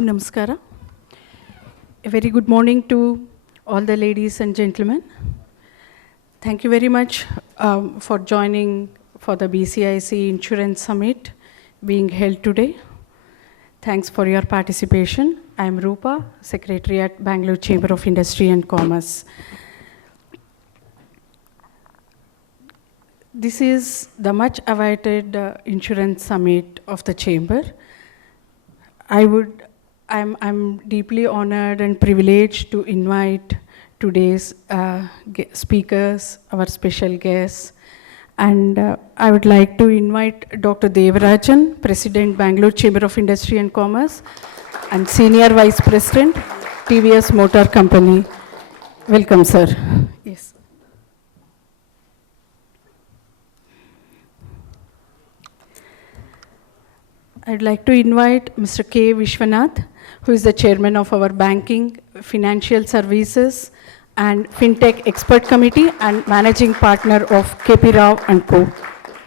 Namaskara. A very good morning to all the ladies and gentlemen. Thank you very much for joining for the BCIC Insurance Summit being held today. Thanks for your participation. I am Rupa, Secretary at Bangalore Chamber of Industry and Commerce. This is the much awaited Insurance Summit of the Chamber. I'm deeply honored and privileged to invite today's speakers, our special guests. And I would like to invite Dr. Devarajan, President, Bangalore Chamber of Industry and Commerce, and Senior Vice President, TVS Motor Company. Welcome, sir. Yes. I'd like to invite Mr. K. Viswanath, who is the chairman of our Banking, Financial Services, and Fintech Expert Committee and managing partner of KP Rao & Co.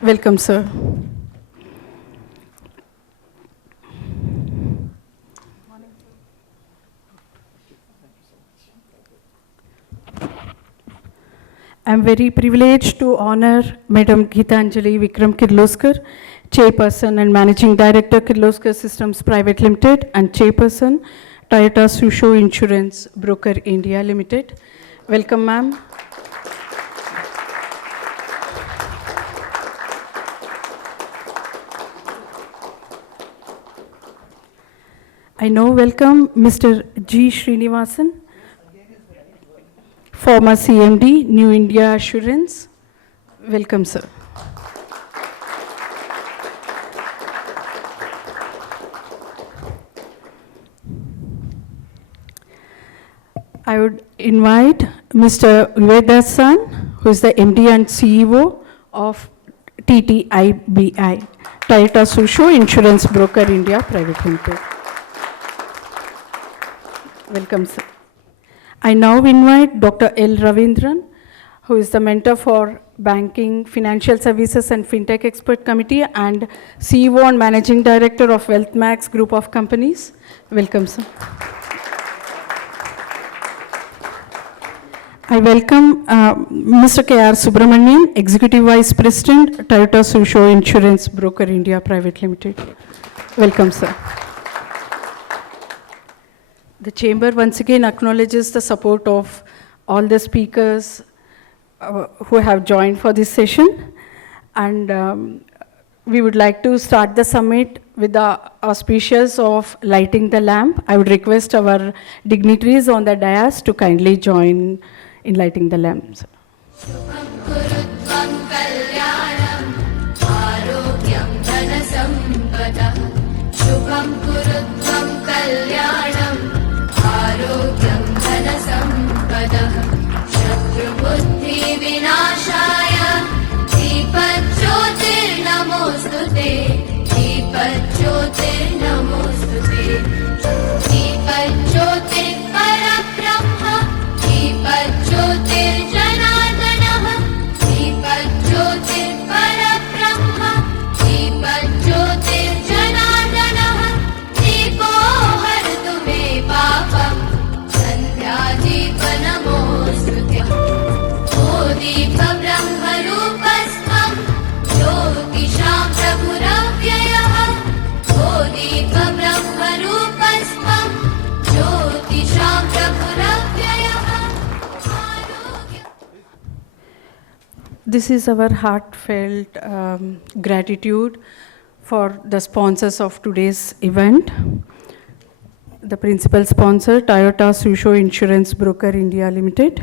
Welcome, sir. I'm very privileged to honor Madam Geetanjali Vikram Kirloskar, Chairperson and Managing Director, Kirloskar Systems Private Limited, and Chairperson, Toyota Tsusho Insurance Broker India Limited. Welcome, ma'am. I now welcome Mr. G. Srinivasan, former CMD, New India Assurance. Welcome, sir. I would invite Mr. Devarajan, who is the MD and CEO of TTIBI, Toyota Tsusho Insurance Broker India Private Limited. Welcome, sir. I now invite Dr. L. Ravindran, who is the mentor for Banking, Financial Services and Fintech Expert Committee and CEO and Managing Director of WealthMax Group of Companies. Welcome, sir. I welcome Mr. K.R. Subramanian, Executive Vice President, Toyota Tsusho Insurance Broker India Private Limited. Welcome, sir. The Chamber once again acknowledges the support of all the speakers who have joined for this session. And we would like to start the summit with the auspicious of lighting the lamp. I would request our dignitaries on the dais to kindly join in lighting the lamps. This is our heartfelt gratitude for the sponsors of today's event. The principal sponsor, Toyota Tsusho Insurance Broker India Limited.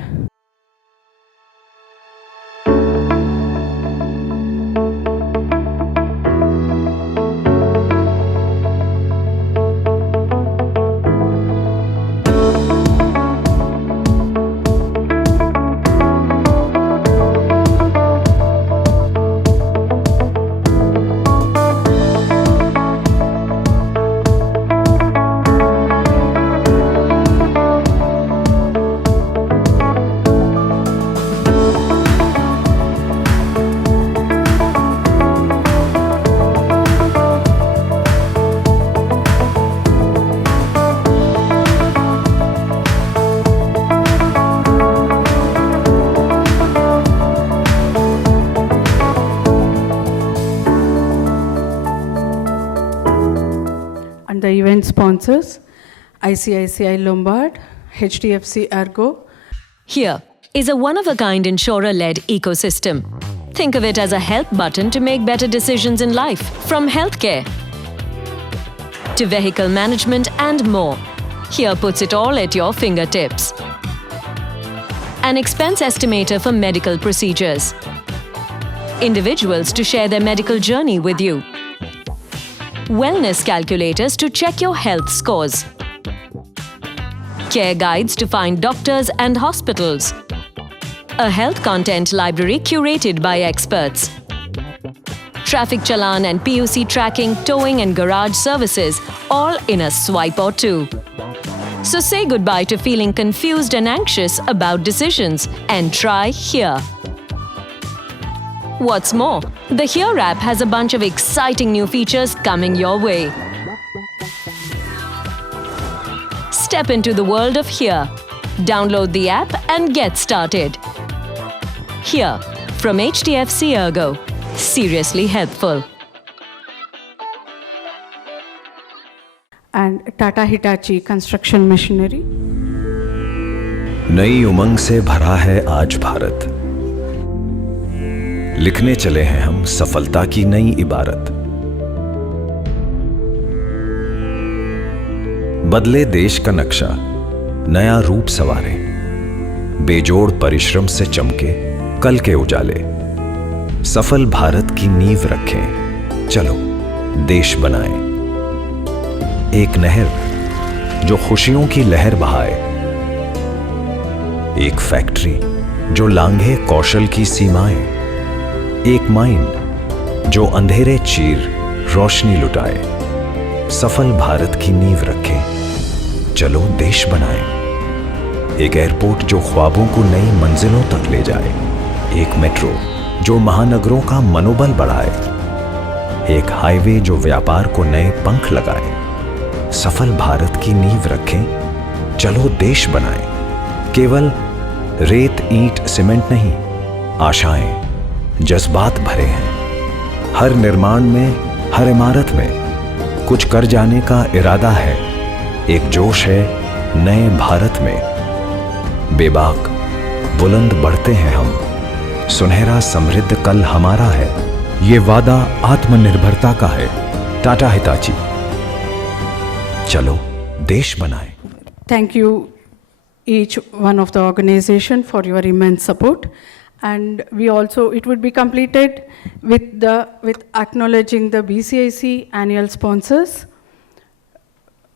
sponsors, ICICI Lombard, HDFC Ergo. Here is a one-of-a-kind insurer-led ecosystem. Think of it as a help button to make better decisions in life, from healthcare to vehicle management and more. Here puts it all at your fingertips. An expense estimator for medical procedures. Individuals to share their medical journey with you. Wellness calculators to check your health scores. Care guides to find doctors and hospitals. A health content library curated by experts. Traffic challan and PUC tracking, towing and garage services, all in a swipe or two. So say goodbye to feeling confused and anxious about decisions and try Here. What's more, the Here app has a bunch of exciting new features coming your way. Step into the world of Here. Download the app and get started. Here, from HDFC Ergo. Seriously helpful. And Tata Hitachi Construction Machinery. नई उमंग से भरा है आज भारत। लिखने चले हैं हम सफलता की नई इबारत। बदले देश का नक्शा, नया रूप सवारे, बेजोड़ परिश्रम से चमके कल के उजाले। सफल भारत की नींव रखें, चलो देश बनाएं। एक नहर जो खुशियों की लहर बहाए, एक फैक्ट्री जो लांघे कौशल की सीमाएं, एक माइंड जो अंधेरे चीर रोशनी लुटाए। सफल भारत की नींव रखें, चलो देश बनाएं। एक एयरपोर्ट जो ख्वाबों को नई मंजिलों तक ले जाए, एक मेट्रो जो महानगरों का मनोबल बढ़ाए, एक हाईवे जो व्यापार को नए पंख लगाए। सफल भारत की नींव रखें, चलो देश बनाएं। केवल रेत ईंट सीमेंट नहीं, आशाएं जज्बात भरे हैं। हर निर्माण में, हर इमारत में कुछ कर जाने का इरादा है। एक जोश है नए भारत में। बेबाक बुलंद बढ़ते हैं हम, सुनहरा समृद्ध कल हमारा है। ये वादा आत्मनिर्भरता का है। टाटा हिताची, चलो देश बनाएं। Thank you each one of the organization for your immense support. And we also, it would be completed with acknowledging the BCIC annual sponsors,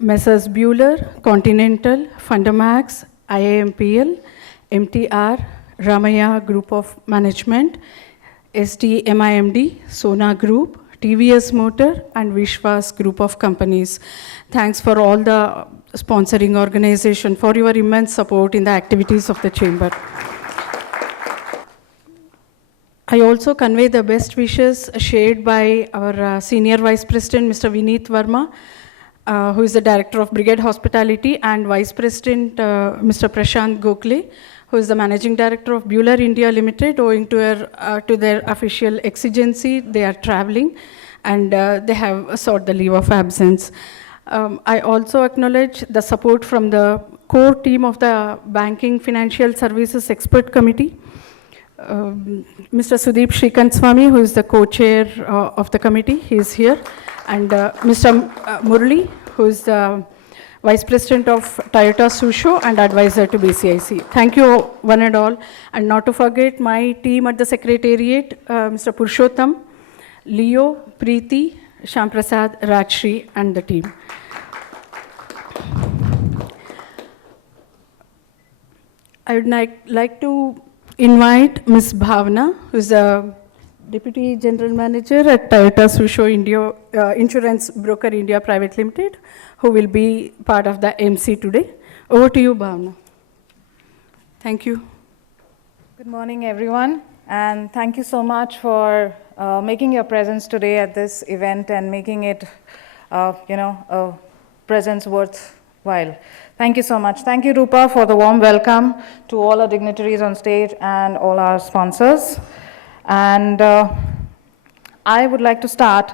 Messrs. Bueller, Continental, Fundamax, IAMPL, MTR, Ramaya Group of Management, SDMIMD, Sona Group, TVS Motor, and Vishwas Group of Companies. Thanks for all the sponsoring organization for your immense support in the activities of the Chamber. I also convey the best wishes shared by our Senior Vice President, Mr. Vineet Verma, who is the Director of Brigade Hospitality, and Vice President, Mr. Prashant Gokhale, who is the Managing Director of Bueller India Limited. Owing to their official exigency, they are traveling, and they have sought the leave of absence. I also acknowledge the support from the core team of the Banking Financial Services Expert Committee. Mr. Sudeep Srikantswamy, who is the co-chair of the committee, he is here, and Mr. Murali, who is the Vice President of Toyota Tsusho and advisor to BCIC. Thank you one and all, and not to forget my team at the Secretariat, Mr. Purushottam, Leo, Preeti, Shamprasad, Rajshri, and the team. I would like to invite Ms. Bhavna, who is the Deputy General Manager at Toyota Tsusho India, Insurance Broker India Private Limited, who will be part of the MC today. Over to you, Bhavna. Thank you. Good morning, everyone, and thank you so much for making your presence today at this event and making it, a presence worthwhile. Thank you so much. Thank you, Rupa, for the warm welcome to all our dignitaries on stage and all our sponsors. And I would like to start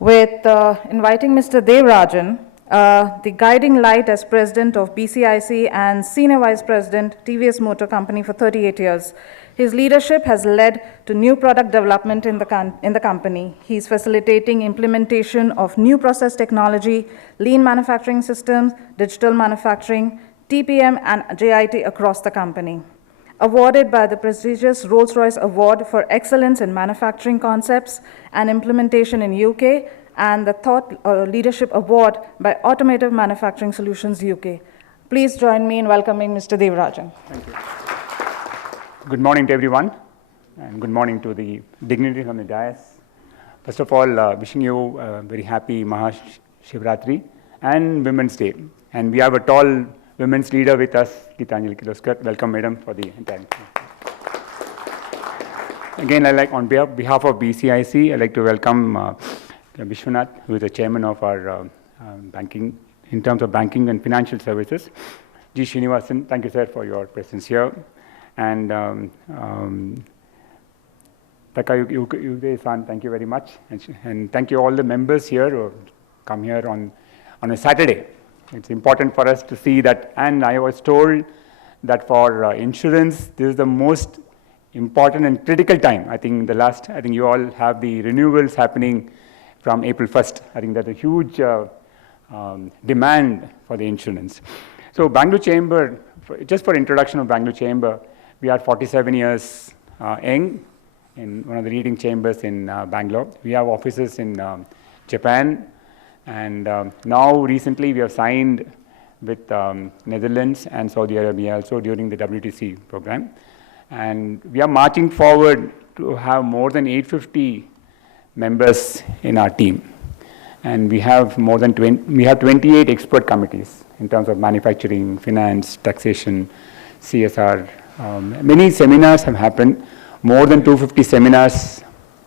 with inviting Mr. Devarajan the guiding light as president of BCIC and senior vice president, TVS Motor Company for 38 years. His leadership has led to new product development in the company. He's facilitating implementation of new process technology, lean manufacturing systems, digital manufacturing, TPM and JIT across the company. Awarded by the prestigious Rolls-Royce Award for Excellence in Manufacturing Concepts and Implementation in UK, and the Thought Leadership Award by Automotive Manufacturing Solutions UK. Please join me in welcoming Mr. Devarajan. Thank you. Good morning to everyone, and good morning to the dignitaries on the dais. First of all, wishing you a very happy Mahashivratri and Women's Day. And we have a tall women's leader with us, Geetanjali Kirloskar. Welcome, madam, for the entire. Again, on behalf of BCIC, I'd like to welcome Viswanath, who is the chairman of our banking, in terms of banking and financial services. G. Srinivasan, thank you, sir, for your presence here. And Taka-san, thank you very much. And thank you all the members here who come here on a Saturday. It's important for us to see that, and I was told that for insurance, this is the most important and critical time. I think you all have the renewals happening from April 1st. I think there's a huge demand for the insurance. So Bangalore Chamber, just for introduction of Bangalore Chamber, we are 47 years young in one of the leading chambers in Bangalore. We have offices in Japan, and now recently we have signed with Netherlands and Saudi Arabia also during the WTC program. And we are marching forward to have more than 850 members in our team. And we have more than 28 expert committees in terms of manufacturing, finance, taxation, CSR. Many seminars have happened. More than 250 seminars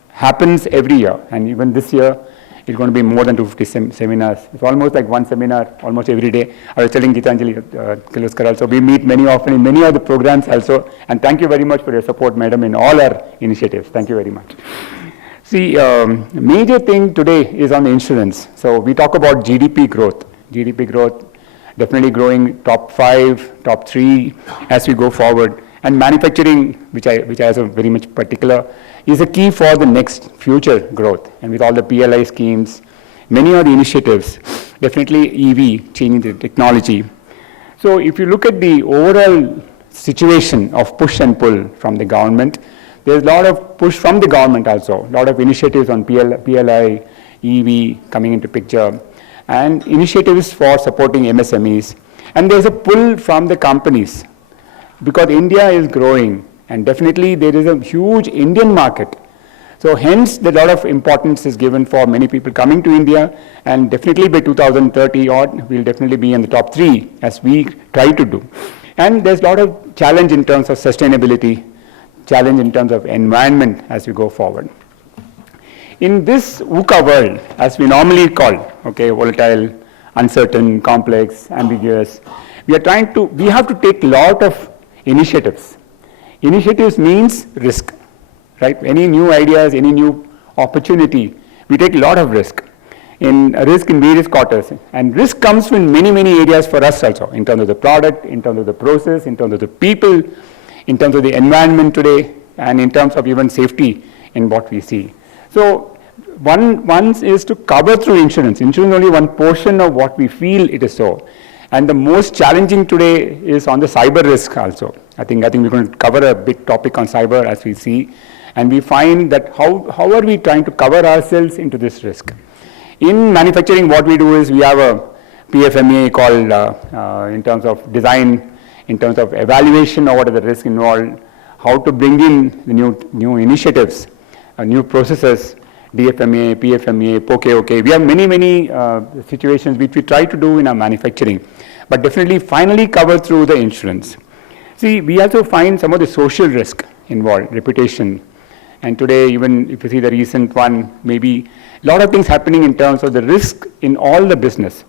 happens every year. And even this year, it's going to be more than 250 seminars. It's almost like one seminar almost every day. I was telling Geetanjali Kirloskar also, we meet many often in many of the programs also. And thank you very much for your support, madam, in all our initiatives. Thank you very much. See, major thing today is on insurance. So we talk about GDP growth. GDP growth definitely growing top 5, top 3 as we go forward. And manufacturing, which I also very much particular, is a key for the next future growth. And with all the PLI schemes, many of the initiatives, definitely EV, changing the technology. So if you look at the overall situation of push and pull from the government, there's a lot of push from the government also, a lot of initiatives on PLI, EV coming into picture, and initiatives for supporting MSMEs. And there's a pull from the companies because India is growing, and definitely there is a huge Indian market. So hence, a lot of importance is given for many people coming to India, and definitely by 2030 odd, we'll definitely be in the top 3 as we try to do. And there's a lot of challenge in terms of sustainability, challenge in terms of environment as we go forward. In this VUCA world, as we normally call, okay, volatile, uncertain, complex, ambiguous, we have to take a lot of initiatives. Initiatives means risk, right? Any new ideas, any new opportunity, we take a lot of risk. In risk in various quarters. And risk comes from many, many areas for us also, in terms of the product, in terms of the process, in terms of the people, in terms of the environment today, and in terms of even safety in what we see. So one is to cover through insurance. Insurance is only one portion of what we feel it is so. And the most challenging today is on the cyber risk also. I think we're going to cover a big topic on cyber as we see. And we find that how are we trying to cover ourselves into this risk? In manufacturing, what we do is we have a PFMA called in terms of design, in terms of evaluation of what are the risks involved, how to bring in the new initiatives, new processes, DFMA, PFMA, POK. We have many situations which we try to do in our manufacturing, but definitely finally cover through the insurance. See, we also find some of the social risk involved, reputation. And today, even if you see the recent one, maybe a lot of things happening in terms of the risk in all the business.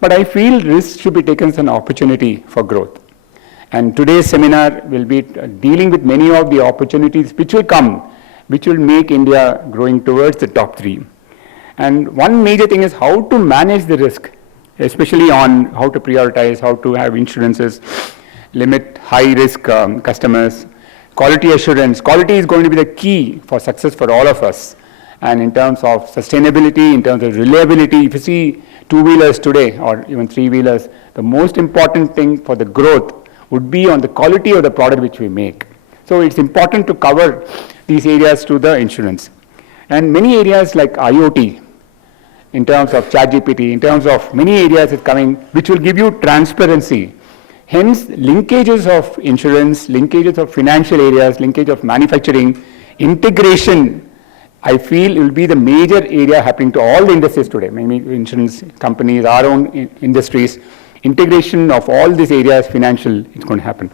But I feel risk should be taken as an opportunity for growth. And today's seminar will be dealing with many of the opportunities which will come, which will make India growing towards the top 3. And one major thing is how to manage the risk especially on how to prioritize, how to have insurances, limit high-risk customers. Quality assurance. Quality is going to be the key for success for all of us. And in terms of sustainability, in terms of reliability, if you see two-wheelers today or even three-wheelers, the most important thing for the growth would be on the quality of the product which we make. So it's important to cover these areas to the insurance. And many areas like IoT, in terms of ChatGPT, in terms of many areas is coming, which will give you transparency. Hence, linkages of insurance, linkages of financial areas, linkage of manufacturing, integration, I feel will be the major area happening to all the industries today, maybe insurance companies, our own industries. Integration of all these areas, financial, it's going to happen.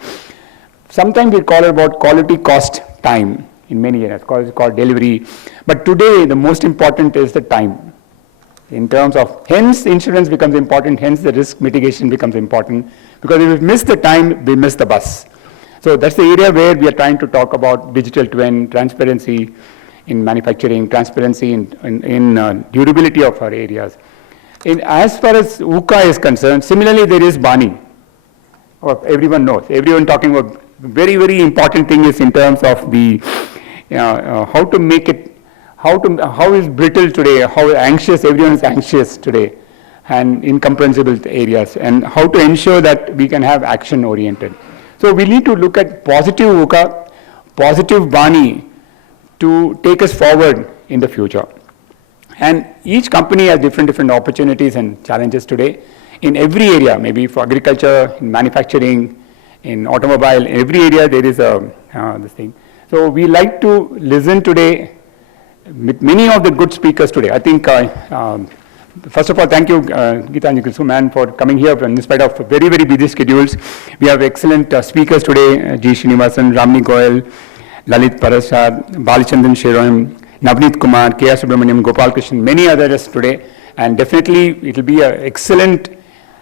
Sometimes we call it about quality, cost, time in many areas, it's called delivery. But today, the most important is the time. In terms of, hence insurance becomes important, hence the risk mitigation becomes important. Because if we miss the time, we miss the bus. So that's the area where we are trying to talk about digital twin, transparency in manufacturing, transparency in durability of our areas. As far as VUCA is concerned, similarly there is Bani. Everyone knows. Everyone talking about very, very important thing is in terms of the how to make it, how is brittle today, how anxious, everyone is anxious today, and incomprehensible areas, and how to ensure that we can have action oriented. So we need to look at positive VUCA, positive Bani to take us forward in the future. And each company has different opportunities and challenges today in every area, maybe for agriculture, in manufacturing, in automobile, in every area there is this thing. So we like to listen today with many of the good speakers today. I think, first of all, thank you, Geetanjali, for coming here in spite of very, very busy schedules. We have excellent speakers today, G. Srinivasan, Ramneek Goyal, Lalit Parasad, Balachandran Sheroim, Navneet Kumar, K.R. Subramaniam, Gopal Krishnan, many others today. And definitely it will be an excellent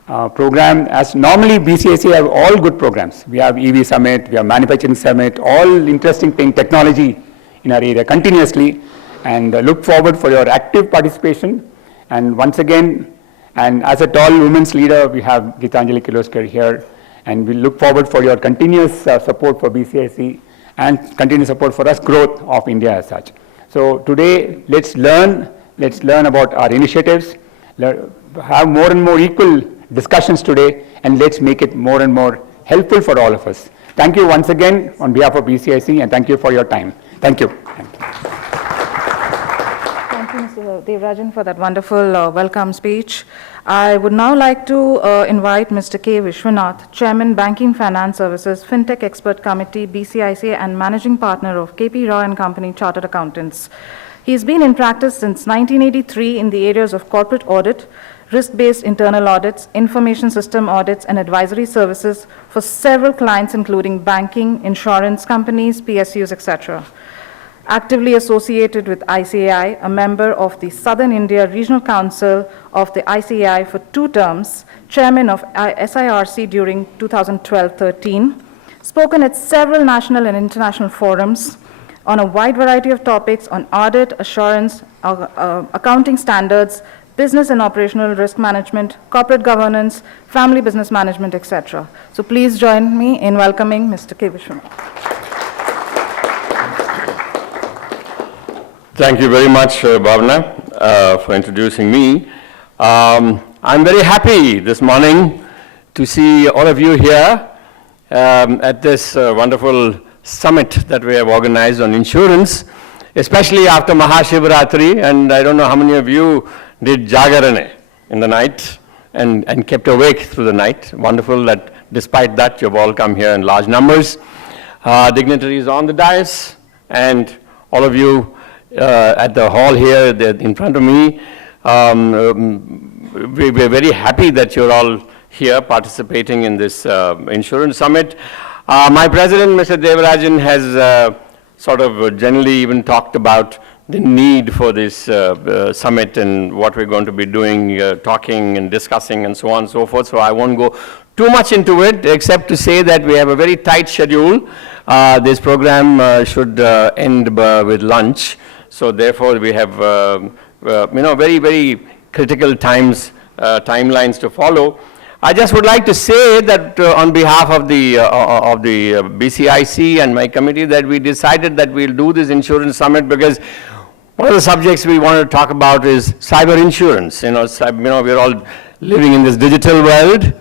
program, as normally BCIC have all good programs. We have EV Summit, we have Manufacturing Summit, all interesting thing, technology in our area continuously. And look forward for your active participation. And once again, and as a tall women's leader, we have Geetanjali Kirloskar here. And we look forward for your continuous support for BCIC and continuous support for us growth of India as such. So today, let's learn about our initiatives, have more and more equal discussions today, and let's make it more and more helpful for all of us. Thank you once again on behalf of BCIC, and thank you for your time. Thank you. Thank you, Mr. Devarajan, for that wonderful welcome speech. I would now like to invite Mr. K. Viswanath, Chairman, Banking Finance Services, Fintech Expert Committee, BCIC, and Managing Partner of KP Roy & Company Chartered Accountants. He has been in practice since 1983 in the areas of corporate audit, risk-based internal audits, information system audits, and advisory services for several clients, including banking, insurance companies, PSUs, etc. Actively associated with ICICI, a member of the Southern India Regional Council of the ICICI for 2 terms, chairman of SIRC during 2012-13, spoken at several national and international forums on a wide variety of topics on audit, assurance, accounting standards, business and operational risk management, corporate governance, family business management, etc. So please join me in welcoming Mr. K. Viswanath. Thank you very much, Bhavna, for introducing me. I'm very happy this morning to see all of you here at this wonderful summit that we have organized on insurance, especially after Mahashivratri, and I don't know how many of you did Jagarane in the night and kept awake through the night. Wonderful that despite that you've all come here in large numbers. Dignitaries on the dais and all of you at the hall here in front of me. We're very happy that you're all here participating in this insurance summit. My president, Mr. Devarajan, has sort of generally even talked about the need for this summit and what we're going to be doing, talking and discussing and so on and so forth. So I won't go too much into it, except to say that we have a very tight schedule. This program should end with lunch. So therefore we have, very, very critical times timelines to follow. I just would like to say that on behalf of the BCIC and my committee, that we decided that we'll do this insurance summit because one of the subjects we wanted to talk about is cyber insurance. We're all living in this digital world,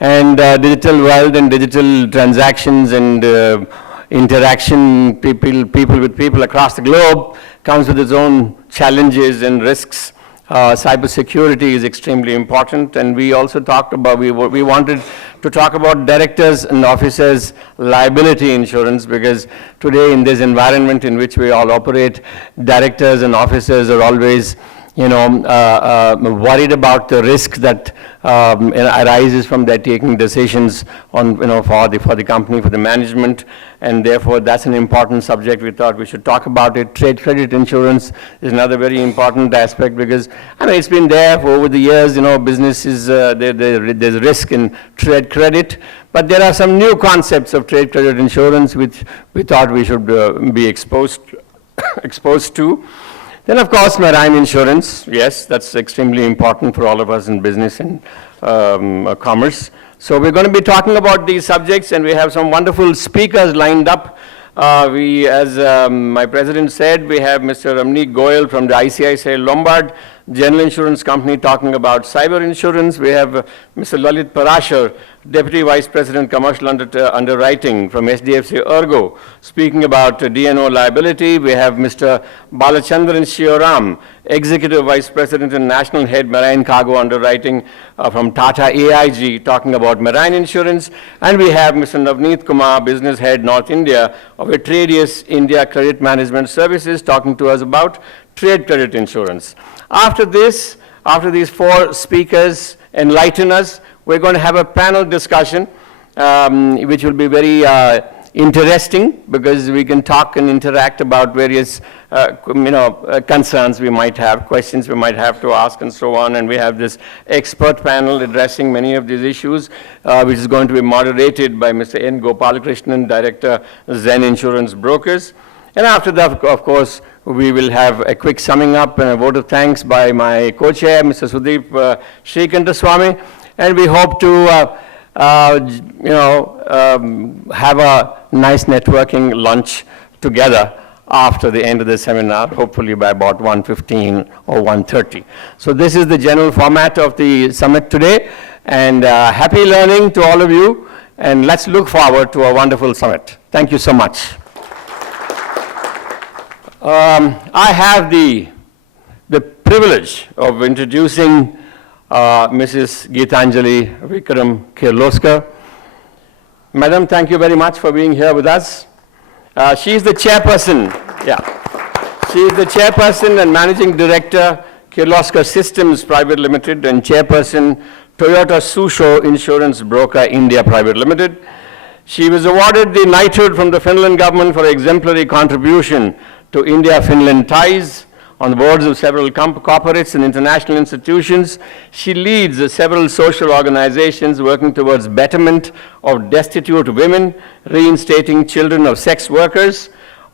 and digital transactions and interaction, people with people across the globe comes with its own challenges and risks. Cybersecurity is extremely important, and we also talked about, we wanted to talk about directors and officers liability insurance, because today in this environment in which we all operate, directors and officers are always worried about the risk that arises from their taking decisions on, for the company, for the management, and therefore that's an important subject. We thought we should talk about it. Trade credit insurance is another very important aspect, because it's been there for over the years. Businesses, there's risk in trade credit, but there are some new concepts of trade credit insurance which we thought we should be exposed to. Then, of course, marine insurance. Yes, that's extremely important for all of us in business and commerce. So we're going to be talking about these subjects, and we have some wonderful speakers lined up. As my president said, we have Mr. Ramneek Goyal from the ICICI Lombard General Insurance Company talking about cyber insurance. We have Mr. Lalit Parashar, Deputy Vice President Commercial Underwriting from SDFC Ergo, speaking about D&O liability. We have Mr. Balachandran Shioram, Executive Vice President and National Head Marine Cargo Underwriting from Tata AIG, talking about marine insurance. And we have Mr. Navneet Kumar, Business Head North India of Atradius India Credit Management Services, talking to us about trade credit insurance. After these four speakers enlighten us, we're going to have a panel discussion, which will be very interesting, because we can talk and interact about various concerns we might have, questions we might have to ask, and so on. And we have this expert panel addressing many of these issues, which is going to be moderated by Mr. N. Gopalakrishnan, Director, Zen Insurance Brokers. And after that, of course, we will have a quick summing up and a vote of thanks by my co-chair, Mr. Sudeep Srikantaswamy. And we hope to have a nice networking lunch together after the end of the seminar, hopefully by about 1:15 or 1:30. So this is the general format of the summit today, and happy learning to all of you, and let's look forward to a wonderful summit. Thank you so much. I have the privilege of introducing Mrs. Geetanjali Vikram Kirloskar. Madam, thank you very much for being here with us. She is the chairperson. She is the chairperson and managing director, Kirloskar Systems Private Limited, and chairperson, Toyota Tsusho Insurance Broker India Private Limited. She was awarded the knighthood from the Finland government for exemplary contribution to India-Finland ties on the boards of several corporates and international institutions. She leads several social organizations working towards betterment of destitute women, reinstating children of sex workers,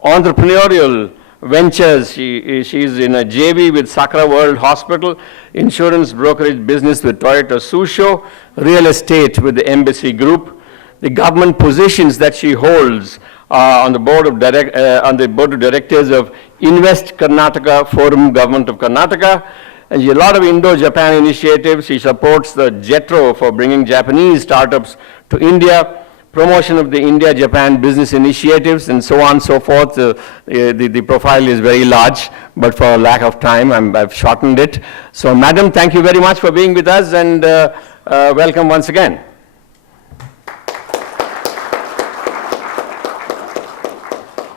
entrepreneurial ventures. She is in a JV with Sakra World Hospital, insurance brokerage business with Toyota Tsusho, real estate with the Embassy Group. The government positions that she holds on the board of directors of Invest Karnataka Forum, Government of Karnataka, and a lot of Indo-Japan initiatives. She supports the JETRO for bringing Japanese startups to India, promotion of the India-Japan business initiatives, and so on and so forth. The profile is very large, but for lack of time, I've shortened it. So, Madam, thank you very much for being with us, and welcome once again.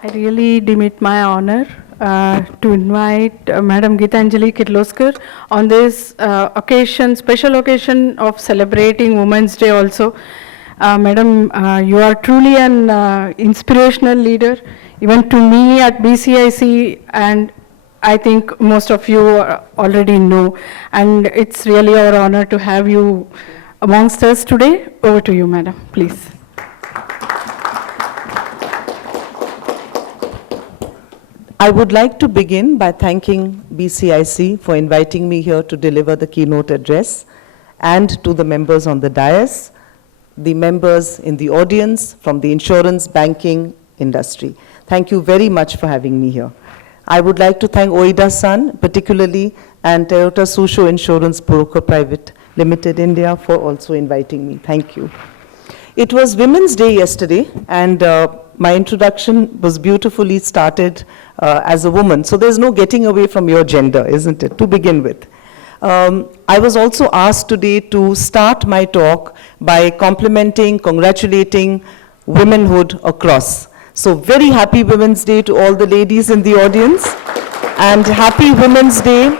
I really deem it my honor to invite Madam Geetanjali Kirloskar on this occasion, special occasion of celebrating Women's Day also. Madam, you are truly an inspirational leader, even to me at BCIC, and I think most of you already know. And it's really our honor to have you amongst us today. Over to you, Madam, please. I would like to begin by thanking BCIC for inviting me here to deliver the keynote address. and to the members on the dais, the members in the audience from the insurance banking industry. Thank you very much for having me here. I would like to thank Oida-san particularly and Toyota Tsusho Insurance Broker Private Limited India for also inviting me. Thank you. It was Women's Day yesterday, and my introduction was beautifully started as a woman. So there's no getting away from your gender, isn't it, to begin with. I was also asked today to start my talk by complimenting, congratulating womanhood across. So very happy Women's Day to all the ladies in the audience, and happy Women's Day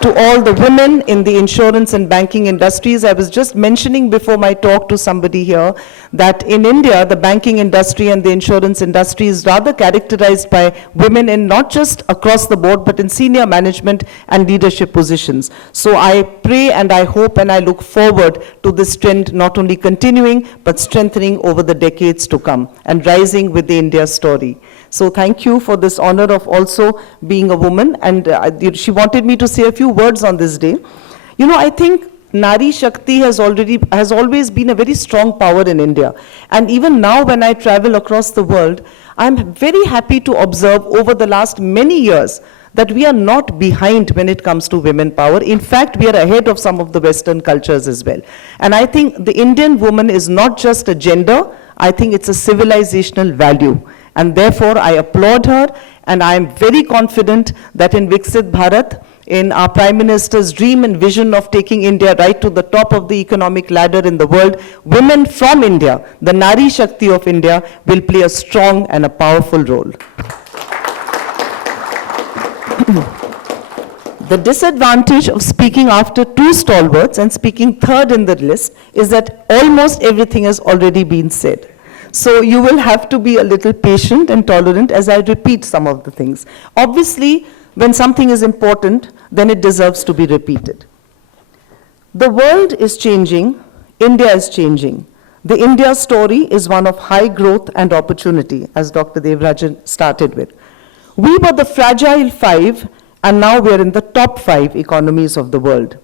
to all the women in the insurance and banking industries. I was just mentioning before my talk to somebody here that in India, the banking industry and the insurance industry is rather characterized by women in not just across the board, but in senior management and leadership positions. So I pray and I hope and I look forward to this trend not only continuing, but strengthening over the decades to come and rising with the India story. So thank you for this honor of also being a woman. And she wanted me to say a few words on this day. You know, I think Nari Shakti has always been a very strong power in India. And even now when I travel across the world, I'm very happy to observe over the last many years that we are not behind when it comes to women power. In fact, we are ahead of some of the Western cultures as well. And I think the Indian woman is not just a gender, I think it's a civilizational value. And therefore, I applaud her, and I am very confident that in Viksit Bharat, in our Prime Minister's dream and vision of taking India right to the top of the economic ladder in the world, women from India, the Nari Shakti of India, will play a strong and a powerful role. The disadvantage of speaking after two stalwarts and speaking third in the list is that almost everything has already been said. So you will have to be a little patient and tolerant as I repeat some of the things. Obviously, when something is important, then it deserves to be repeated. The world is changing, India is changing. The India story is one of high growth and opportunity, as Dr. Devarajan started with. We were the fragile 5, and now we are in the top 5 economies of the world.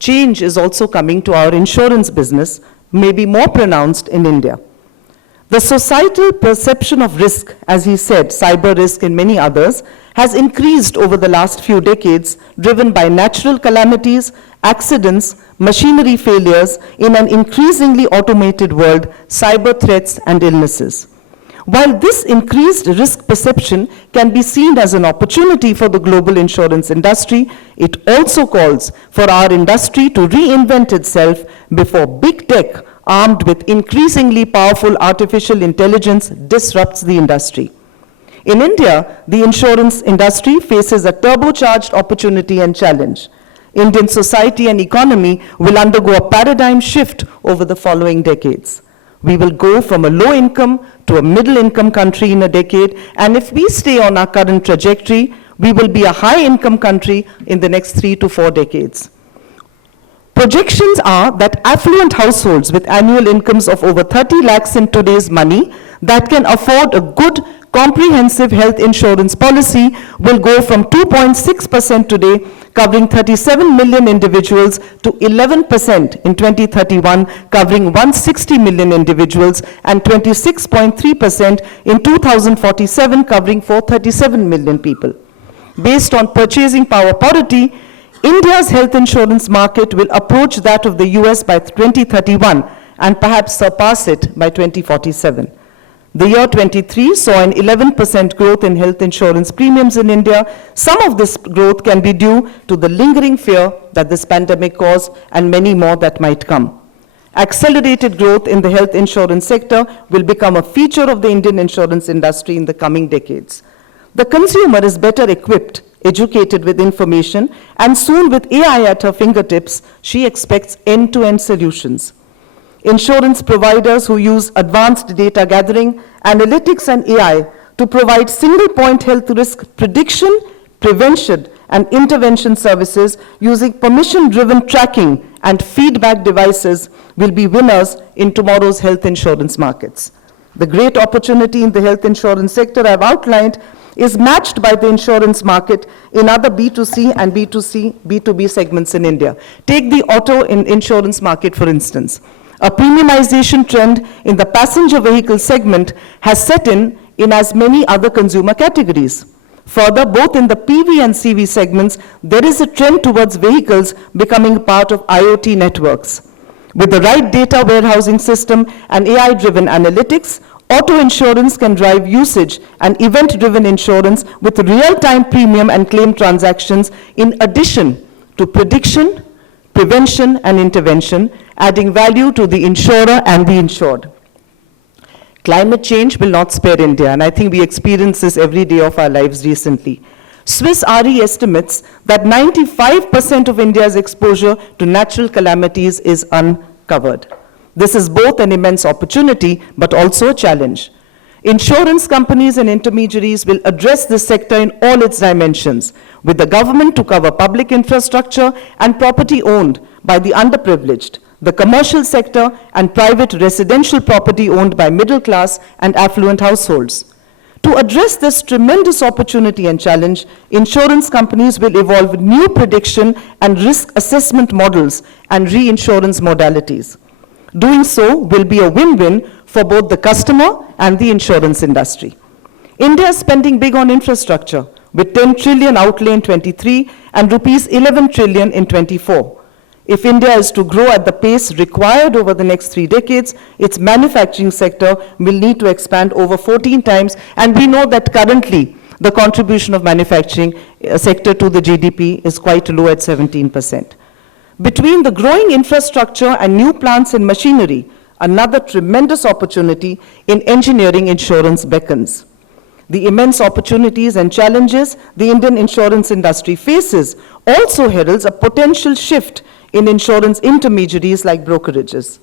Change is also coming to our insurance business, maybe more pronounced in India. The societal perception of risk, as he said, cyber risk and many others, has increased over the last few decades, driven by natural calamities, accidents, machinery failures in an increasingly automated world, cyber threats and illnesses. While this increased risk perception can be seen as an opportunity for the global insurance industry, it also calls for our industry to reinvent itself before big tech, armed with increasingly powerful artificial intelligence, disrupts the industry. In India, the insurance industry faces a turbocharged opportunity and challenge. Indian society and economy will undergo a paradigm shift over the following decades. We will go from a low-income to a middle-income country in a decade, and if we stay on our current trajectory, we will be a high-income country in the next 3 to 4 decades. Projections are that affluent households with annual incomes of over 30 lakhs in today's money that can afford a good comprehensive health insurance policy will go from 2.6% today, covering 37 million individuals, to 11% in 2031, covering 160 million individuals, and 26.3% in 2047, covering 437 million people. Based on purchasing power parity, India's health insurance market will approach that of the US by 2031 and perhaps surpass it by 2047. The year 23 saw an 11% growth in health insurance premiums in India. Some of this growth can be due to the lingering fear that this pandemic caused and many more that might come. Accelerated growth in the health insurance sector will become a feature of the Indian insurance industry in the coming decades. The consumer is better equipped, educated with information, and soon with AI at her fingertips, she expects end-to-end solutions. Insurance providers who use advanced data gathering, analytics, and AI to provide single-point health risk prediction, prevention, and intervention services using permission-driven tracking and feedback devices will be winners in tomorrow's health insurance markets. The great opportunity in the health insurance sector I've outlined is matched by the insurance market in other B2C and B2B segments in India. Take the auto insurance market, for instance. A premiumization trend in the passenger vehicle segment has set in as many other consumer categories. Further, both in the PV and CV segments, there is a trend towards vehicles becoming part of IoT networks. With the right data warehousing system and AI-driven analytics, auto insurance can drive usage and event-driven insurance with real-time premium and claim transactions in addition to prediction, prevention, and intervention, adding value to the insurer and the insured. Climate change will not spare India, and I think we experience this every day of our lives recently. Swiss RE estimates that 95% of India's exposure to natural calamities is uncovered. This is both an immense opportunity, but also a challenge. Insurance companies and intermediaries will address this sector in all its dimensions, with the government to cover public infrastructure and property owned by the underprivileged, the commercial sector, and private residential property owned by middle class and affluent households. To address this tremendous opportunity and challenge, insurance companies will evolve new prediction and risk assessment models and reinsurance modalities. Doing so will be a win-win for both the customer and the insurance industry. India is spending big on infrastructure, with 10 trillion outlay in 23 and rupees 11 trillion in 24. If India is to grow at the pace required over the next 3 decades, its manufacturing sector will need to expand over 14 times, and we know that currently the contribution of manufacturing sector to the GDP is quite low at 17%. Between the growing infrastructure and new plants and machinery, another tremendous opportunity in engineering insurance beckons. The immense opportunities and challenges the Indian insurance industry faces also heralds a potential shift in insurance intermediaries like brokerages.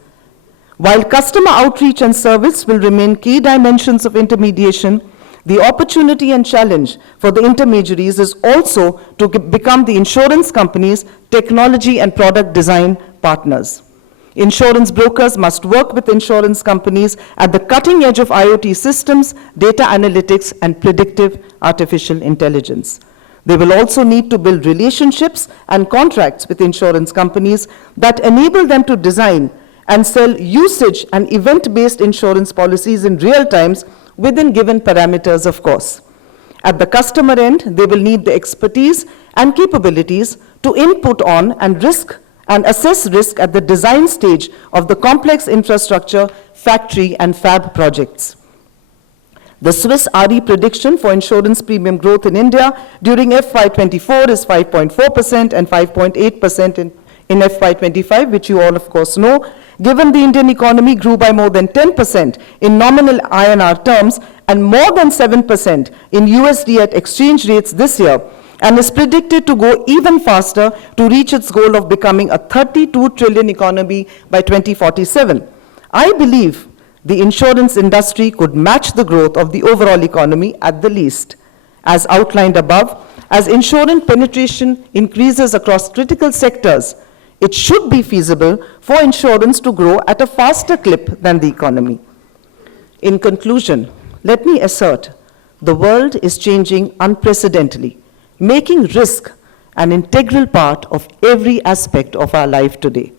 While customer outreach and service will remain key dimensions of intermediation, the opportunity and challenge for the intermediaries is also to become the insurance companies' technology and product design partners. Insurance brokers must work with insurance companies at the cutting edge of IoT systems, data analytics, and predictive artificial intelligence. They will also need to build relationships and contracts with insurance companies that enable them to design and sell usage and event-based insurance policies in real times within given parameters, of course. At the customer end, they will need the expertise and capabilities to input on and assess risk at the design stage of the complex infrastructure, factory, and fab projects. The Swiss RE prediction for insurance premium growth in India during FY24 is 5.4% and 5.8% in FY25, which you all of course know. Given the Indian economy grew by more than 10% in nominal INR terms and more than 7% in USD at exchange rates this year, and is predicted to go even faster to reach its goal of becoming a 32 trillion economy by 2047. I believe the insurance industry could match the growth of the overall economy at the least. As outlined above, as insurance penetration increases across critical sectors, it should be feasible for insurance to grow at a faster clip than the economy. In conclusion, let me assert, the world is changing unprecedentedly, making risk an integral part of every aspect of our life today.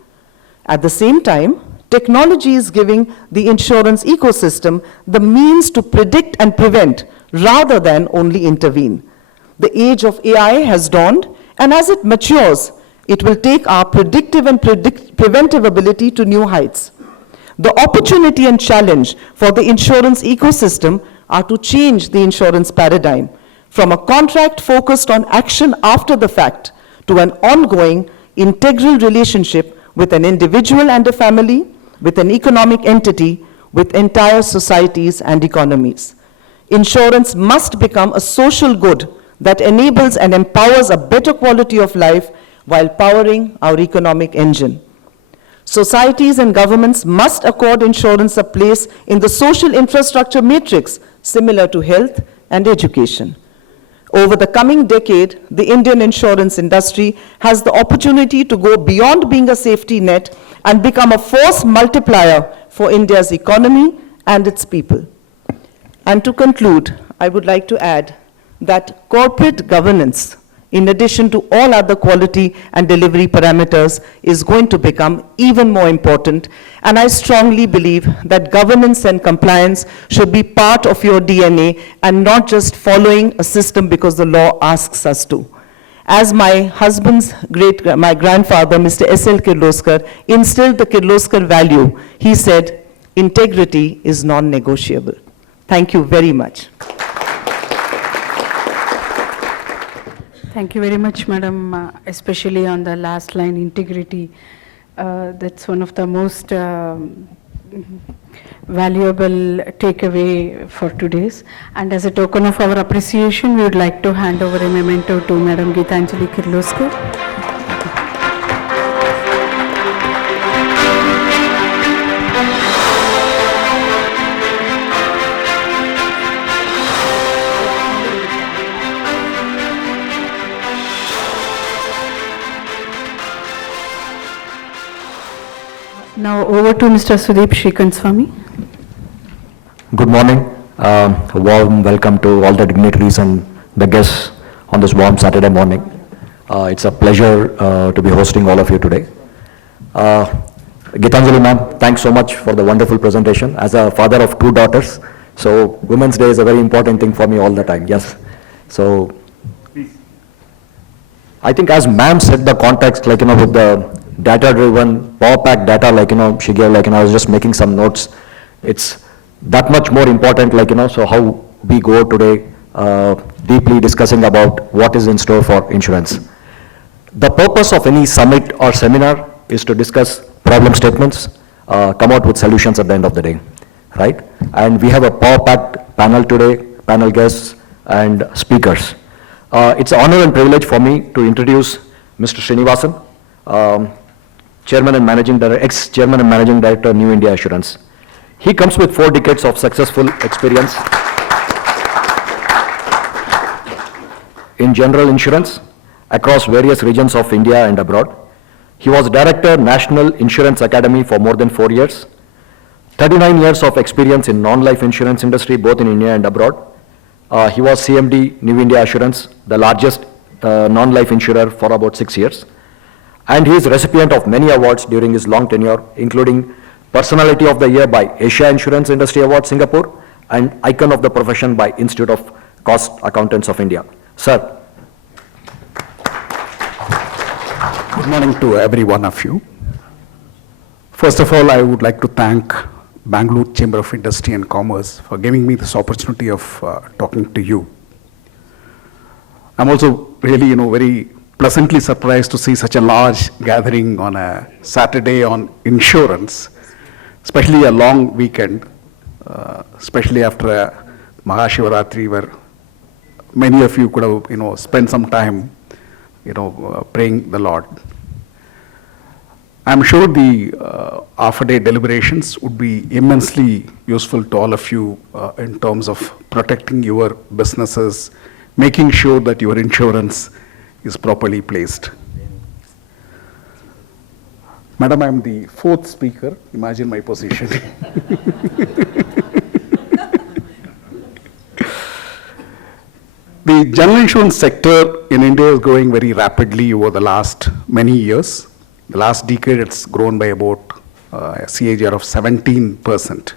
At the same time, technology is giving the insurance ecosystem the means to predict and prevent rather than only intervene. The age of AI has dawned, and as it matures, it will take our predictive and preventive ability to new heights. The opportunity and challenge for the insurance ecosystem are to change the insurance paradigm from a contract focused on action after the fact to an ongoing integral relationship with an individual and a family, with an economic entity, with entire societies and economies. Insurance must become a social good that enables and empowers a better quality of life while powering our economic engine. Societies and governments must accord insurance a place in the social infrastructure matrix similar to health and education. Over the coming decade, the Indian insurance industry has the opportunity to go beyond being a safety net and become a force multiplier for India's economy and its people. And to conclude, I would like to add that corporate governance, in addition to all other quality and delivery parameters, is going to become even more important. And I strongly believe that governance and compliance should be part of your DNA and not just following a system because the law asks us to. As my husband's my grandfather, Mr. S.L. Kirloskar, instilled the Kirloskar value, he said, integrity is non-negotiable. Thank you very much. Thank you very much, Madam, especially on the last line, integrity. That's one of the most valuable takeaway for today's. And as a token of our appreciation, we would like to hand over a memento to Madam Geetanjali Kirloskar. Now over to Mr. Sudeep Shrikanswamy. Good morning. A warm welcome to all the dignitaries and the guests on this warm Saturday morning. It's a pleasure to be hosting all of you today. Geetanjali ma'am, thanks so much for the wonderful presentation. As a father of 2 daughters, so Women's Day is a very important thing for me all the time, yes. So, I think as ma'am set the context, like, with the data-driven, power-packed data, she gave, I was just making some notes. It's that much more important, so how we go today, deeply discussing about what is in store for insurance. The purpose of any summit or seminar is to discuss problem statements, come out with solutions at the end of the day, right? And we have a power-packed panel today, panel guests and speakers. It's an honor and privilege for me to introduce Mr. Srinivasan, Chairman and Managing Director, ex-Chairman and Managing Director, New India Assurance. He comes with 4 decades of successful experience in general insurance across various regions of India and abroad. He was Director, National Insurance Academy for more than 4 years. 39 years of experience in non-life insurance industry, both in India and abroad. He was CMD, New India Assurance, the largest non-life insurer for about 6 years. And he is recipient of many awards during his long tenure, including Personality of the Year by Asia Insurance Industry Award, Singapore, and Icon of the Profession by Institute of Cost Accountants of India. Sir. Good morning to every one of you. First of all, I would like to thank Bangalore Chamber of Industry and Commerce for giving me this opportunity of talking to you. I'm also really, very pleasantly surprised to see such a large gathering on a Saturday on insurance, especially a long weekend, especially after a Mahashivaratri, where many of you could have, spent some time, praying the Lord. I'm sure the half-a-day deliberations would be immensely useful to all of you in terms of protecting your businesses, making sure that your insurance is properly placed. Madam, I'm the 4th speaker. Imagine my position. The general insurance sector in India is growing very rapidly over the last many years. The last decade, it's grown by about a CAGR of 17%.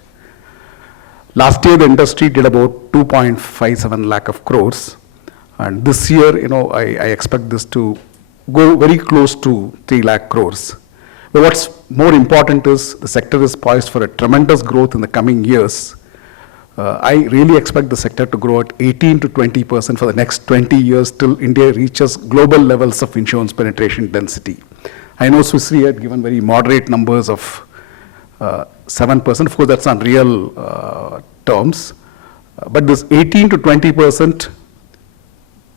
Last year, the industry did about 2.57 lakh of crores. And this year, I expect this to go very close to 3 lakh crores. But what's more important is the sector is poised for a tremendous growth in the coming years. I really expect the sector to grow at 18 to 20% for the next 20 years till India reaches global levels of insurance penetration density. I know Swiss Re had given very moderate numbers of 7%. Of course, that's on real terms. But this 18 to 20%,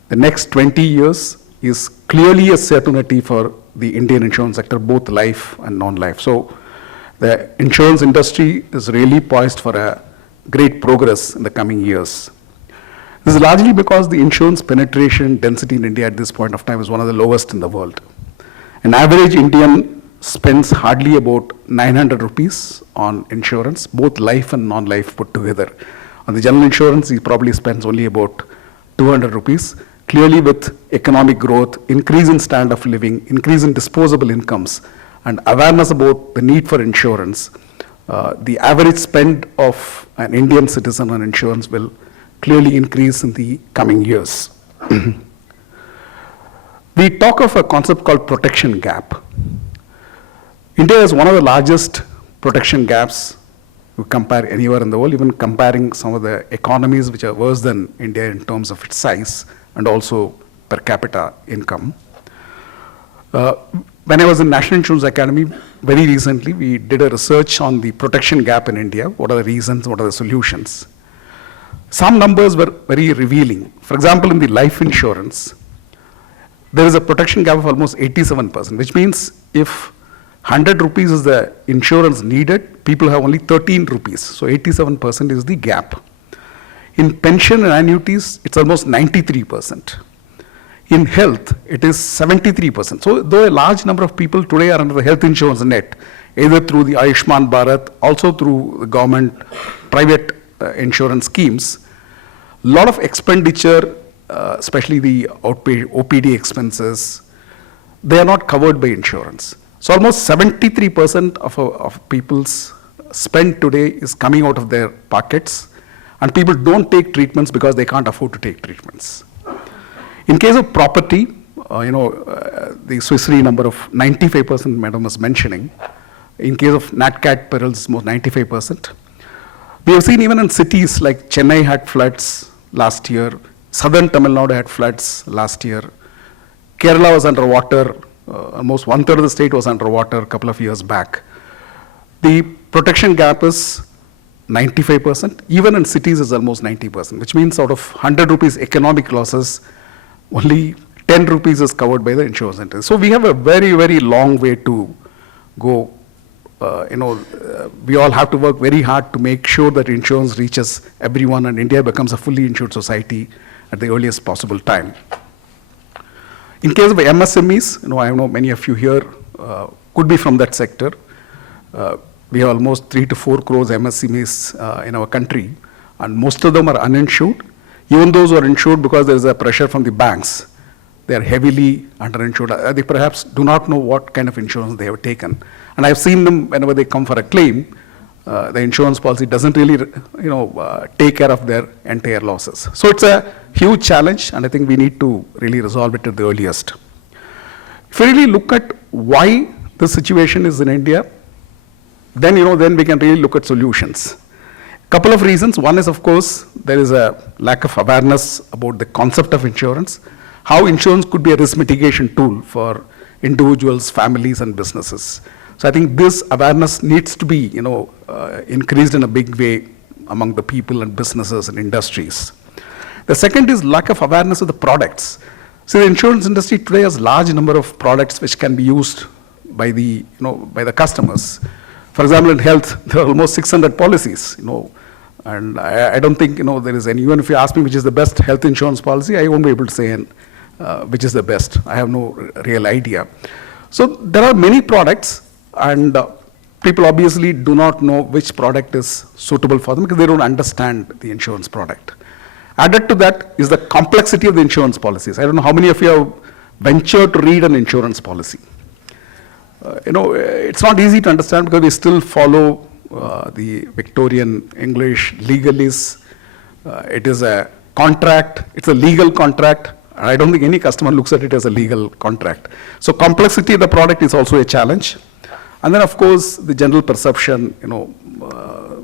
the next 20 years is clearly a certainty for the Indian insurance sector, both life and non-life. So the insurance industry is really poised for a great progress in the coming years. This is largely because the insurance penetration density in India at this point of time is one of the lowest in the world. An average Indian spends hardly about 900 rupees on insurance, both life and non-life put together. On the general insurance, he probably spends only about 200 rupees. Clearly, with economic growth, increase in standard of living, increase in disposable incomes, and awareness about the need for insurance, the average spend of an Indian citizen on insurance will clearly increase in the coming years. We talk of a concept called protection gap. India is one of the largest protection gaps you compare anywhere in the world, even comparing some of the economies which are worse than India in terms of its size and also per capita income. When I was in National Insurance Academy, very recently, we did a research on the protection gap in India. What are the reasons, what are the solutions? Some numbers were very revealing. For example, in the life insurance, there is a protection gap of almost 87%, which means if 100 rupees is the insurance needed, people have only 13 rupees. So 87% is the gap. In pension and annuities, it's almost 93%. In health, it is 73%. So though a large number of people today are under the health insurance net, either through the Ayushman Bharat, also through the government private insurance schemes, a lot of expenditure, especially the OPD expenses, they are not covered by insurance. So almost 73% of people's spend today is coming out of their pockets, and people don't take treatments because they can't afford to take treatments. In case of property, the Swiss Re number of 95% Madam was mentioning. In case of NatCat perils, it's more 95%. We have seen even in cities like Chennai had floods last year, southern Tamil Nadu had floods last year, Kerala was underwater, almost 1/3 of the state was underwater a couple of years back. The protection gap is 95%, even in cities is almost 90%, which means out of 100 rupees economic losses, only 10 rupees is covered by the insurance centers. So we have a very, very long way to go. We all have to work very hard to make sure that insurance reaches everyone and India becomes a fully insured society at the earliest possible time. In case of MSMEs, I know many of you here could be from that sector. We have almost 3 to 4 crores MSMEs in our country, and most of them are uninsured. Even those who are insured because there is a pressure from the banks, they are heavily underinsured. They perhaps do not know what kind of insurance they have taken. And I've seen them whenever they come for a claim, the insurance policy doesn't really, take care of their entire losses. So it's a huge challenge, and I think we need to really resolve it at the earliest. If we really look at why the situation is in India, then we can really look at solutions. Couple of reasons. One is, of course, there is a lack of awareness about the concept of insurance, how insurance could be a risk mitigation tool for individuals, families, and businesses. So I think this awareness needs to be, increased in a big way among the people and businesses and industries. The second is lack of awareness of the products. So the insurance industry today has a large number of products which can be used by the customers. For example, in health, there are almost 600 policies, and I don't think, there is any, even if you ask me which is the best health insurance policy, I won't be able to say which is the best. I have no real idea. So there are many products, and people obviously do not know which product is suitable for them because they don't understand the insurance product. Added to that is the complexity of the insurance policies. I don't know how many of you have ventured to read an insurance policy. It's not easy to understand because we still follow the Victorian English legalese. It is a contract, it's a legal contract. I don't think any customer looks at it as a legal contract. So complexity of the product is also a challenge. And then, of course, the general perception,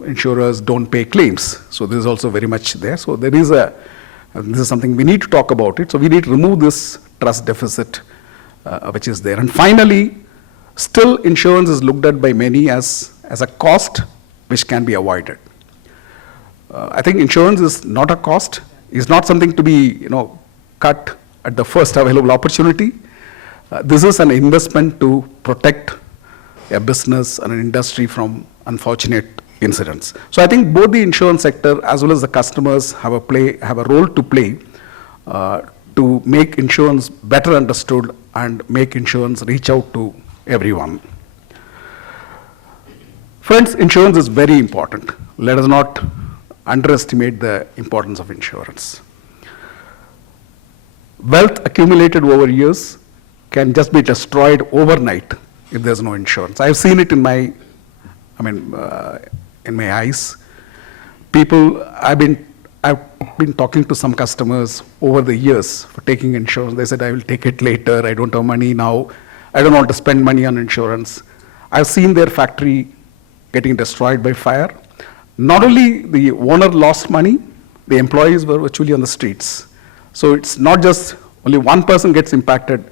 insurers don't pay claims. So this is also very much there. So there is this is something we need to talk about it. So we need to remove this trust deficit which is there. And finally, still insurance is looked at by many as a cost which can be avoided. I think insurance is not a cost. It's not something to be, cut at the first available opportunity. This is an investment to protect a business and an industry from unfortunate incidents. So I think both the insurance sector as well as the customers have a role to play to make insurance better understood and make insurance reach out to everyone. Friends, insurance is very important. Let us not underestimate the importance of insurance. Wealth accumulated over years can just be destroyed overnight if there's no insurance. I've seen it in my eyes. I've been talking to some customers over the years for taking insurance. They said, I will take it later, I don't have money now, I don't want to spend money on insurance. I've seen their factory getting destroyed by fire. Not only the owner lost money, the employees were virtually on the streets. So it's not just only one person gets impacted,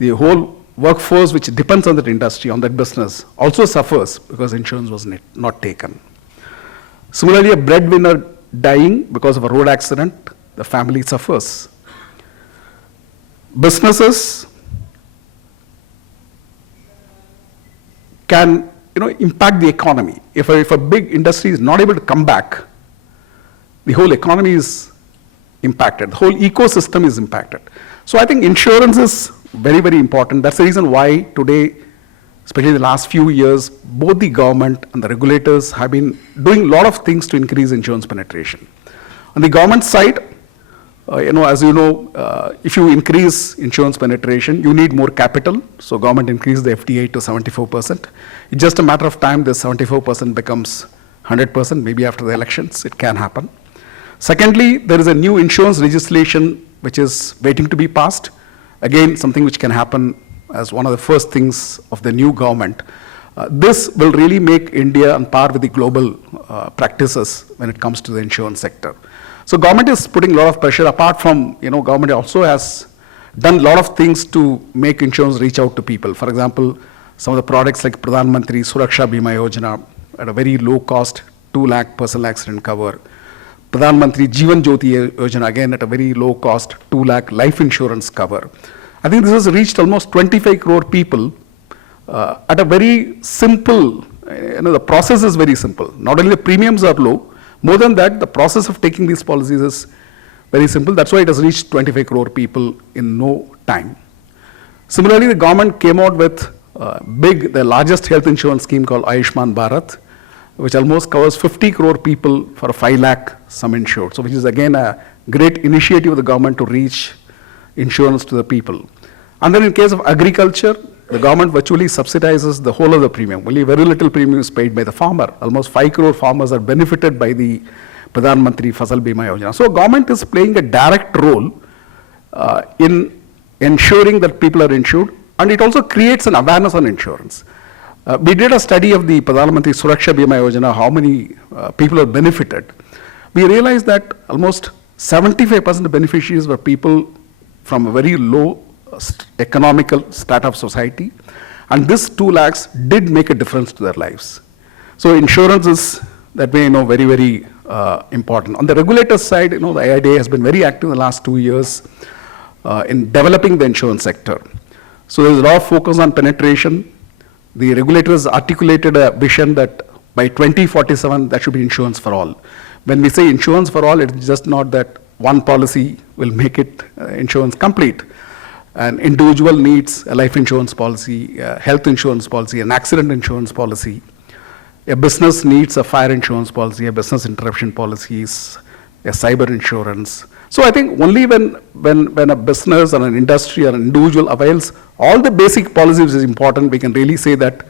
the whole workforce which depends on that industry, on that business, also suffers because insurance was not taken. Similarly, a breadwinner dying because of a road accident, the family suffers. Businesses can impact the economy. If a big industry is not able to come back, the whole economy is impacted, the whole ecosystem is impacted. So I think insurance is very, very important. That's the reason why today, especially the last few years, both the government and the regulators have been doing a lot of things to increase insurance penetration. On the government side, as you know, if you increase insurance penetration, you need more capital. So government increased the FDI to 74%. It's just a matter of time this 74% becomes 100%, maybe after the elections, it can happen. Secondly, there is a new insurance legislation which is waiting to be passed. Again, something which can happen as one of the first things of the new government. This will really make India on par with the global practices when it comes to the insurance sector. So government is putting a lot of pressure. Apart from, government also has done a lot of things to make insurance reach out to people. For example, some of the products like Pradhan Mantri Suraksha Bima Yojana at a very low cost, 2 lakh personal accident cover. Pradhan Mantri Jeevan Jyoti Yojana, again at a very low cost, 2 lakh life insurance cover. I think this has reached almost 25 crore people at a very simple, the process is very simple. Not only the premiums are low, more than that, the process of taking these policies is very simple. That's why it has reached 25 crore people in no time. Similarly, the government came out with the largest health insurance scheme called Ayushman Bharat, which almost covers 50 crore people for 5 lakh sum insured. So which is again a great initiative of the government to reach insurance to the people. And then in case of agriculture, the government virtually subsidizes the whole of the premium. Only very little premium is paid by the farmer. Almost 5 crore farmers are benefited by the Pradhan Mantri Fasal Bima Yojana. So government is playing a direct role in ensuring that people are insured, and it also creates an awareness on insurance. We did a study of the Pradhan Mantri Suraksha Bima Yojana, how many people are benefited. We realized that almost 75% of beneficiaries were people from a very low economical strata of society, and this 2 lakhs did make a difference to their lives. So insurance is that way, very, very important. On the regulator side, the IRDAI has been very active in the last 2 years in developing the insurance sector. So there's a lot of focus on penetration. The regulators articulated a vision that by 2047, there should be insurance for all. When we say insurance for all, it's just not that one policy will make it insurance complete. An individual needs a life insurance policy, a health insurance policy, an accident insurance policy. A business needs a fire insurance policy, a business interruption policies, a cyber insurance. So I think only when a business or an industry or an individual avails all the basic policies is important, we can really say that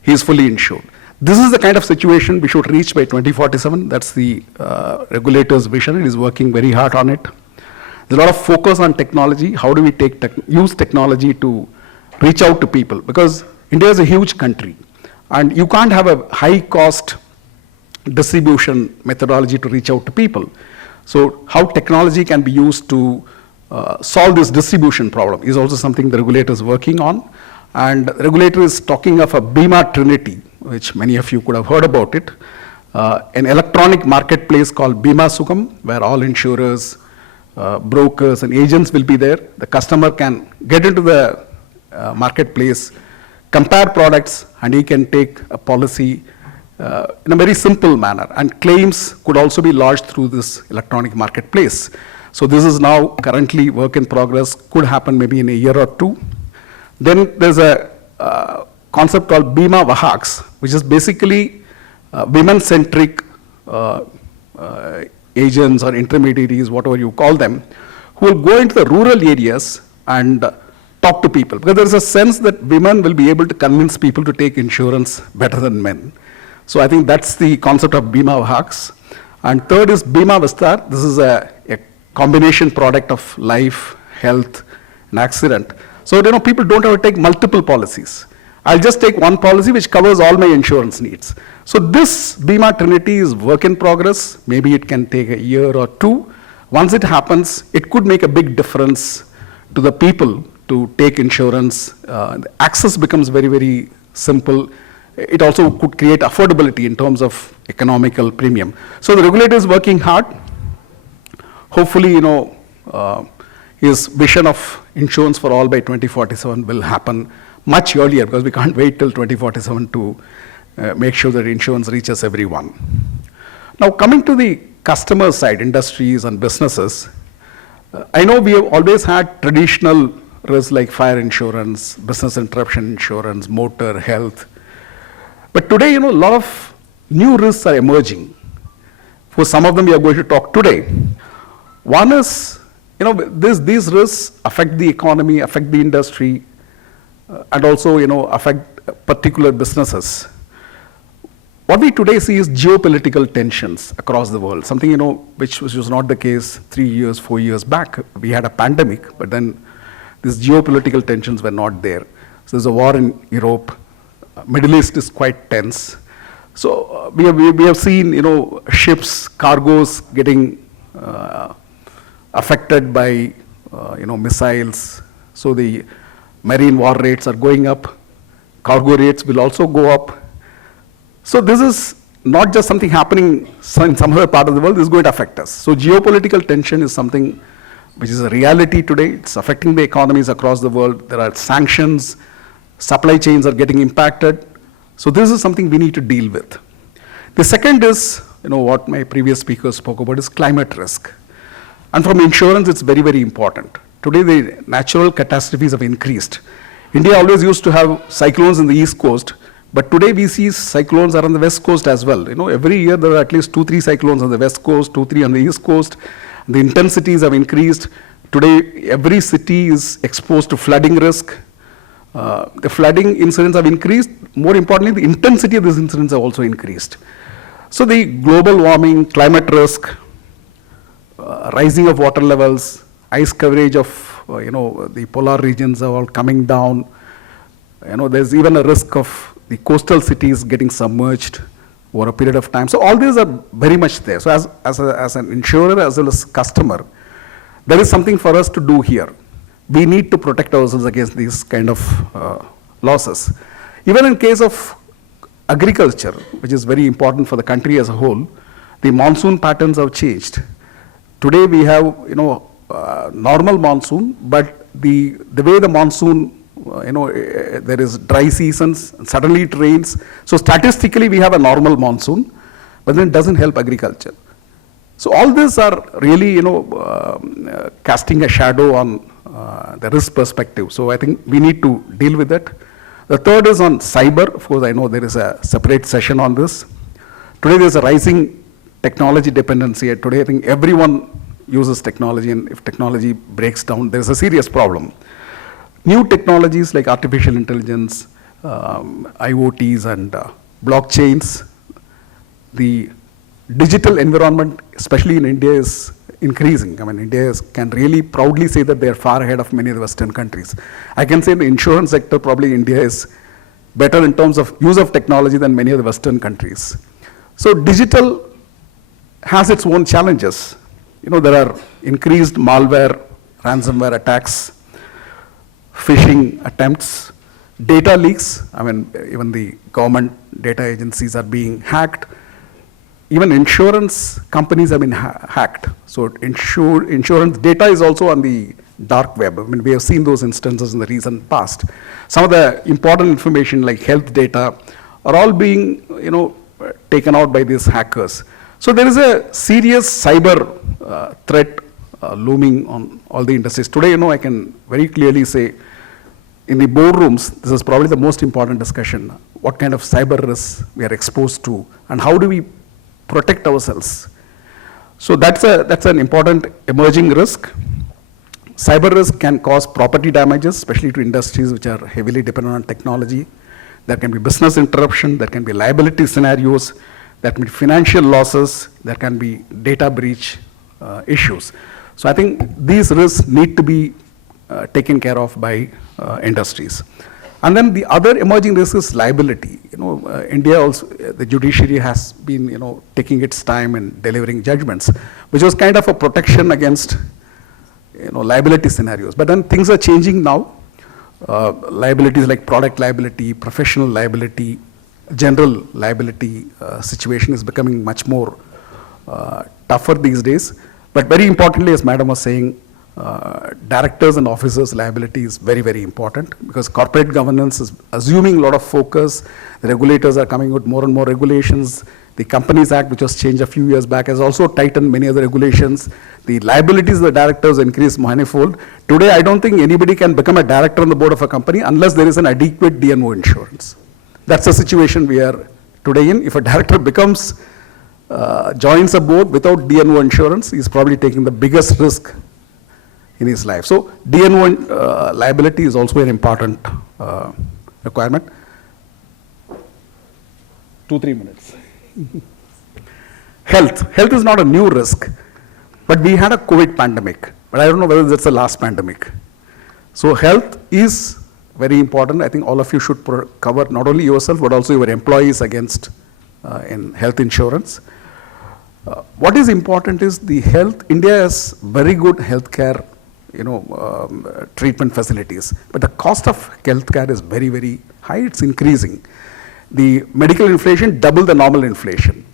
he is fully insured. This is the kind of situation we should reach by 2047. That's the regulator's vision. It is working very hard on it. There's a lot of focus on technology. How do we use technology to reach out to people? Because India is a huge country, and you can't have a high-cost distribution methodology to reach out to people. So how technology can be used to solve this distribution problem is also something the regulator is working on. And the regulator is talking of a Bima Trinity, which many of you could have heard about it, an electronic marketplace called Bima Sugam, where all insurers, brokers and agents will be there. The customer can get into the marketplace, compare products, and he can take a policy in a very simple manner. And claims could also be lodged through this electronic marketplace. So this is now currently work in progress, could happen maybe in a year or two. Then there's a concept called Bima Vahaks, which is basically women-centric agents or intermediaries, whatever you call them, who will go into the rural areas and talk to people. Because there is a sense that women will be able to convince people to take insurance better than men. So I think that's the concept of Bima Vahaks. And third is Bima Vistar. This is a combination product of life, health, and accident. So, people don't have to take multiple policies. I'll just take one policy which covers all my insurance needs. So this Bima Trinity is work in progress. Maybe it can take a year or two. Once it happens, it could make a big difference to the people to take insurance. The access becomes very, very simple. It also could create affordability in terms of economical premium. So the regulator is working hard. Hopefully, his vision of insurance for all by 2047 will happen much earlier, because we can't wait till 2047 to make sure that insurance reaches everyone. Now, coming to the customer side, industries and businesses, I know we have always had traditional risks like fire insurance, business interruption insurance, motor, health. But today, a lot of new risks are emerging. For some of them, we are going to talk today. One is, these risks affect the economy, affect the industry, and also, affect particular businesses. What we today see is geopolitical tensions across the world, something, which was not the case 3 years, 4 years back. We had a pandemic, but then these geopolitical tensions were not there. So there's a war in Europe. Middle East is quite tense. So we have seen, ships, cargoes getting affected by, missiles. So the marine war rates are going up. Cargo rates will also go up. So this is not just something happening in some other part of the world, this is going to affect us. So geopolitical tension is something which is a reality today. It's affecting the economies across the world. There are sanctions, supply chains are getting impacted. So this is something we need to deal with. The second is, what my previous speaker spoke about, is climate risk. And from insurance, it's very, very important. Today, the natural catastrophes have increased. India always used to have cyclones in the East Coast, but today we see cyclones are on the West Coast as well. Every year there are at least 2-3 cyclones on the West Coast, 2-3 on the East Coast. The intensities have increased. Today, every city is exposed to flooding risk. The flooding incidents have increased. More importantly, the intensity of these incidents have also increased. So the global warming, climate risk, rising of water levels, ice coverage of the polar regions are all coming down. There's even a risk of the coastal cities getting submerged over a period of time. So all these are very much there. So as an insurer as well as customer, there is something for us to do here. We need to protect ourselves against these kind of losses. Even in case of agriculture, which is very important for the country as a whole, the monsoon patterns have changed. Today we have, normal monsoon, but the way the monsoon, there is dry seasons, suddenly it rains. So statistically we have a normal monsoon, but then it doesn't help agriculture. So all these are really, casting a shadow on the risk perspective. So I think we need to deal with it. The third is on cyber. Of course, I know there is a separate session on this. Today there's a rising technology dependency. Today I think everyone uses technology, and if technology breaks down, there's a serious problem. New technologies like artificial intelligence, IoTs and blockchains, the digital environment, especially in India, is increasing. I mean, India can really proudly say that they are far ahead of many of the Western countries. I can say in the insurance sector, probably India is better in terms of use of technology than many of the Western countries. So digital has its own challenges. There are increased malware, ransomware attacks, phishing attempts, data leaks. I mean, even the government data agencies are being hacked. Even insurance companies have been hacked. So insurance data is also on the dark web. I mean, we have seen those instances in the recent past. Some of the important information like health data are all being, taken out by these hackers. So there is a serious cyber threat looming on all the industries. Today, I can very clearly say in the boardrooms, this is probably the most important discussion. What kind of cyber risks we are exposed to, and how do we protect ourselves? So that's an important emerging risk. Cyber risk can cause property damages, especially to industries which are heavily dependent on technology. There can be business interruption, there can be liability scenarios, there can be financial losses, there can be data breach issues. So I think these risks need to be taken care of by industries. And then the other emerging risk is liability. India also, the judiciary has been, taking its time in delivering judgments, which was kind of a protection against, liability scenarios. But then things are changing now. Liabilities like product liability, professional liability, general liability situation is becoming much more tougher these days. But very importantly, as Madam was saying, directors and officers' liability is very, very important, because corporate governance is assuming a lot of focus. The regulators are coming with more and more regulations. The Companies Act, which was changed a few years back, has also tightened many other regulations. The liabilities of the directors increased manifold. Today, I don't think anybody can become a director on the board of a company unless there is an adequate D&O insurance. That's the situation we are today in. If a director joins a board without D&O insurance, he's probably taking the biggest risk in his life. So D&O liability is also an important requirement. 2-3 minutes. Health is not a new risk, but we had a COVID pandemic, but I don't know whether that's the last pandemic. So health is very important. I think all of you should cover not only yourself, but also your employees against in health insurance. What is important is the health. India has very good healthcare, treatment facilities, but the cost of healthcare is very, very high. It's increasing. The medical inflation double the normal inflation.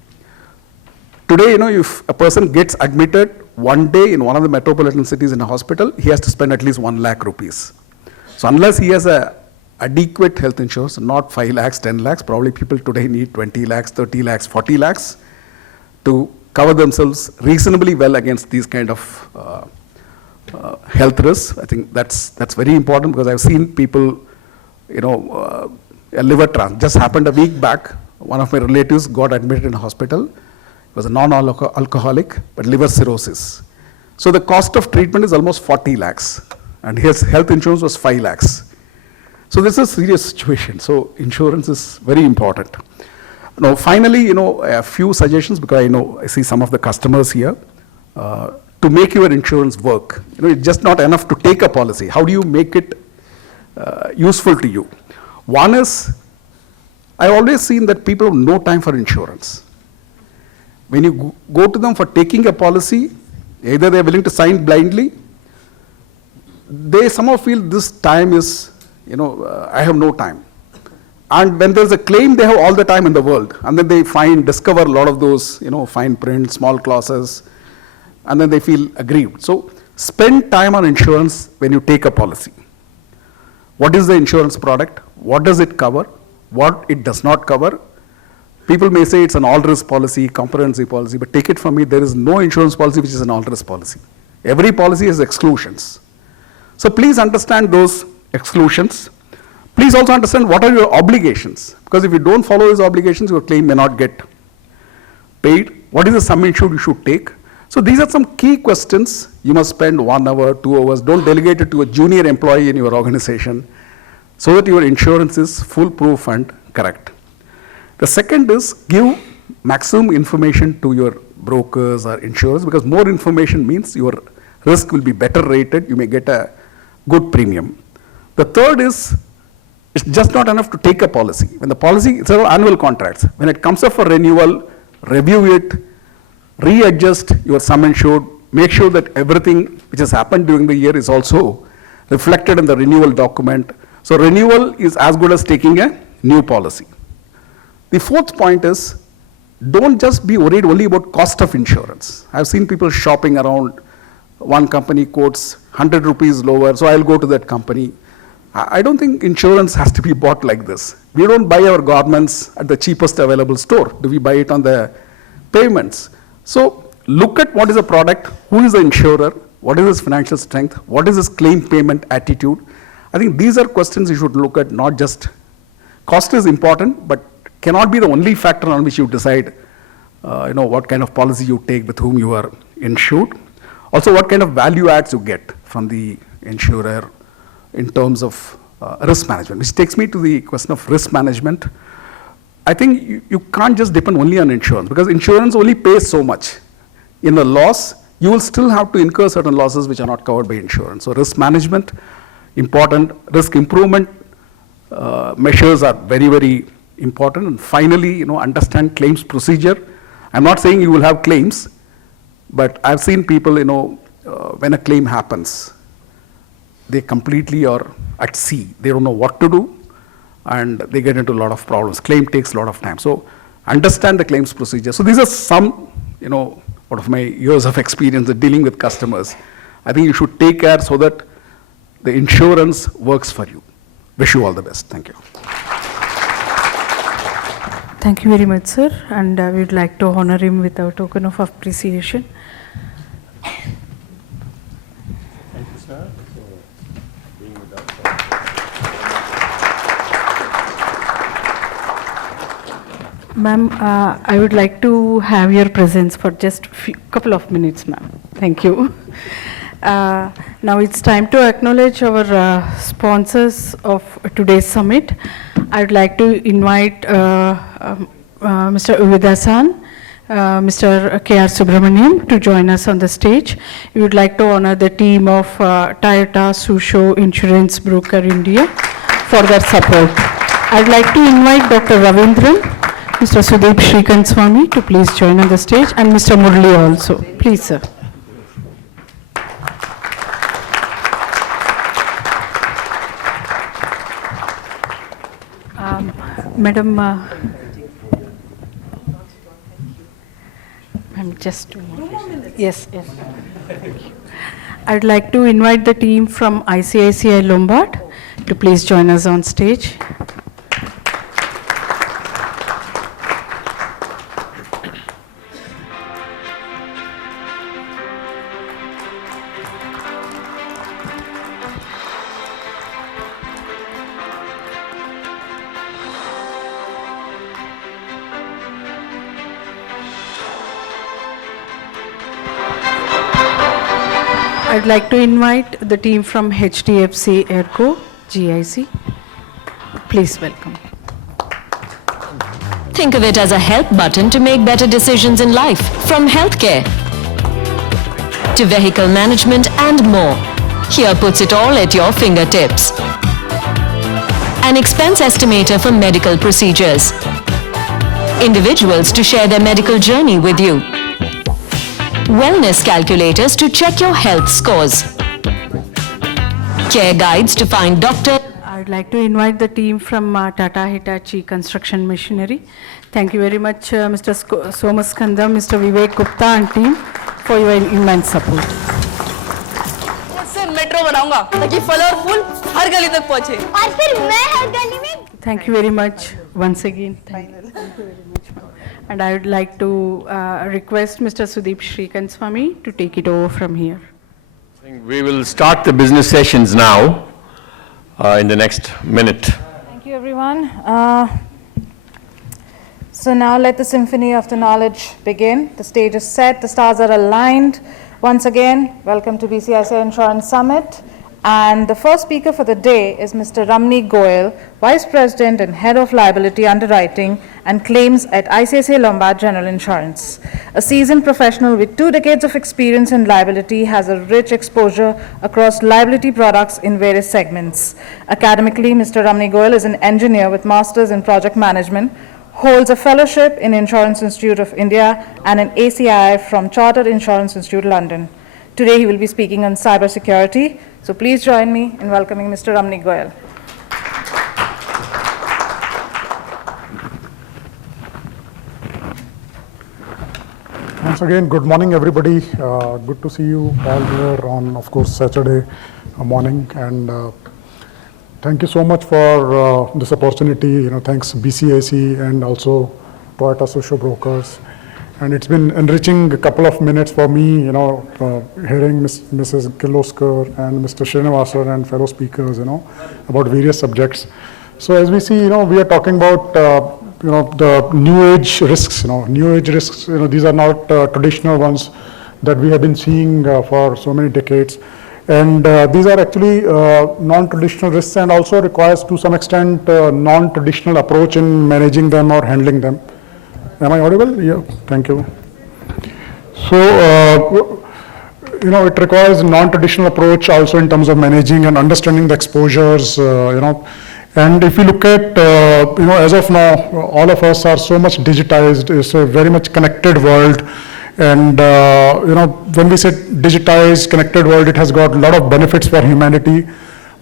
Today, if a person gets admitted one day in one of the metropolitan cities in a hospital, he has to spend at least 1 lakh rupees. So unless he has a adequate health insurance, not 5 lakhs, 10 lakhs, probably people today need 20 lakhs, 30 lakhs, 40 lakhs to cover themselves reasonably well against these kind of health risks. I think that's very important, because I've seen people, a liver transplant just happened a week back. One of my relatives got admitted in a hospital. He was a non-alcoholic, but liver cirrhosis. So the cost of treatment is almost 40 lakhs, and his health insurance was 5 lakhs. So this is a serious situation. So insurance is very important. Now, finally, a few suggestions, because I see some of the customers here. To make your insurance work, it's just not enough to take a policy. How do you make it useful to you? One is, I've always seen that people have no time for insurance. When you go to them for taking a policy, either they're willing to sign blindly, they somehow feel this time is, I have no time. And when there's a claim, they have all the time in the world. And then they discover a lot of those, fine print, small clauses, and then they feel aggrieved. So spend time on insurance when you take a policy. What is the insurance product? What does it cover? What it does not cover? People may say it's an all-risk policy, comprehensive policy, but take it from me, there is no insurance policy which is an all-risk policy. Every policy has exclusions. So please understand those exclusions. Please also understand what are your obligations, because if you don't follow those obligations, your claim may not get paid. What is the sum insured you should take? So these are some key questions. You must spend 1 hour, 2 hours. Don't delegate it to a junior employee in your organization, so that your insurance is foolproof and correct. The second is give maximum information to your brokers or insurers, because more information means your risk will be better rated. You may get a good premium. The third is, it's just not enough to take a policy. When the policy, it's annual contracts. When it comes up for renewal, review it, readjust your sum insured, make sure that everything which has happened during the year is also reflected in the renewal document. So renewal is as good as taking a new policy. The fourth point is, don't just be worried only about cost of insurance. I've seen people shopping around. One company quotes 100 rupees lower, so I'll go to that company. I don't think insurance has to be bought like this. We don't buy our garments at the cheapest available store. Do we buy it on the payments? So look at what is the product, who is the insurer, what is his financial strength, what is his claim payment attitude, I think these are questions you should look at, not just cost is important, but cannot be the only factor on which you decide what kind of policy you take, with whom you are insured. Also, what kind of value adds you get from the insurer in terms of risk management, which takes me to the question of risk management. I think you can't just depend only on insurance, because insurance only pays so much. In a loss, you will still have to incur certain losses which are not covered by insurance. So risk management, important. Risk improvement measures are very, very important. And finally, understand claims procedure. I'm not saying you will have claims, but I've seen people, when a claim happens, they completely are at sea. They don't know what to do, and they get into a lot of problems. Claim takes a lot of time. So understand the claims procedure. So these are some, out of my years of experience in dealing with customers. I think you should take care so that the insurance works for you. Wish you all the best. Thank you. Thank you very much, sir. And we'd like to honor him with a token of appreciation. Thank you, sir, for being with us. Ma'am, I would like to have your presence for just a couple of minutes, ma'am. Thank you. Now it's time to acknowledge our sponsors of today's summit. I would like to invite Mr. Uvidasan, Mr. K.R. Subramaniam to join us on the stage. We would like to honor the team of Toyota Tsusho Insurance Broker India for their support. I would like to invite Dr. Ravindran, Mr. Sudeep Shrikant Swami to please join on the stage, and Mr. Murli also. Please, sir. Madam, I'm just 2 more minutes. Yes, yes. Thank you. I would like to invite the team from ICICI Lombard to please join us on stage. I'd like to invite the team from HDFC Airco, GIC. Please welcome. Think of it as a help button to make better decisions in life, from healthcare to vehicle management and more. Here puts it all at your fingertips. An expense estimator for medical procedures. Individuals to share their medical journey with you. Wellness calculators to check your health scores. Care guides to find doctor. I'd like to invite the team from Tata Hitachi Construction Machinery. Thank you very much, Mr. Somaskandam, Mr. Vivek Gupta and team for your immense support. Sir metro बनाऊंगा ताकि फल और फूल हर गली तक पहुंचे और फिर मैं हर गली में. Thank you very much once again. Thank you very much. And I would like to request Mr. Sudeep Shrikant Swami to take it over from here. I think we will start the business sessions now in the next minute. Thank you, everyone. So now let the symphony of the knowledge begin. The stage is set, the stars are aligned. Once again, welcome to BCICI Insurance Summit. And the first speaker for the day is Mr. Ramneek Goyal, Vice President and Head of Liability Underwriting and Claims at ICICI Lombard General Insurance. A seasoned professional with 2 decades of experience in liability, has a rich exposure across liability products in various segments. Academically, Mr. Ramneek Goyal is an engineer with Masters in Project Management, holds a fellowship in Insurance Institute of India and an ACII from Chartered Insurance Institute, London. Today he will be speaking on cybersecurity. So please join me in welcoming Mr. Ramneek Goyal. Once again, good morning, everybody. Good to see you all here on, of course, Saturday morning. And thank you so much for this opportunity. Thanks BCIC and also Toyota Tsusho Brokers And it's been enriching a couple of minutes for me, hearing Mrs. Kirloskar and Mr. Srinivasan and fellow speakers, about various subjects. So as we see, we are talking about, the new age risks, new age risks, these are not traditional ones that we have been seeing for so many decades. And these are actually non-traditional risks and also requires to some extent non-traditional approach in managing them or handling them. Am I audible? Yeah, thank you. So, it requires a non-traditional approach also in terms of managing and understanding the exposures, And if you look at, as of now, all of us are so much digitized, it's a very much connected world. And, when we say digitized, connected world, it has got a lot of benefits for humanity.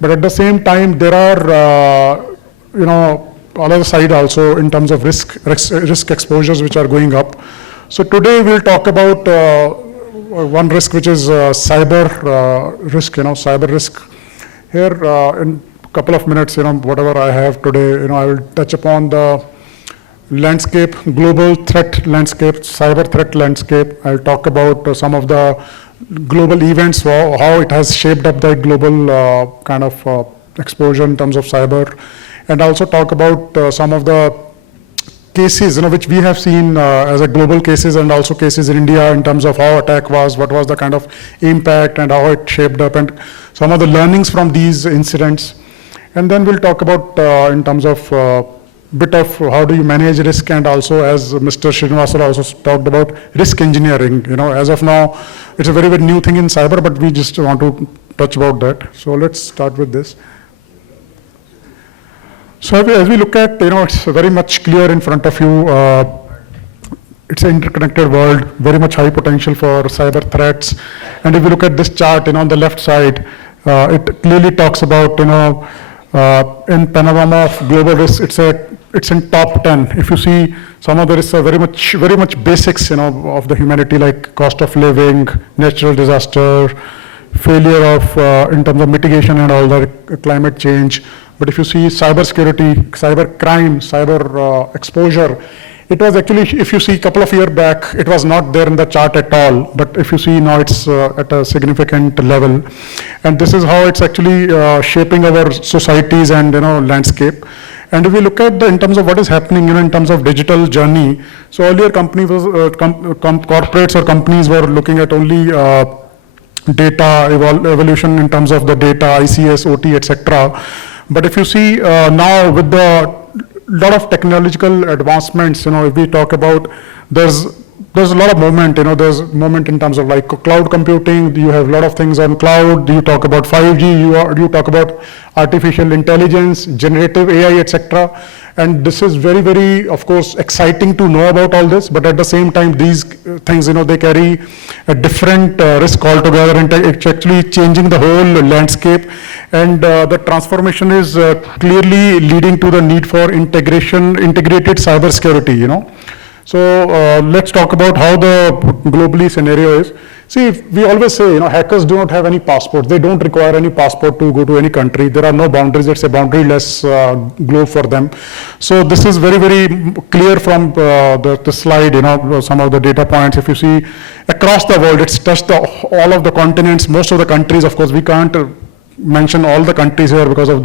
But at the same time, there are, other side also in terms of risk exposures which are going up. So today we'll talk about one risk which is cyber risk, cyber risk. Here in a couple of minutes, whatever I have today, I will touch upon the landscape, global threat landscape, cyber threat landscape. I'll talk about some of the global events, how it has shaped up the global kind of exposure in terms of cyber. And also talk about some of the cases, which we have seen as a global cases and also cases in India in terms of how attack was, what was the kind of impact and how it shaped up and some of the learnings from these incidents. And then we'll talk about in terms of bit of how do you manage risk and also as Mr. Srinivasan also talked about risk engineering. As of now, it's a very, very new thing in cyber, but we just want to touch about that. So let's start with this. So as we look at, it's very much clear in front of you. It's an interconnected world, very much high potential for cyber threats. And if you look at this chart, on the left side, it clearly talks about, in panorama of global risk, it's in top 10. If you see, some of the risks are very much basics, of the humanity, like cost of living, natural disaster, failure of, in terms of mitigation and all that, climate change. But if you see cyber security, cyber crime, cyber exposure, it was actually, if you see a couple of years back, it was not there in the chart at all. But if you see now, it's at a significant level. And this is how it's actually shaping our societies and, landscape. And if we look at in terms of what is happening, in terms of digital journey, so earlier corporates or companies were looking at only data evolution in terms of the data, ICS, OT, etc. But if you see now with the lot of technological advancements, if we talk about, there's a lot of movement, there's movement in terms of like cloud computing, you have a lot of things on cloud, you talk about 5G, you talk about artificial intelligence, generative AI, etc. And this is very, very, of course, exciting to know about all this, but at the same time, these things, they carry a different risk altogether, and it's actually changing the whole landscape. And the transformation is clearly leading to the need for integrated cybersecurity, So let's talk about how the globally scenario is. See, we always say, hackers do not have any passport. They don't require any passport to go to any country. There are no boundaries. It's a boundaryless globe for them. So this is very, very clear from the slide, some of the data points. If you see across the world, it's touched all of the continents, most of the countries. Of course, we can't mention all the countries here because of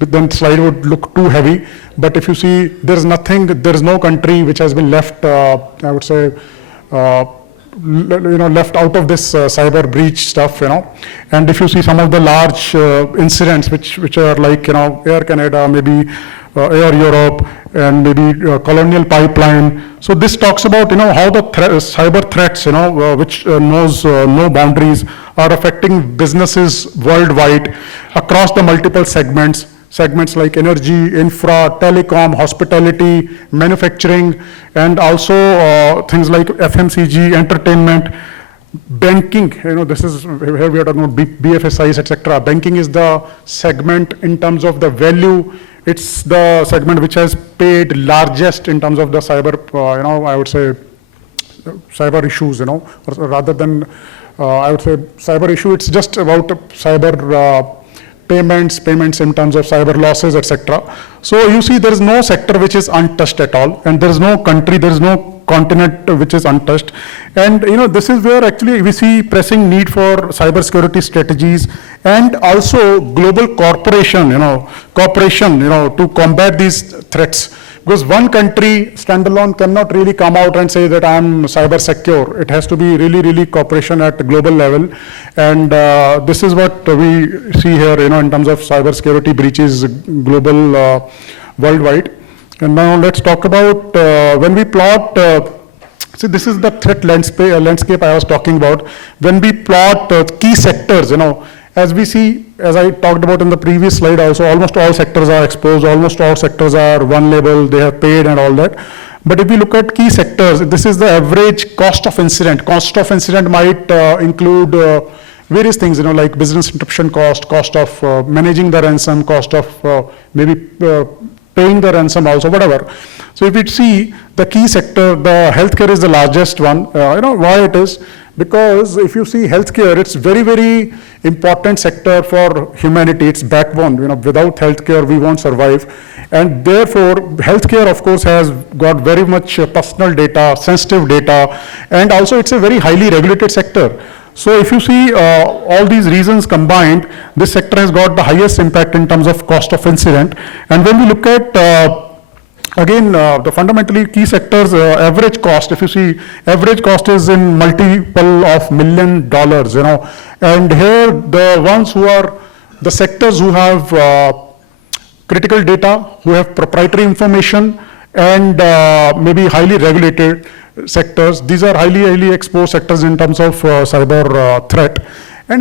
then slide would look too heavy. But if you see, there's no country which has been left, I would say, left out of this cyber breach stuff, And if you see some of the large incidents which are like, Air Canada, maybe Air Europe, and maybe Colonial Pipeline. So this talks about, how the cyber threats, which knows no boundaries, are affecting businesses worldwide across the multiple segments like energy, infra, telecom, hospitality, manufacturing, and also things like FMCG, entertainment, banking. This is here we are talking about BFSIs, etc. Banking is the segment in terms of the value. It's the segment which has paid largest in terms of the cyber, I would say, cyber issues, or rather than, I would say, cyber issue. It's just about cyber payments in terms of cyber losses, etc. So you see, there is no sector which is untouched at all, and there is no country, there is no continent which is untouched. And this is where actually we see pressing need for cybersecurity strategies and also global cooperation, to combat these threats. Because one country standalone cannot really come out and say that I'm cyber secure. It has to be really cooperation at the global level. And this is what we see here, in terms of cybersecurity breaches global, worldwide. And now let's talk about when we plot, see this is the threat landscape I was talking about. When we plot key sectors, as we see, as I talked about in the previous slide also, almost all sectors are exposed, almost all sectors are vulnerable, they have paid and all that. But if we look at key sectors, this is the average cost of incident. Cost of incident might include various things, like business interruption cost of managing the ransom, cost of maybe paying the ransom also, whatever. So if we see the key sector, the healthcare is the largest one. Why it is? Because if you see healthcare, it's very important sector for humanity. It's backbone. Without healthcare, we won't survive. And therefore, healthcare, of course, has got very much personal data, sensitive data, and also it's a very highly regulated sector. So if you see all these reasons combined, this sector has got the highest impact in terms of cost of incident. And when we look at again, the fundamentally key sectors, average cost, if you see, average cost is in multiple of $1 million, and here the ones who are, the sectors who have critical data, who have proprietary information, and maybe highly regulated sectors, these are highly exposed sectors in terms of cyber threat. And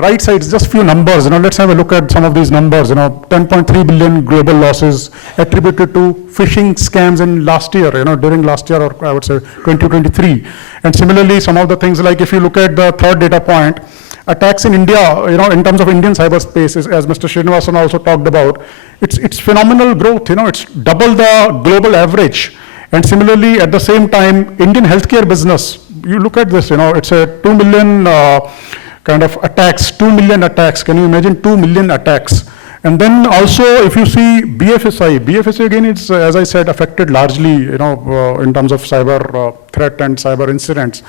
right side is just few numbers. Let's have a look at some of these numbers. 10.3 billion global losses attributed to phishing scams in last year. During last year, or I would say 2023. And similarly, some of the things like if you look at the third data point, attacks in India. In terms of Indian cyberspace, as Mr. Srinivasan also talked about, it's phenomenal growth. It's double the global average. And similarly, at the same time, Indian healthcare business. You look at this. It's a 2 million. Kind of attacks, 2 million attacks. Can you imagine 2 million attacks? And then also, if you see BFSI again, it's, as I said, affected largely, in terms of cyber threat and cyber incidents.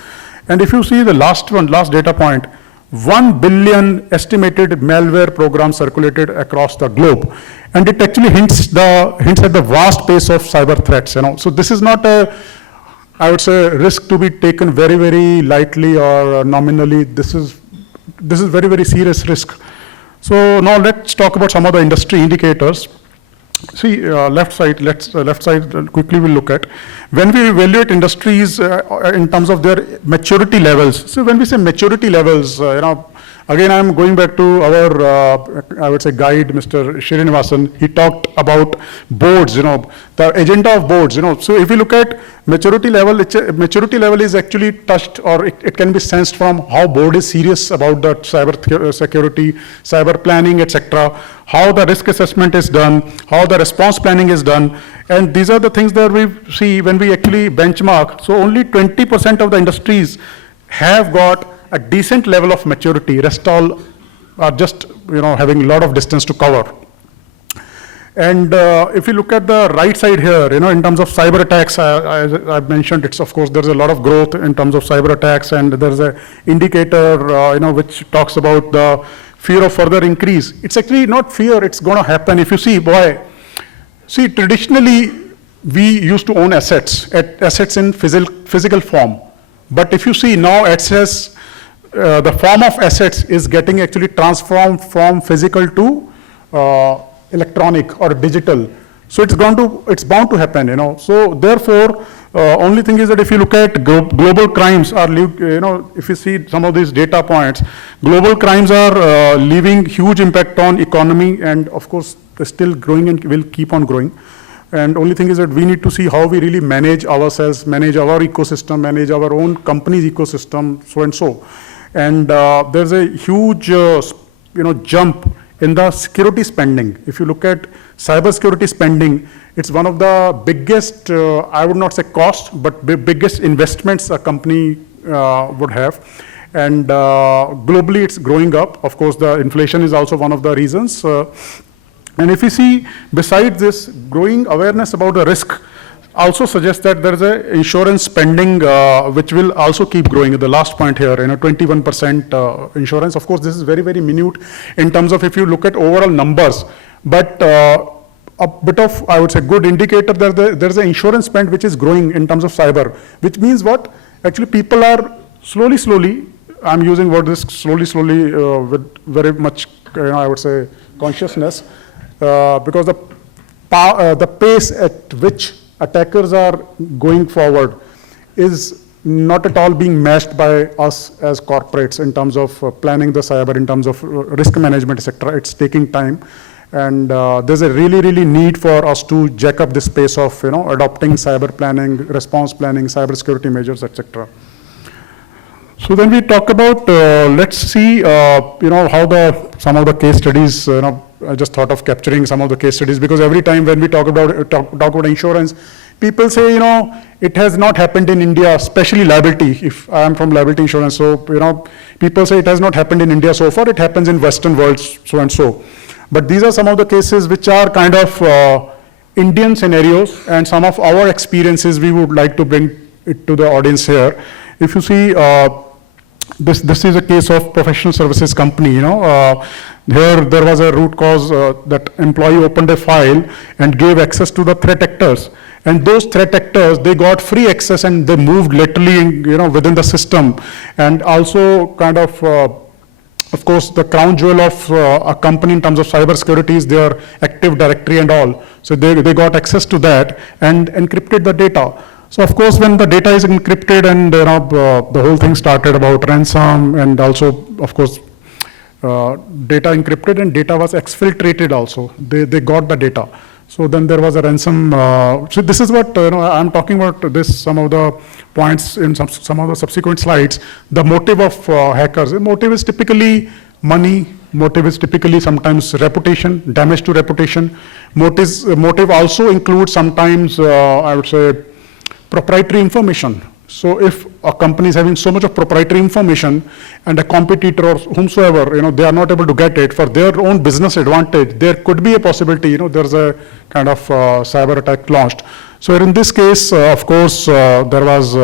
And if you see the last data point, 1 billion estimated malware programs circulated across the globe. And it actually hints at the vast pace of cyber threats, So this is not a, I would say, risk to be taken very lightly or nominally. This is very serious risk. So now let's talk about some of the industry indicators. See, left side quickly we'll look at. When we evaluate industries in terms of their maturity levels. So when we say maturity levels, again, I'm going back to our, I would say, guide, Mr. Srinivasan. He talked about boards, the agenda of boards, So if you look at maturity level, maturity level is actually touched, or it can be sensed from how board is serious about the cyber security, cyber planning, etc., how the risk assessment is done, how the response planning is done. And these are the things that we see when we actually benchmark. So only 20% of the industries have got a decent level of maturity. Rest all are just having a lot of distance to cover. And if you look at the right side here, in terms of cyber attacks, as I've mentioned, it's of course there's a lot of growth in terms of cyber attacks, and there's a indicator which talks about the fear of further increase. It's actually not fear; it's going to happen. If you see, traditionally we used to own assets in physical form, but if you see now, assets. The form of assets is getting actually transformed from physical to electronic or digital. So it's bound to happen, So therefore, only thing is that if you look at global crimes are, if you see some of these data points, global crimes are leaving huge impact on economy, and of course, they're still growing and will keep on growing. And only thing is that we need to see how we really manage ourselves, manage our ecosystem, manage our own company's ecosystem, so and so. And there's a huge, jump in the security spending. If you look at cybersecurity spending, it's one of the biggest, I would not say cost, but biggest investments a company would have. And globally, it's growing up. Of course, the inflation is also one of the reasons. And if you see, besides this growing awareness about the risk, also suggests that there is a insurance spending which will also keep growing. The last point here, 21% insurance. Of course, this is very, very minute in terms of if you look at overall numbers, but a bit of, I would say, good indicator that there's an insurance spend which is growing in terms of cyber, which means what? Actually, people are slowly, I'm using word this slowly, with very much, I would say, consciousness, because the pace at which attackers are going forward is not at all being matched by us as corporates in terms of planning the cyber, in terms of risk management, etc. It's taking time. And there's a really need for us to jack up this pace of adopting cyber planning, response planning, cyber security measures, etc. So then we talk about, let's see, how some of the case studies, I just thought of capturing some of the case studies, because every time when we talk about insurance, people say, it has not happened in India, especially liability. If I am from liability insurance, so, people say it has not happened in India so far, it happens in Western world, so and so. But these are some of the cases which are kind of Indian scenarios, and some of our experiences we would like to bring it to the audience here. If you see, this is a case of professional services company, here there was a root cause that employee opened a file and gave access to the threat actors. And those threat actors, they got free access and they moved literally, within the system. And also kind of course, the crown jewel of a company in terms of cyber security is their Active Directory and all. So they got access to that and encrypted the data. So of course, when the data is encrypted and the whole thing started about ransom, and also, of course, data encrypted and data was exfiltrated also. They got the data. So then there was a ransom. So this is what I'm talking about. This some of the points in some of the subsequent slides. The motive of hackers. The motive is typically money. Motive is typically sometimes reputation, damage to reputation. Motive also includes sometimes I would say proprietary information. So if a company is having so much of proprietary information and a competitor or whomsoever, they are not able to get it for their own business advantage, there could be a possibility, there's a kind of cyber attack launched. So in this case, of course, there was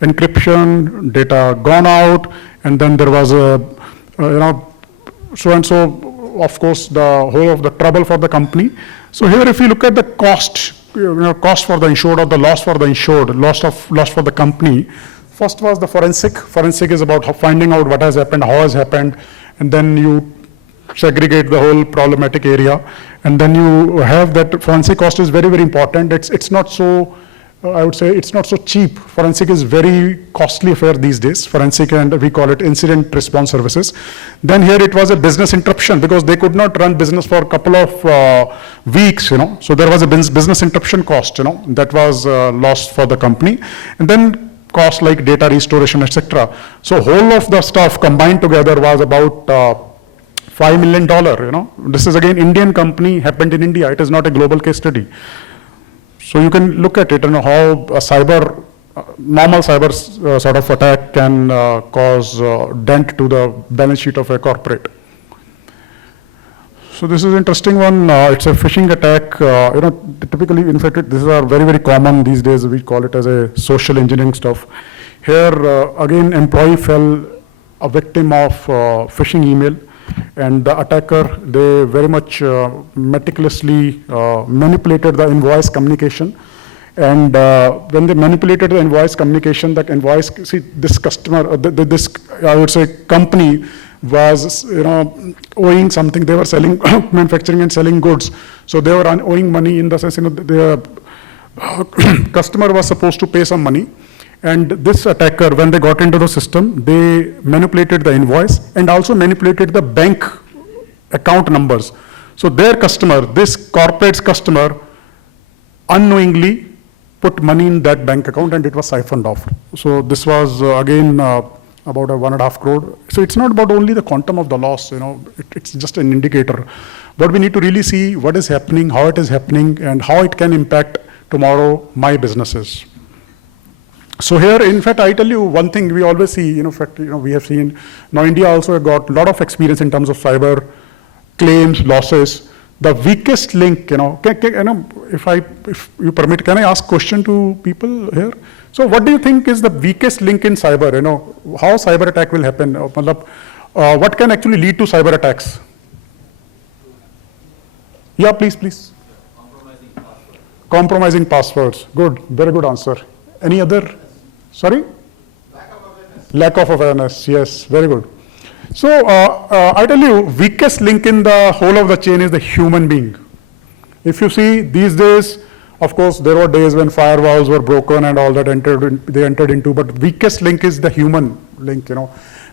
encryption, data gone out, and then there was so and so, of course, the whole of the trouble for the company. So here, if you look at the cost, cost for the insured or the loss for the insured, loss for the company. First was the forensic. Forensic is about finding out what has happened, how has happened, and then you segregate the whole problematic area, and then you have that forensic cost is very, very important. It's not so, I would say, it's not so cheap. Forensic is very costly affair these days, forensic, and we call it incident response services. Then here it was a business interruption because they could not run business for a couple of weeks, So there was a business interruption cost, that was lost for the company. And then costs like data restoration, etc. So whole of the stuff combined together was about $5 million, This is again Indian company, happened in India. It is not a global case study. So you can look at it and how a normal cyber sort of attack can cause dent to the balance sheet of a corporate. So this is an interesting one. It's a phishing attack. Typically, in fact, these are very, very common these days. We call it as a social engineering stuff. Here, again, employee fell a victim of phishing email. And the attacker, they very much meticulously manipulated the invoice communication. And when they manipulated the invoice communication, that invoice, see, this customer, this, I would say, company was, owing something. They were selling, manufacturing and selling goods. So they were owing money in the sense, the customer was supposed to pay some money. And this attacker, when they got into the system, they manipulated the invoice and also manipulated the bank account numbers. So their customer, this corporate's customer, unknowingly put money in that bank account and it was siphoned off. So this was again about a 1.5 crore. So it's not about only the quantum of the loss, it's just an indicator. But we need to really see what is happening, how it is happening, and how it can impact tomorrow my businesses. So here, in fact, I tell you one thing we always see, we have seen, now India also got a lot of experience in terms of cyber claims, losses. the weakest link, if you permit, can I ask question to people here? So what do you think is the weakest link in cyber? How cyber attack will happen? What can actually lead to cyber attacks? Yeah, please. Compromising passwords. Good, very good answer. Any other? Sorry? Lack of awareness, yes, very good. So I tell you, weakest link in the whole of the chain is the human being. If you see these days, of course, there were days when firewalls were broken and all that they entered into, but weakest link is the human link,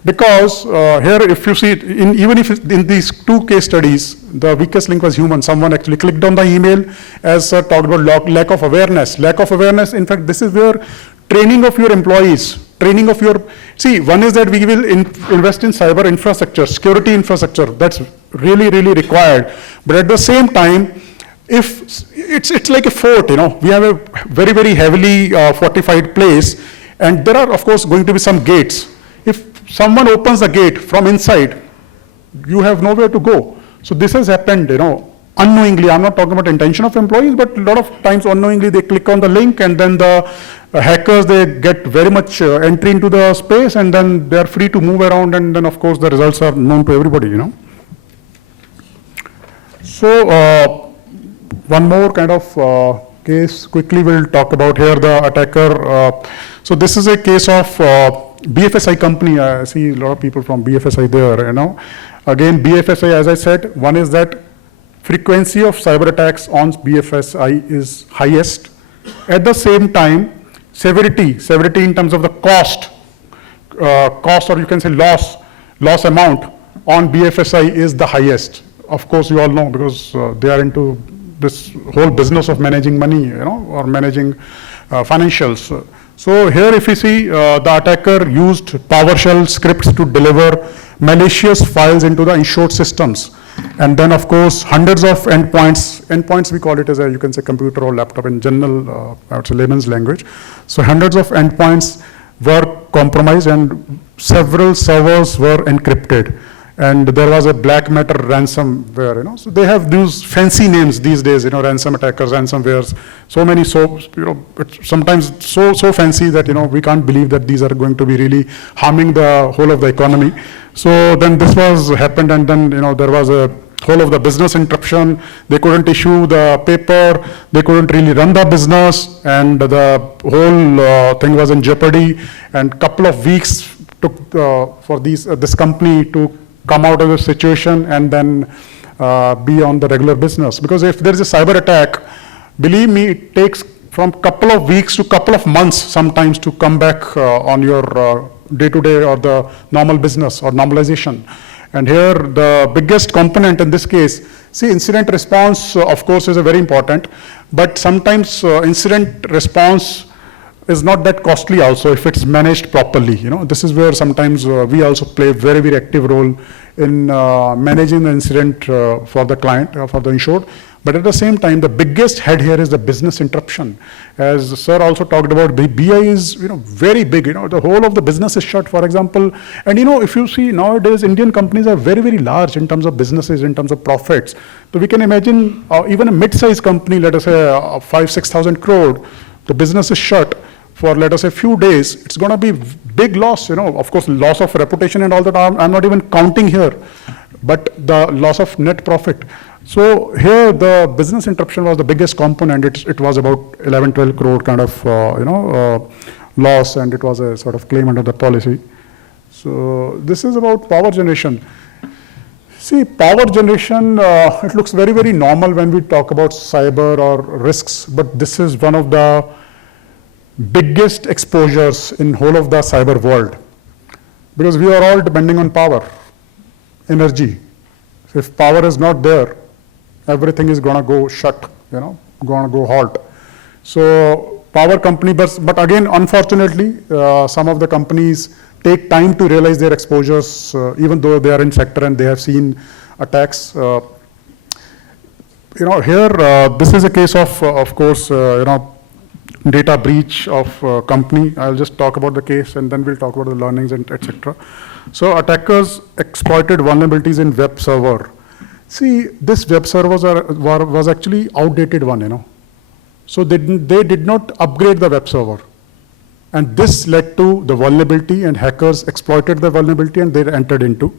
Because here, if you see, even if in these two case studies, the weakest link was human. Someone actually clicked on the email, as sir talked about lack of awareness. Lack of awareness, in fact, this is where training of your employees, one is that we will invest in cyber infrastructure, security infrastructure, that's really, really required. But at the same time, if it's like a fort, we have a very, very heavily fortified place, and there are, of course, going to be some gates. If someone opens the gate from inside, you have nowhere to go. So this has happened, unknowingly. I'm not talking about intention of employees, but a lot of times unknowingly they click on the link, and then the hackers, they get very much entry into the space, and then they are free to move around, and then of course the results are known to everybody, So one more kind of case quickly we'll talk about here, the attacker. So this is a case of BFSI company. I see a lot of people from BFSI there, Again, BFSI, as I said, one is that frequency of cyber attacks on BFSI is highest. At the same time, severity in terms of the cost or you can say loss amount on BFSI is the highest. Of course, you all know, because they are into this whole business of managing money, or managing financials. So here, if you see, the attacker used PowerShell scripts to deliver malicious files into the insured systems. And then, of course, hundreds of endpoints we call it as you can say computer or laptop in general, I would say layman's language. So hundreds of endpoints were compromised, and several servers were encrypted. And there was a black matter ransomware, So they have these fancy names these days, ransom attackers, ransomwares, so many, it's sometimes so fancy that, we can't believe that these are going to be really harming the whole of the economy. So then this happened, and then, there was a whole of the business interruption. They couldn't issue the paper, they couldn't really run the business, and the whole thing was in jeopardy. And couple of weeks took for this company to come out of the situation and then be on the regular business. Because if there is a cyber attack, believe me, it takes from couple of weeks to couple of months sometimes to come back on your day-to-day or the normal business or normalization. And here the biggest component in this case, see, incident response of course is a very important, but sometimes incident response is not that costly also if it's managed properly. This is where sometimes we also play a very, very active role in managing the incident for the client, for the insured. But at the same time, the biggest head here is the business interruption. As sir also talked about, the BI is very big. The whole of the business is shut, for example. And if you see nowadays, Indian companies are very, very large in terms of businesses, in terms of profits. So we can imagine even a mid-sized company, let us say 5,000-6,000 crore, the business is shut for, let us say, a few days. It's going to be big loss, of course, loss of reputation and all that. I'm not even counting here, but the loss of net profit. So here the business interruption was the biggest component. It was about 11-12 crore kind of loss, and it was a sort of claim under the policy. So this is about power generation. See, power generation, it looks very, very normal when we talk about cyber or risks, but this is one of the biggest exposures in whole of the cyber world, because we are all depending on power, energy. So if power is not there, everything is going to go shut, going to go halt. So power company, but again, unfortunately, some of the companies take time to realize their exposures, even though they are in sector and they have seen attacks. Here, this is a case of course, data breach of company. I'll just talk about the case and then we'll talk about the learnings and etc. So attackers exploited vulnerabilities in web server. See, this web server was actually outdated one, So they did not upgrade the web server. And this led to the vulnerability, and hackers exploited the vulnerability and they entered into.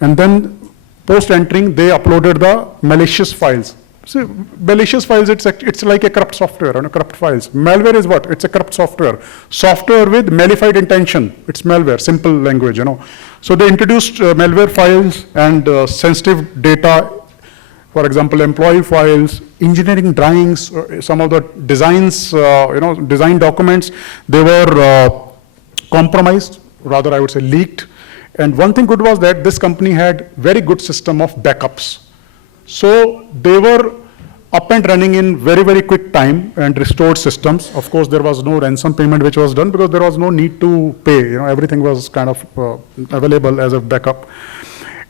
And then post entering, they uploaded the malicious files. So malicious files, it's like a corrupt software, corrupt files. Malware is what? It's a corrupt software. Software with malified intention. It's malware, simple language, So they introduced malware files and sensitive data, for example, employee files, engineering drawings, some of the designs, design documents, they were compromised, rather I would say leaked. And one thing good was that this company had very good system of backups. So they were up and running in very, very quick time and restored systems. Of course, there was no ransom payment which was done because there was no need to pay. Everything was kind of available as a backup.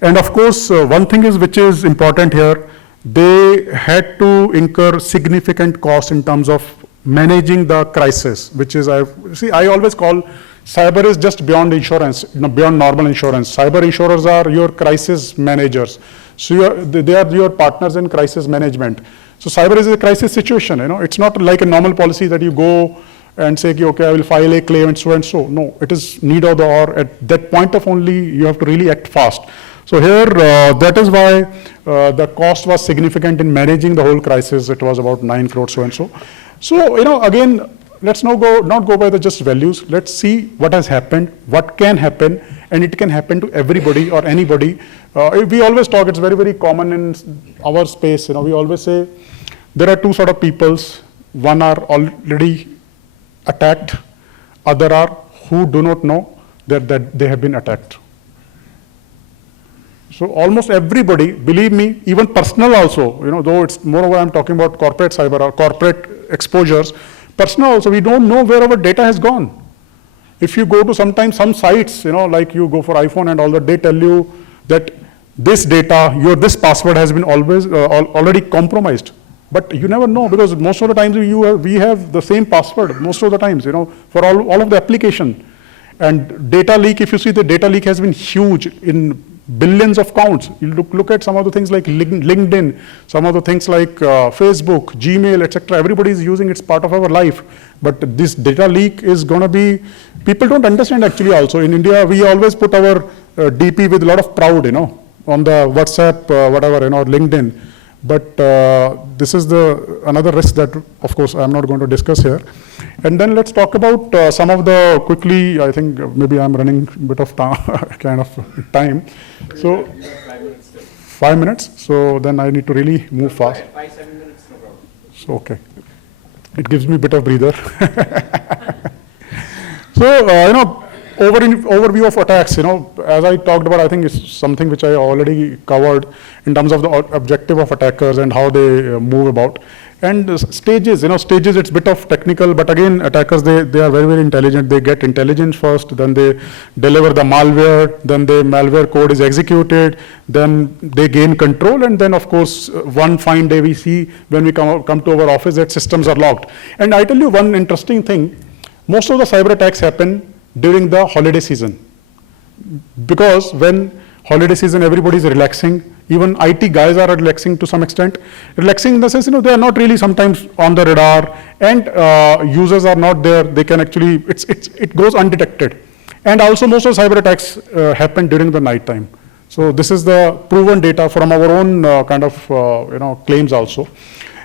And of course, one thing which is important here, they had to incur significant cost in terms of managing the crisis, which is, I always call cyber is just beyond insurance, beyond normal insurance. Cyber insurers are your crisis managers. So they are your partners in crisis management. So cyber is a crisis situation, It's not like a normal policy that you go and say, okay, I will file a claim and so and so. No, it is need of the hour. At that point of only, you have to really act fast. So here, that is why the cost was significant in managing the whole crisis. It was about 9 crores, so and so. So, again, let's not go by the just values. Let's see what has happened, what can happen, and it can happen to everybody or anybody. We always talk, it's very, very common in our space. We always say there are two sort of peoples. One are already attacked, other are who do not know that they have been attacked. So almost everybody, believe me, even personal also, though it's moreover I'm talking about corporate cyber or corporate exposures, personal also, we don't know where our data has gone. If you go to sometimes some sites, like you go for iPhone and all that, they tell you that this data, this password has been already compromised. But you never know because most of the times we have the same password most of the times, for all of the application. And data leak, if you see the data leak has been huge in billions of counts. You look at some of the things like LinkedIn, some of the things like Facebook, Gmail, etc. Everybody is using it's part of our life. But this data leak is going to be, people don't understand actually also. In India, we always put our DP with a lot of pride, on the WhatsApp, whatever, LinkedIn. But this is another risk that, of course, I'm not going to discuss here. And then let's talk about some of the quickly, I think maybe I'm running a bit of kind of time. So 5 minutes. So then I need to really move fast. 5-7 minutes, no problem. So, okay. It gives me a bit of breather. So, overview of attacks, as I talked about, I think it's something which I already covered in terms of the objective of attackers and how they move about. And stages, stages, it's a bit of technical, but again, attackers, they are very, very intelligent. They get intelligence first, then they deliver the malware, then the malware code is executed, then they gain control, and then, of course, one fine day we see when we come to our office that systems are locked. And I tell you one interesting thing, most of the cyber attacks happen during the holiday season. Because when holiday season, everybody is relaxing, even IT guys are relaxing to some extent. Relaxing in the sense, they are not really sometimes on the radar, and users are not there. They can actually, it goes undetected. And also most of cyber attacks happen during the night time. So this is the proven data from our own kind of claims also.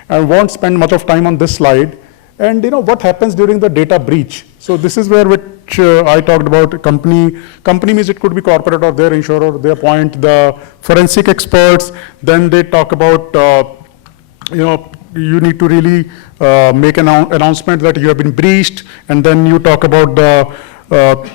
I won't spend much of time on this slide. And what happens during the data breach. So this is where which I talked about company means it could be corporate or their insurer. They appoint the forensic experts. Then they talk about, you need to really make an announcement that you have been breached. And then you talk about the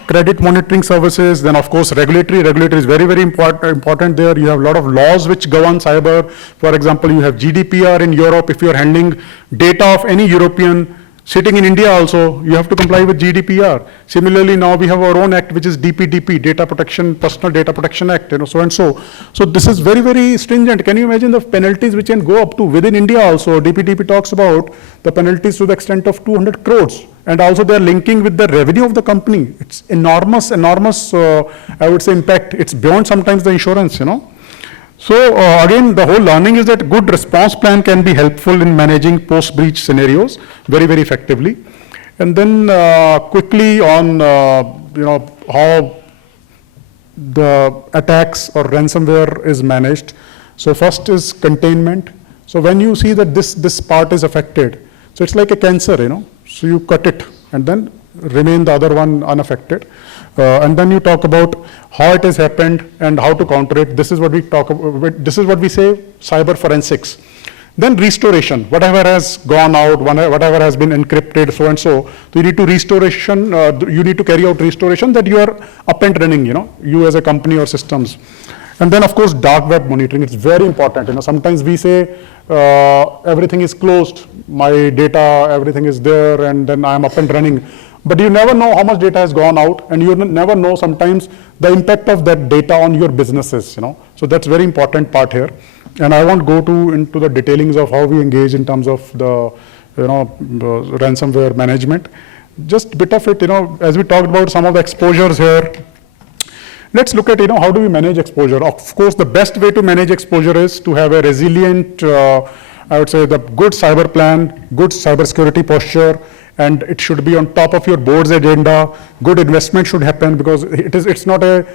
credit monitoring services. Then of course regulatory is very, very important there. You have a lot of laws which govern cyber. For example, you have GDPR in Europe. If you are handling data of any European sitting in India also, you have to comply with GDPR. Similarly, now we have our own act, which is DPDP, Data Protection, Personal Data Protection Act, so and so. So this is very, very stringent. Can you imagine the penalties which can go up to within India also? DPDP talks about the penalties to the extent of 200 crores. And also they're linking with the revenue of the company. It's enormous, I would say, impact. It's beyond sometimes the insurance, So again, the whole learning is that good response plan can be helpful in managing post-breach scenarios very, very effectively. And then quickly on, how the attacks or ransomware is managed. So first is containment. So when you see that this part is affected, so it's like a cancer, so you cut it and then remain the other one unaffected. And then you talk about how it has happened and how to counter it. This is what we talk about, this is what we say cyber forensics. Then restoration, whatever has gone out, whatever has been encrypted, so and so. So you need to restoration, you need to carry out restoration that you are up and running, you as a company or systems. And then of course, dark web monitoring, it's very important. Sometimes we say everything is closed, my data, everything is there, and then I'm up and running. But you never know how much data has gone out, and you never know sometimes the impact of that data on your businesses, So that's very important part here. And I won't go into the detailings of how we engage in terms of the, the ransomware management. Just a bit of it, as we talked about some of the exposures here. Let's look at, how do we manage exposure? Of course, the best way to manage exposure is to have a resilient, I would say the good cyber plan, good cybersecurity posture, and it should be on top of your board's agenda. Good investment should happen because it's not a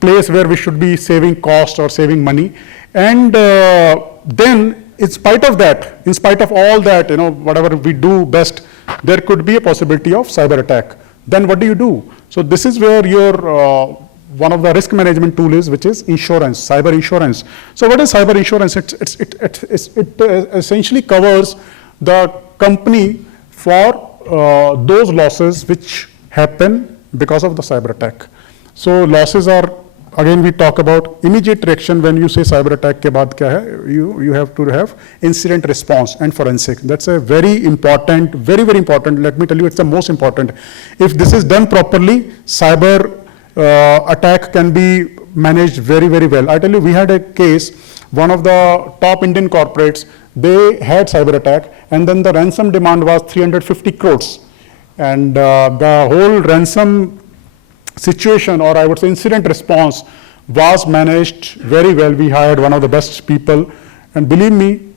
place where we should be saving cost or saving money. And then in spite of that, in spite of all that, whatever we do best, there could be a possibility of cyber attack. Then what do you do? So this is where your one of the risk management tool is, which is insurance, cyber insurance. So what is cyber insurance? It essentially covers the company for those losses which happen because of the cyber attack. So losses are, again we talk about immediate reaction. When you say cyber attack ke baad kya hai, you have to have incident response and forensic. That's a very important, very, very important. Let me tell you, it's the most important. If this is done properly, cyber attack can be managed very, very well. I tell you, we had a case, one of the top Indian corporates, they had cyber attack, and then the ransom demand was 350 crores. And the whole ransom situation, or I would say incident response, was managed very well. We hired one of the best people, and believe me,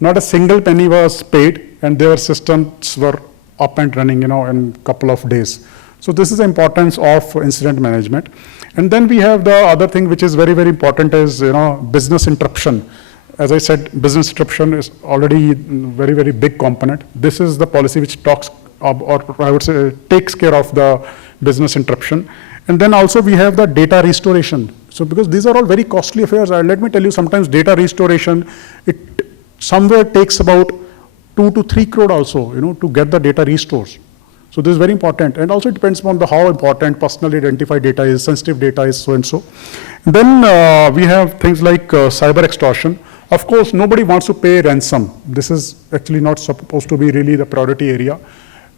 not a single penny was paid, and their systems were up and running, in a couple of days. So this is the importance of incident management. And then we have the other thing which is very, very important is, business interruption. As I said, business interruption is already very, very big component. This is the policy which talks, or I would say takes care of the business interruption. And then also we have the data restoration. So because these are all very costly affairs, let me tell you, sometimes data restoration, it somewhere takes about 2 to 3 crore also, to get the data restored. So this is very important, and also it depends upon how important personally identified data is, sensitive data is, so and so. And then we have things like cyber extortion. Of course, nobody wants to pay ransom. This is actually not supposed to be really the priority area.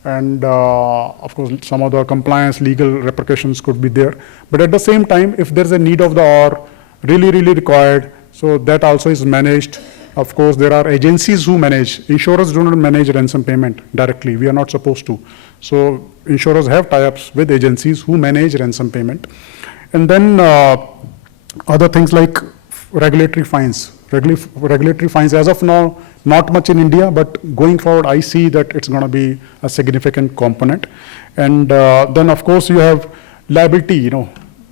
And of course, some of the compliance, legal repercussions could be there. But at the same time, if there's a need of the hour, really, really required, so that also is managed. Of course, there are agencies who manage. Insurers do not manage ransom payment directly. We are not supposed to. So insurers have tie-ups with agencies who manage ransom payment. And then other things like regulatory fines. Regulatory fines, as of now, not much in India, but going forward, I see that it's going to be a significant component. And then, of course, you have liability,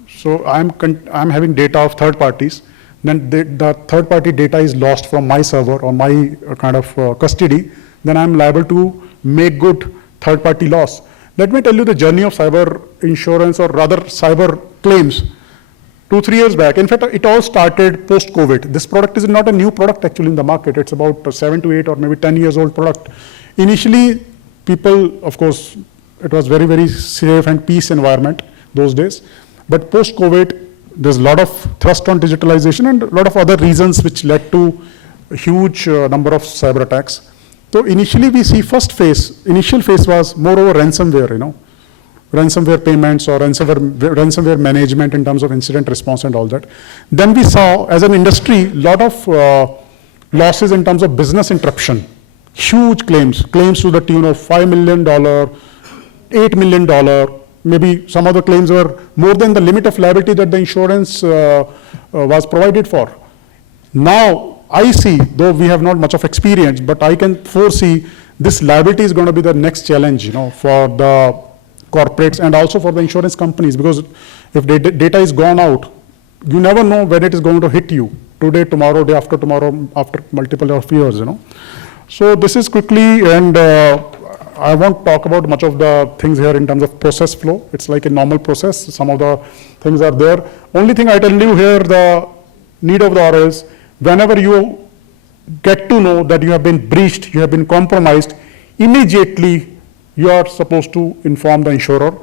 So I'm having data of third parties. Then the third-party data is lost from my server or my kind of custody, then I'm liable to make good third-party loss. Let me tell you the journey of cyber insurance, or rather cyber claims. 2-3 years back, in fact, it all started post-COVID. This product is not a new product actually in the market. It's about 7 to 8 or maybe 10 years old product. Initially, people, of course, it was very, very safe and peace environment those days. But post-COVID, there's a lot of thrust on digitalization and a lot of other reasons which led to a huge number of cyber attacks. So initially we see initial phase was moreover ransomware, ransomware payments or ransomware management in terms of incident response and all that. Then we saw as an industry, a lot of losses in terms of business interruption, huge claims to the tune of $5 million, $8 million, maybe some other claims were more than the limit of liability that the insurance was provided for. Now, I see, though we have not much of experience, but I can foresee this liability is going to be the next challenge, for the corporates and also for the insurance companies, because if data is gone out, you never know when it is going to hit you, today, tomorrow, day after tomorrow, after multiple of years, So this is quickly, and I won't talk about much of the things here in terms of process flow. It's like a normal process. Some of the things are there. Only thing I tell you here, the need of the hour is, whenever you get to know that you have been breached, you have been compromised, immediately you are supposed to inform the insurer.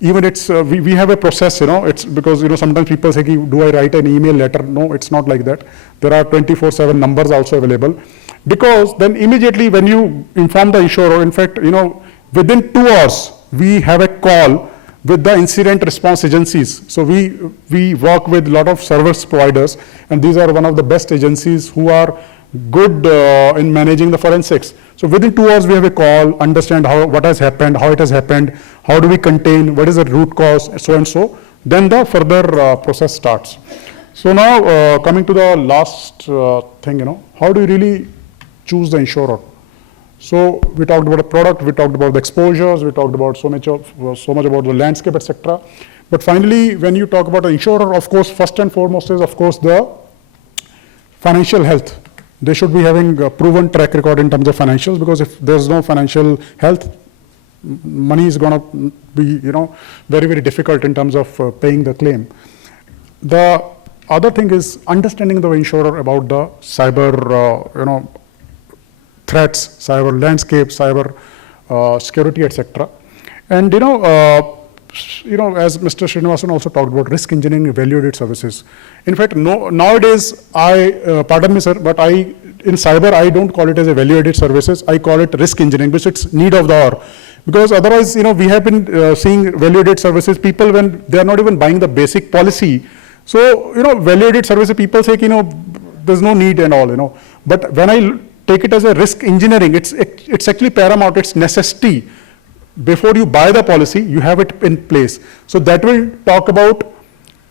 Even it's, we have a process, it's because, sometimes people say, do I write an email letter? No, it's not like that. There are 24/7 numbers also available. Because then immediately when you inform the insurer, in fact, within 2 hours, we have a call with the incident response agencies. So we work with a lot of service providers, and these are one of the best agencies who are good in managing the forensics. So within 2 hours, we have a call, understand what has happened, how it has happened, how do we contain, what is the root cause, so and so. Then the further process starts. So now coming to the last thing, how do you really choose the insurer? So we talked about the product, we talked about the exposures, we talked about so much about the landscape, etc. But finally, when you talk about the insurer, of course, first and foremost is, of course, the financial health. They should be having a proven track record in terms of financials, because if there's no financial health, money is going to be, very, very difficult in terms of paying the claim. The other thing is understanding the insurer about the cyber, threats, cyber landscape, cyber security, etc. And as Mr. Srinivasan also talked about, risk engineering value-added services. In fact, nowadays, pardon me, sir, but in cyber, I don't call it as a value-added services. I call it risk engineering, because it's need of the hour. Because otherwise, we have been seeing value-added services, people when they are not even buying the basic policy. So, value-added services, people say, there's no need and all, But when I take it as a risk engineering, it's actually paramount, it's necessity. Before you buy the policy, you have it in place. So that will talk about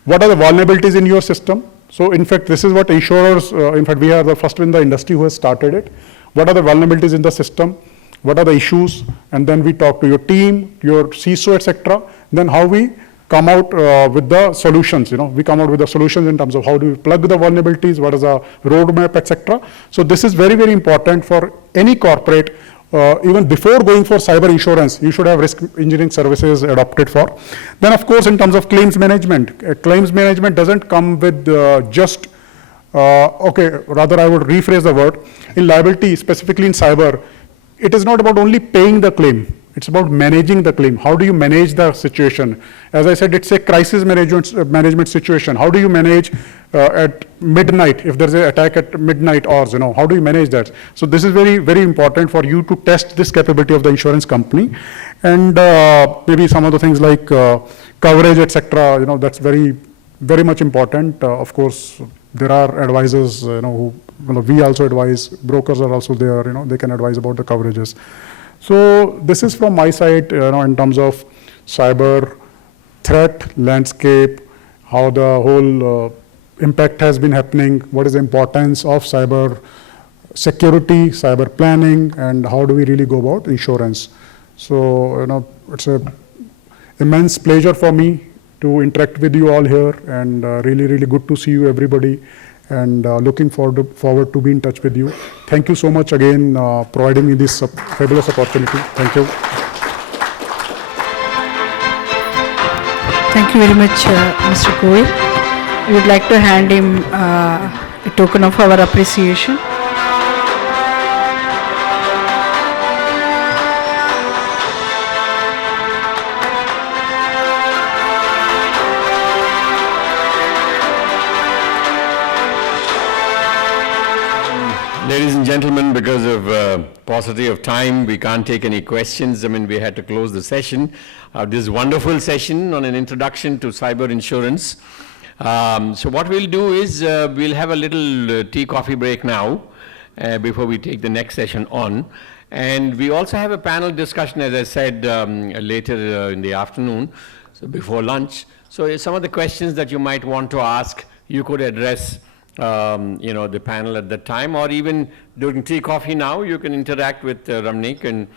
what are the vulnerabilities in your system. So in fact, this is what insurers, in fact, we are the first in the industry who has started it. What are the vulnerabilities in the system? What are the issues? And then we talk to your team, your CISO, etc. Then how we come out with the solutions, we come out with the solutions in terms of how do we plug the vulnerabilities, what is the roadmap, etc. So this is very, very important for any corporate. Even before going for cyber insurance, you should have risk engineering services adopted for. Then of course, in terms of claims management, claims management doesn't come with just, rather I would rephrase the word. In liability, specifically in cyber, it is not about only paying the claim. It's about managing the claim. How do you manage the situation? As I said, it's a crisis management situation. How do you manage at midnight, if there's an attack at midnight hours, how do you manage that? So this is very, very important for you to test this capability of the insurance company. And maybe some of the things like coverage, etc., that's very, very much important. Of course, there are advisors, who, we also advise, brokers are also there, they can advise about the coverages. So this is from my side, in terms of cyber threat landscape, how the whole impact has been happening, what is the importance of cyber security, cyber planning, and how do we really go about insurance. So, it's an immense pleasure for me to interact with you all here, and really, really good to see you, everybody, and looking forward to be in touch with you. Thank you so much again, providing me this fabulous opportunity. Thank you. Thank you very much, Mr. Goyal. We would like to hand him a token of our appreciation. Ladies and gentlemen, because of paucity of time, we can't take any questions. We had to close the session. This wonderful session on an introduction to cyber insurance. So what we'll do is we'll have a little tea coffee break now before we take the next session on. And we also have a panel discussion, as I said, later in the afternoon, so before lunch. So some of the questions that you might want to ask, you could address the panel at that time, or even during tea coffee now, you can interact with Ramneek and,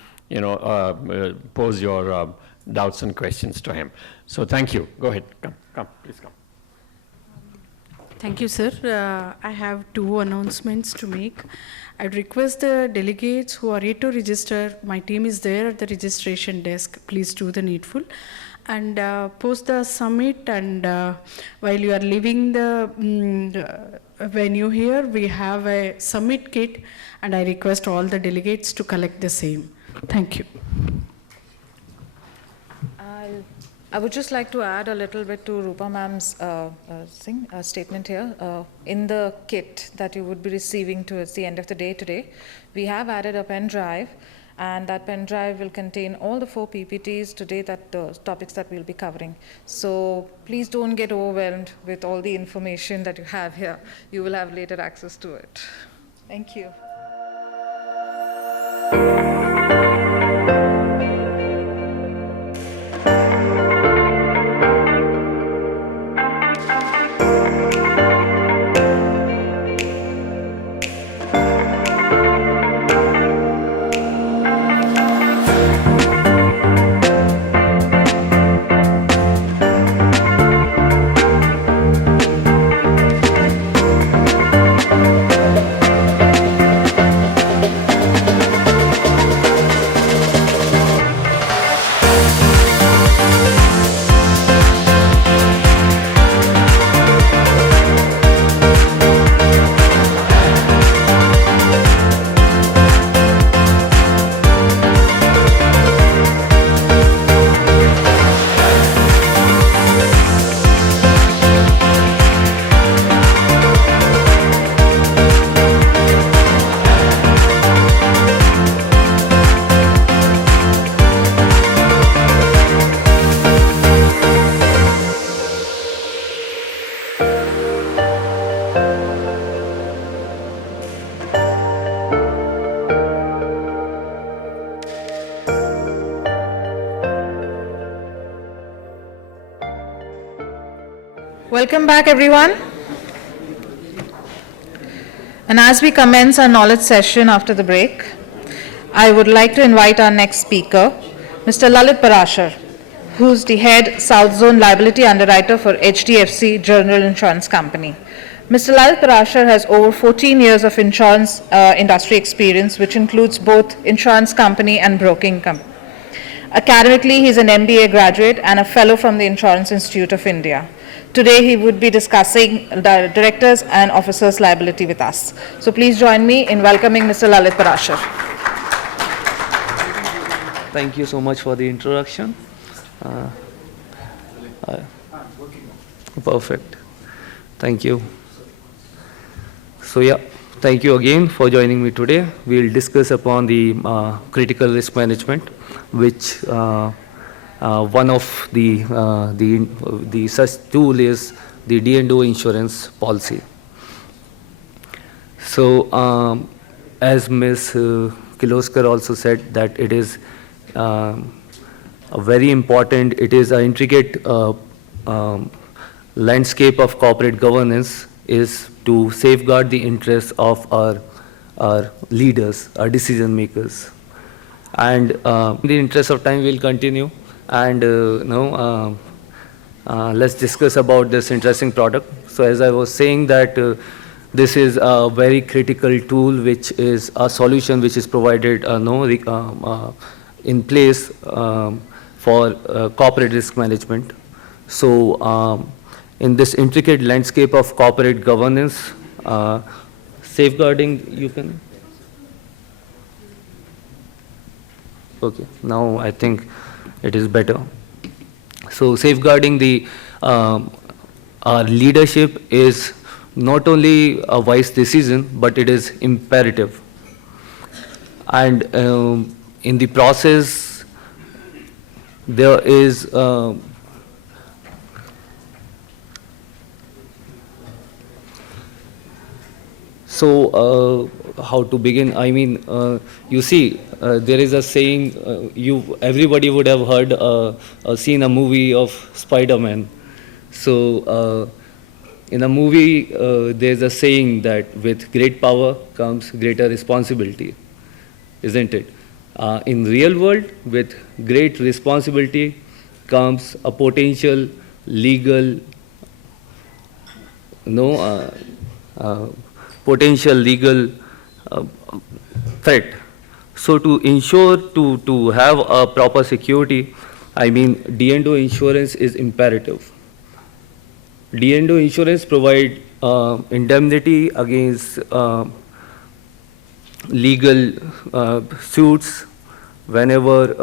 pose your doubts and questions to him. So thank you. Go ahead. Come, please come. Thank you, sir. I have two announcements to make. I'd request the delegates who are yet to register, my team is there at the registration desk. Please do the needful. And post the summit, and while you are leaving the venue here, we have a summit kit, and I request all the delegates to collect the same. Thank you. I would just like to add a little bit to Rupa ma'am's statement here. In the kit that you would be receiving towards the end of the day today, we have added a pen drive, and that pen drive will contain all the 4 PPTs today, that the topics that we'll be covering. So please don't get overwhelmed with all the information that you have here. You will have later access to it. Thank you. Welcome back, everyone. And as we commence our knowledge session after the break, I would like to invite our next speaker, Mr. Lalit Parashar, who's the head South Zone Liability Underwriter for HDFC General Insurance Company. Mr. Lalit Parashar has over 14 years of insurance industry experience, which includes both insurance company and broking company. Academically, he's an MBA graduate and a fellow from the Insurance Institute of India. Today, he would be discussing the directors and officers' liability with us. So please join me in welcoming Mr. Lalit Parashar. Thank you so much for the introduction. Perfect. Thank you. So yeah, thank you again for joining me today. We'll discuss upon the critical risk management, which one of the such tool is the D&O insurance policy. So as Ms. Kirloskar also said, that it is a very important, it is an intricate landscape of corporate governance is to safeguard the interests of our leaders, our decision makers. And in the interest of time, we'll continue. And let's discuss about this interesting product. So as I was saying that this is a very critical tool, which is a solution which is provided in place for corporate risk management. So in this intricate landscape of corporate governance, safeguarding, you can. Okay, now I think it is better. So safeguarding the our leadership is not only a wise decision, but it is imperative. And in the process, there is how to begin? I mean, you see, there is a saying, everybody would have heard, seen a movie of Spider-Man. So in a movie, there's a saying that with great power comes greater responsibility, isn't it? In real world, with great responsibility comes a potential legal, potential legal threat. So to ensure to have a proper security, I mean, D&O insurance is imperative. D&O insurance provide indemnity against legal suits whenever,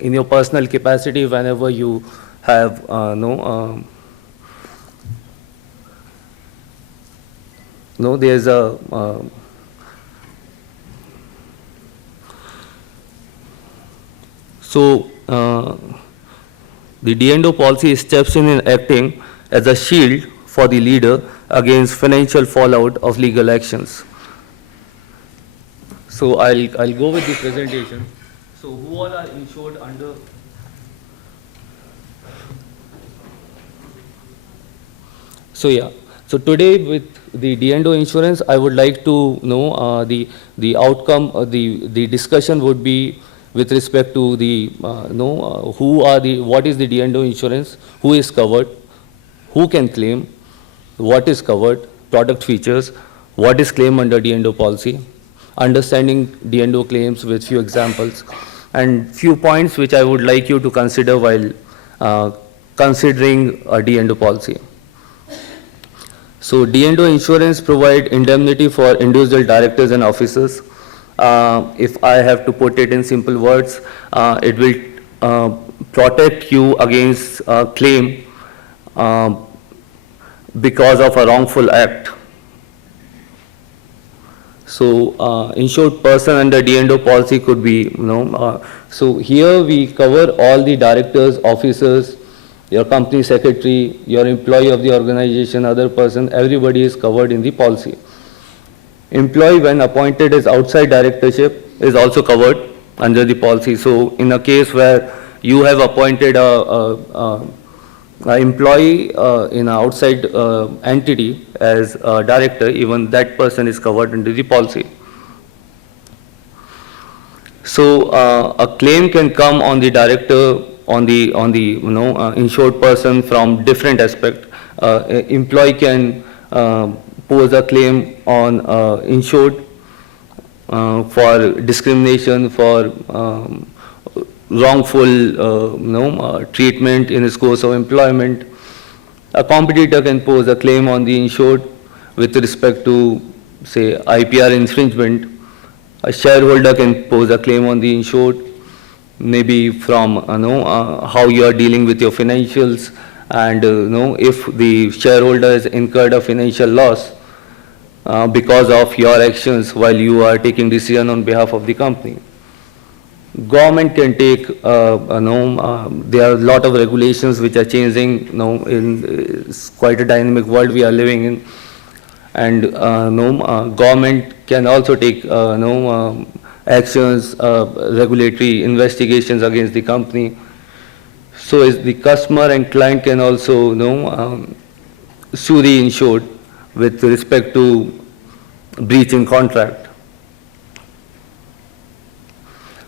in your personal capacity, whenever you have, there's a, so the D&O policy steps in acting as a shield for the leader against financial fallout of legal actions. So I'll go with the presentation. So who all are insured under? So yeah. So today with the D&O insurance, I would like to know the outcome. The discussion would be with respect to the what is the D&O insurance, who is covered, who can claim, what is covered, product features, what is claimed under D&O policy, understanding D&O claims with few examples, and few points which I would like you to consider while considering a D&O policy. So D&O insurance provide indemnity for individual directors and officers. If I have to put it in simple words, it will protect you against a claim because of a wrongful act. So insured person under D&O policy could be, so here we cover all the directors, officers, your company secretary, your employee of the organization, other person, everybody is covered in the policy. Employee, when appointed as outside directorship, is also covered under the policy. So in a case where you have appointed a employee in an outside entity as a director, even that person is covered under the policy. So a claim can come on the director, on the insured person from different aspect. Employee can pose a claim on insured for discrimination, for wrongful treatment in his course of employment. A competitor can pose a claim on the insured with respect to, say, IPR infringement. A shareholder can pose a claim on the insured, maybe from how you are dealing with your financials, and if the shareholder has incurred a financial loss because of your actions while you are taking decision on behalf of the company. Government can take, there are a lot of regulations which are changing, in quite a dynamic world we are living in, and government can also take actions, regulatory investigations against the company. So as the customer and client can also sue the insured with respect to breach in contract.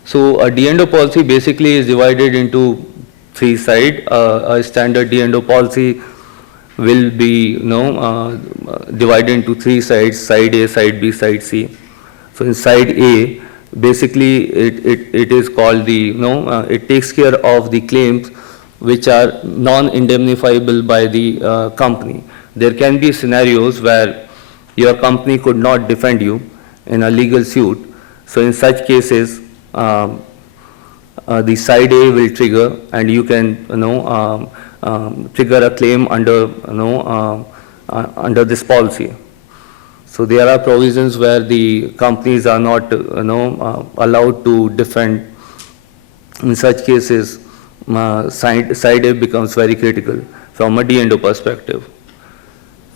So a D&O policy basically is divided into three sides. A standard D&O policy will be divided into three sides: side A, side B, side C. So in side A, basically it is called the it takes care of the claims which are non-indemnifiable by the company. There can be scenarios where your company could not defend you in a legal suit. So in such cases, the side A will trigger, and you can trigger a claim under under this policy. So there are provisions where the companies are not allowed to defend. In such cases, side A becomes very critical from a D&O perspective.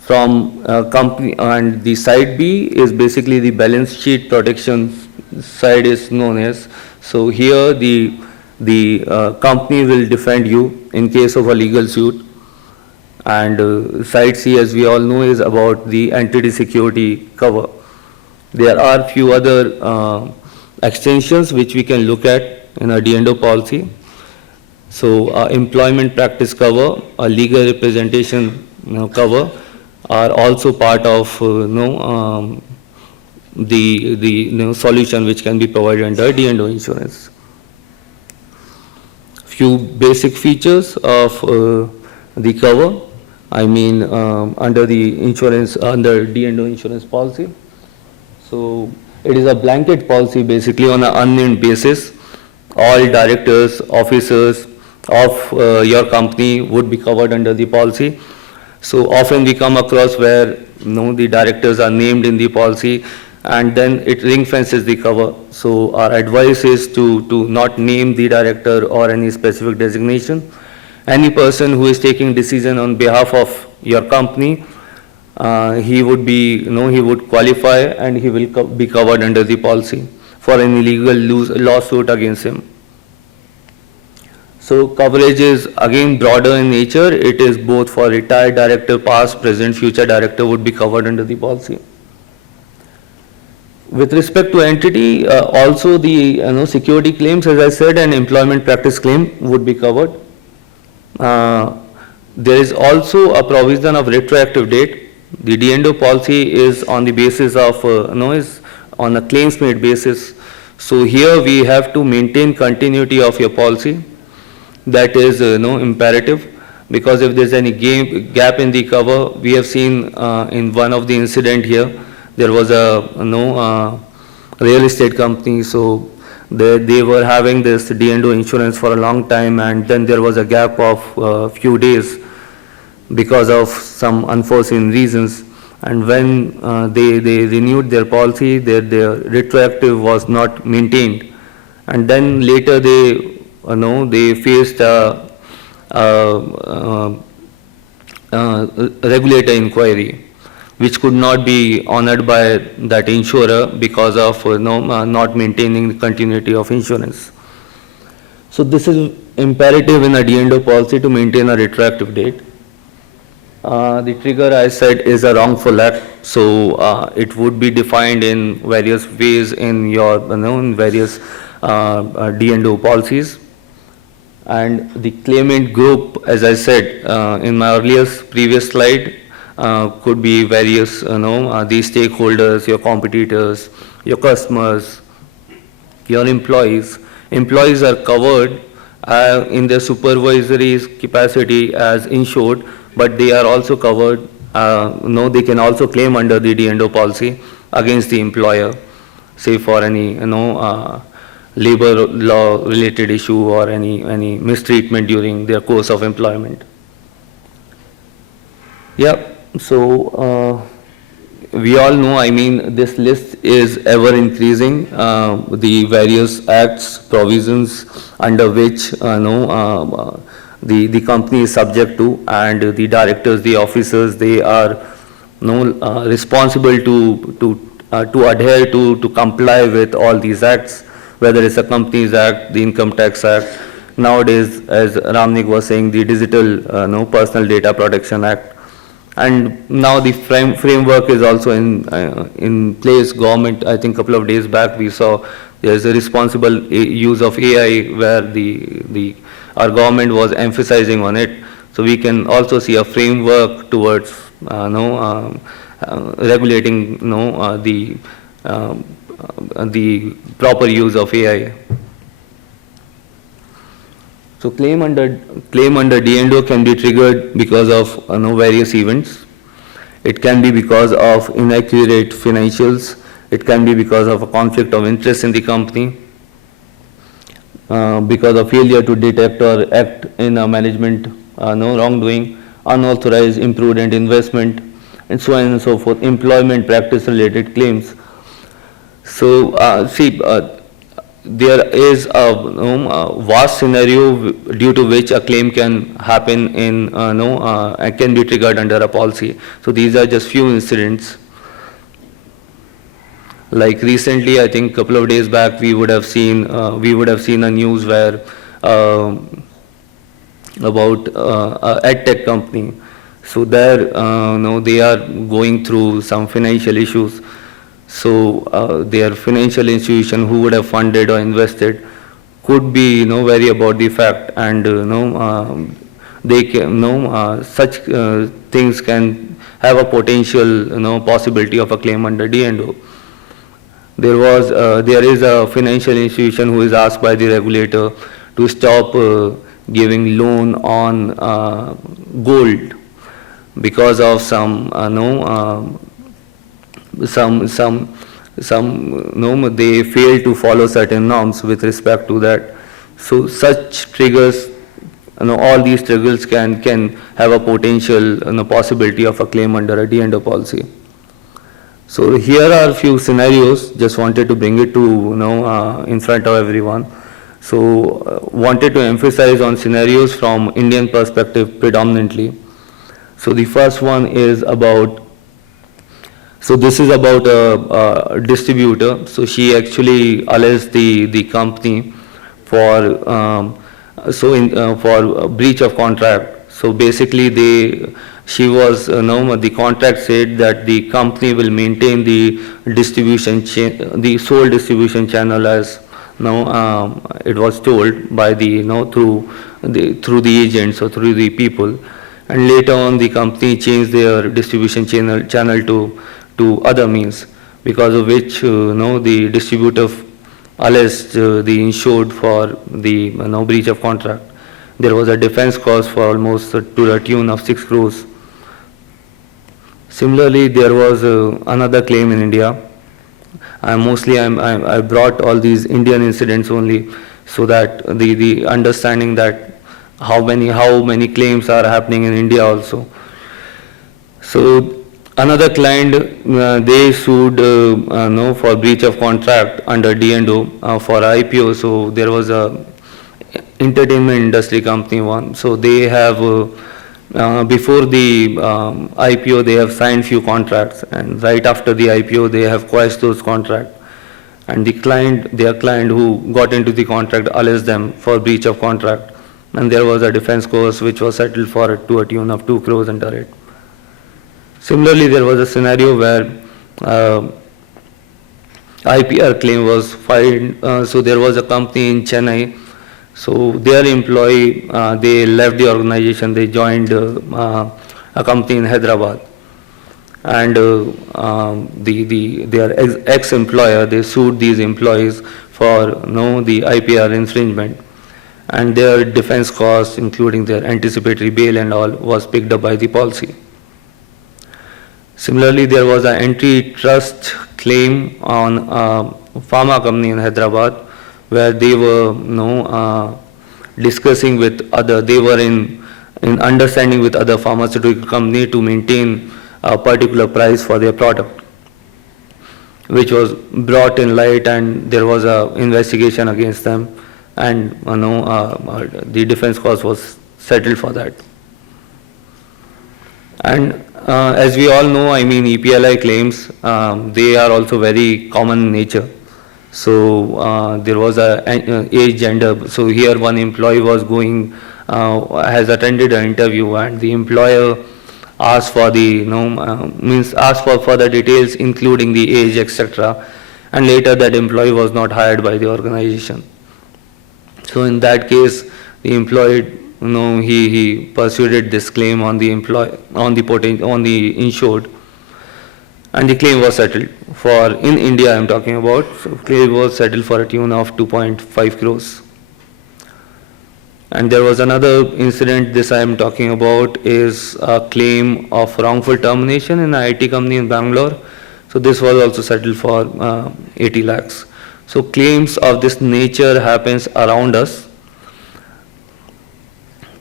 From company, and the side B is basically the balance sheet protection side is known as. So here the company will defend you in case of a legal suit, And Side C, as we all know, is about the entity security cover. There are few other extensions which we can look at in a D&O policy. So employment practice cover, a legal representation cover are also part of the solution which can be provided under D&O insurance. Few basic features of the cover, I mean under the insurance, under D&O insurance policy. So it is a blanket policy basically on an unnamed basis. All directors, officers of your company would be covered under the policy. So often we come across where the directors are named in the policy and then it ring fences the cover. So our advice is to not name the director or any specific designation. Any person who is taking decision on behalf of your company, he would be, he would qualify and he will be covered under the policy for any legal lawsuit against him. So coverage is again broader in nature. It is both for retired director, past, present, future director would be covered under the policy. With respect to entity, also the security claims, as I said, and employment practice claim would be covered. There is also a provision of retroactive date. The D&O policy is on the basis of, is on a claims made basis. So here we have to maintain continuity of your policy. That is imperative, because if there's any gap in the cover, we have seen in one of the incident here, there was a real estate company, so they were having this D&O insurance for a long time, and then there was a gap of few days because of some unforeseen reasons. And when they renewed their policy, their retroactive was not maintained, and then later they faced a regulator inquiry, which could not be honored by that insurer because of not maintaining the continuity of insurance. So this is imperative in a D&O policy to maintain a retroactive date. The trigger, I said, is a wrongful act, so it would be defined in various ways in your in various D&O policies. And the claimant group, as I said in my previous slide, could be various, these stakeholders, your competitors, your customers, your employees. Employees are covered in their supervisory capacity as insured, but they are also covered, they can also claim under the D&O policy against the employer, say for any, labor law related issue or any mistreatment during their course of employment. Yeah, so we all know, I mean, this list is ever increasing, the various acts, provisions under which the company is subject to, and the directors, the officers, they are responsible to adhere to comply with all these acts, whether it's a Companies Act, the Income Tax Act, nowadays, as Ramneek was saying, the Digital Personal Data Protection Act. And now the framework is also in place. Government, I think a couple of days back, we saw there's a responsible use of AI where our government was emphasizing on it. So we can also see a framework towards regulating the proper use of AI. So claim under D&O can be triggered because of various events. It can be because of inaccurate financials. It can be because of a conflict of interest in the company, because of failure to detect or act in a management wrongdoing, unauthorized imprudent investment, and so on and so forth, employment practice related claims. So there is a vast scenario due to which a claim can happen in can be triggered under a policy. So these are just few incidents. Like recently, I think a couple of days back, we would have seen a news where about a EdTech company. So there, they are going through some financial issues. So their financial institution who would have funded or invested could be, wary about the fact, and they can, such things can have a potential, possibility of a claim under D&O. There is a financial institution who is asked by the regulator to stop giving loan on gold because of some, they fail to follow certain norms with respect to that. So such triggers, all these triggers can have a potential possibility of a claim under a D&O policy. So here are a few scenarios, just wanted to bring it to, in front of everyone. So wanted to emphasize on scenarios from Indian perspective predominantly. So the first one is about, so this is about a distributor. So she actually alleged the company for, for breach of contract. So basically she was, the contract said that the company will maintain the distribution the sole distribution channel as it was told by the, through the agents or through the people. And later on the company changed their distribution channel to other means, because of which, the distributor alleged the insured for the breach of contract. There was a defense cost for almost to the tune of 6 crores. Similarly, there was another claim in India. I brought all these Indian incidents only so that the understanding that how many claims are happening in India also. So another client, they sued for breach of contract under D&O for IPO. So there was a entertainment industry company one. So they have before the IPO, they have signed few contracts, and right after the IPO, they have quashed those contracts. And their client who got into the contract alleged them for breach of contract, and there was a defense cost which was settled for it to a tune of 2 crores under it. Similarly, there was a scenario where IPR claim was filed. So there was a company in Chennai. So their employee, they left the organization, they joined a company in Hyderabad. And their ex-employer, they sued these employees for the IPR infringement. And their defense costs, including their anticipatory bail and all, was picked up by the policy. Similarly, there was an antitrust claim on a pharma company in Hyderabad, where they were discussing with they were in understanding with other pharmaceutical company to maintain a particular price for their product, which was brought in light, and there was a investigation against them, and the defense cost was settled for that. And as we all know, EPLI claims, they are also very common in nature. So there was a age, gender. So here one employee was has attended an interview, and the employer asked for the asked for further details, including the age, etc. And later that employee was not hired by the organization. So in that case, the employee, he pursued this claim on the insured. And the claim was settled for, in India I'm talking about, so claim was settled for a tune of 2.5 crores. And there was another incident, this I am talking about, is a claim of wrongful termination in an IT company in Bangalore. So this was also settled for 80 lakhs. So claims of this nature happens around us.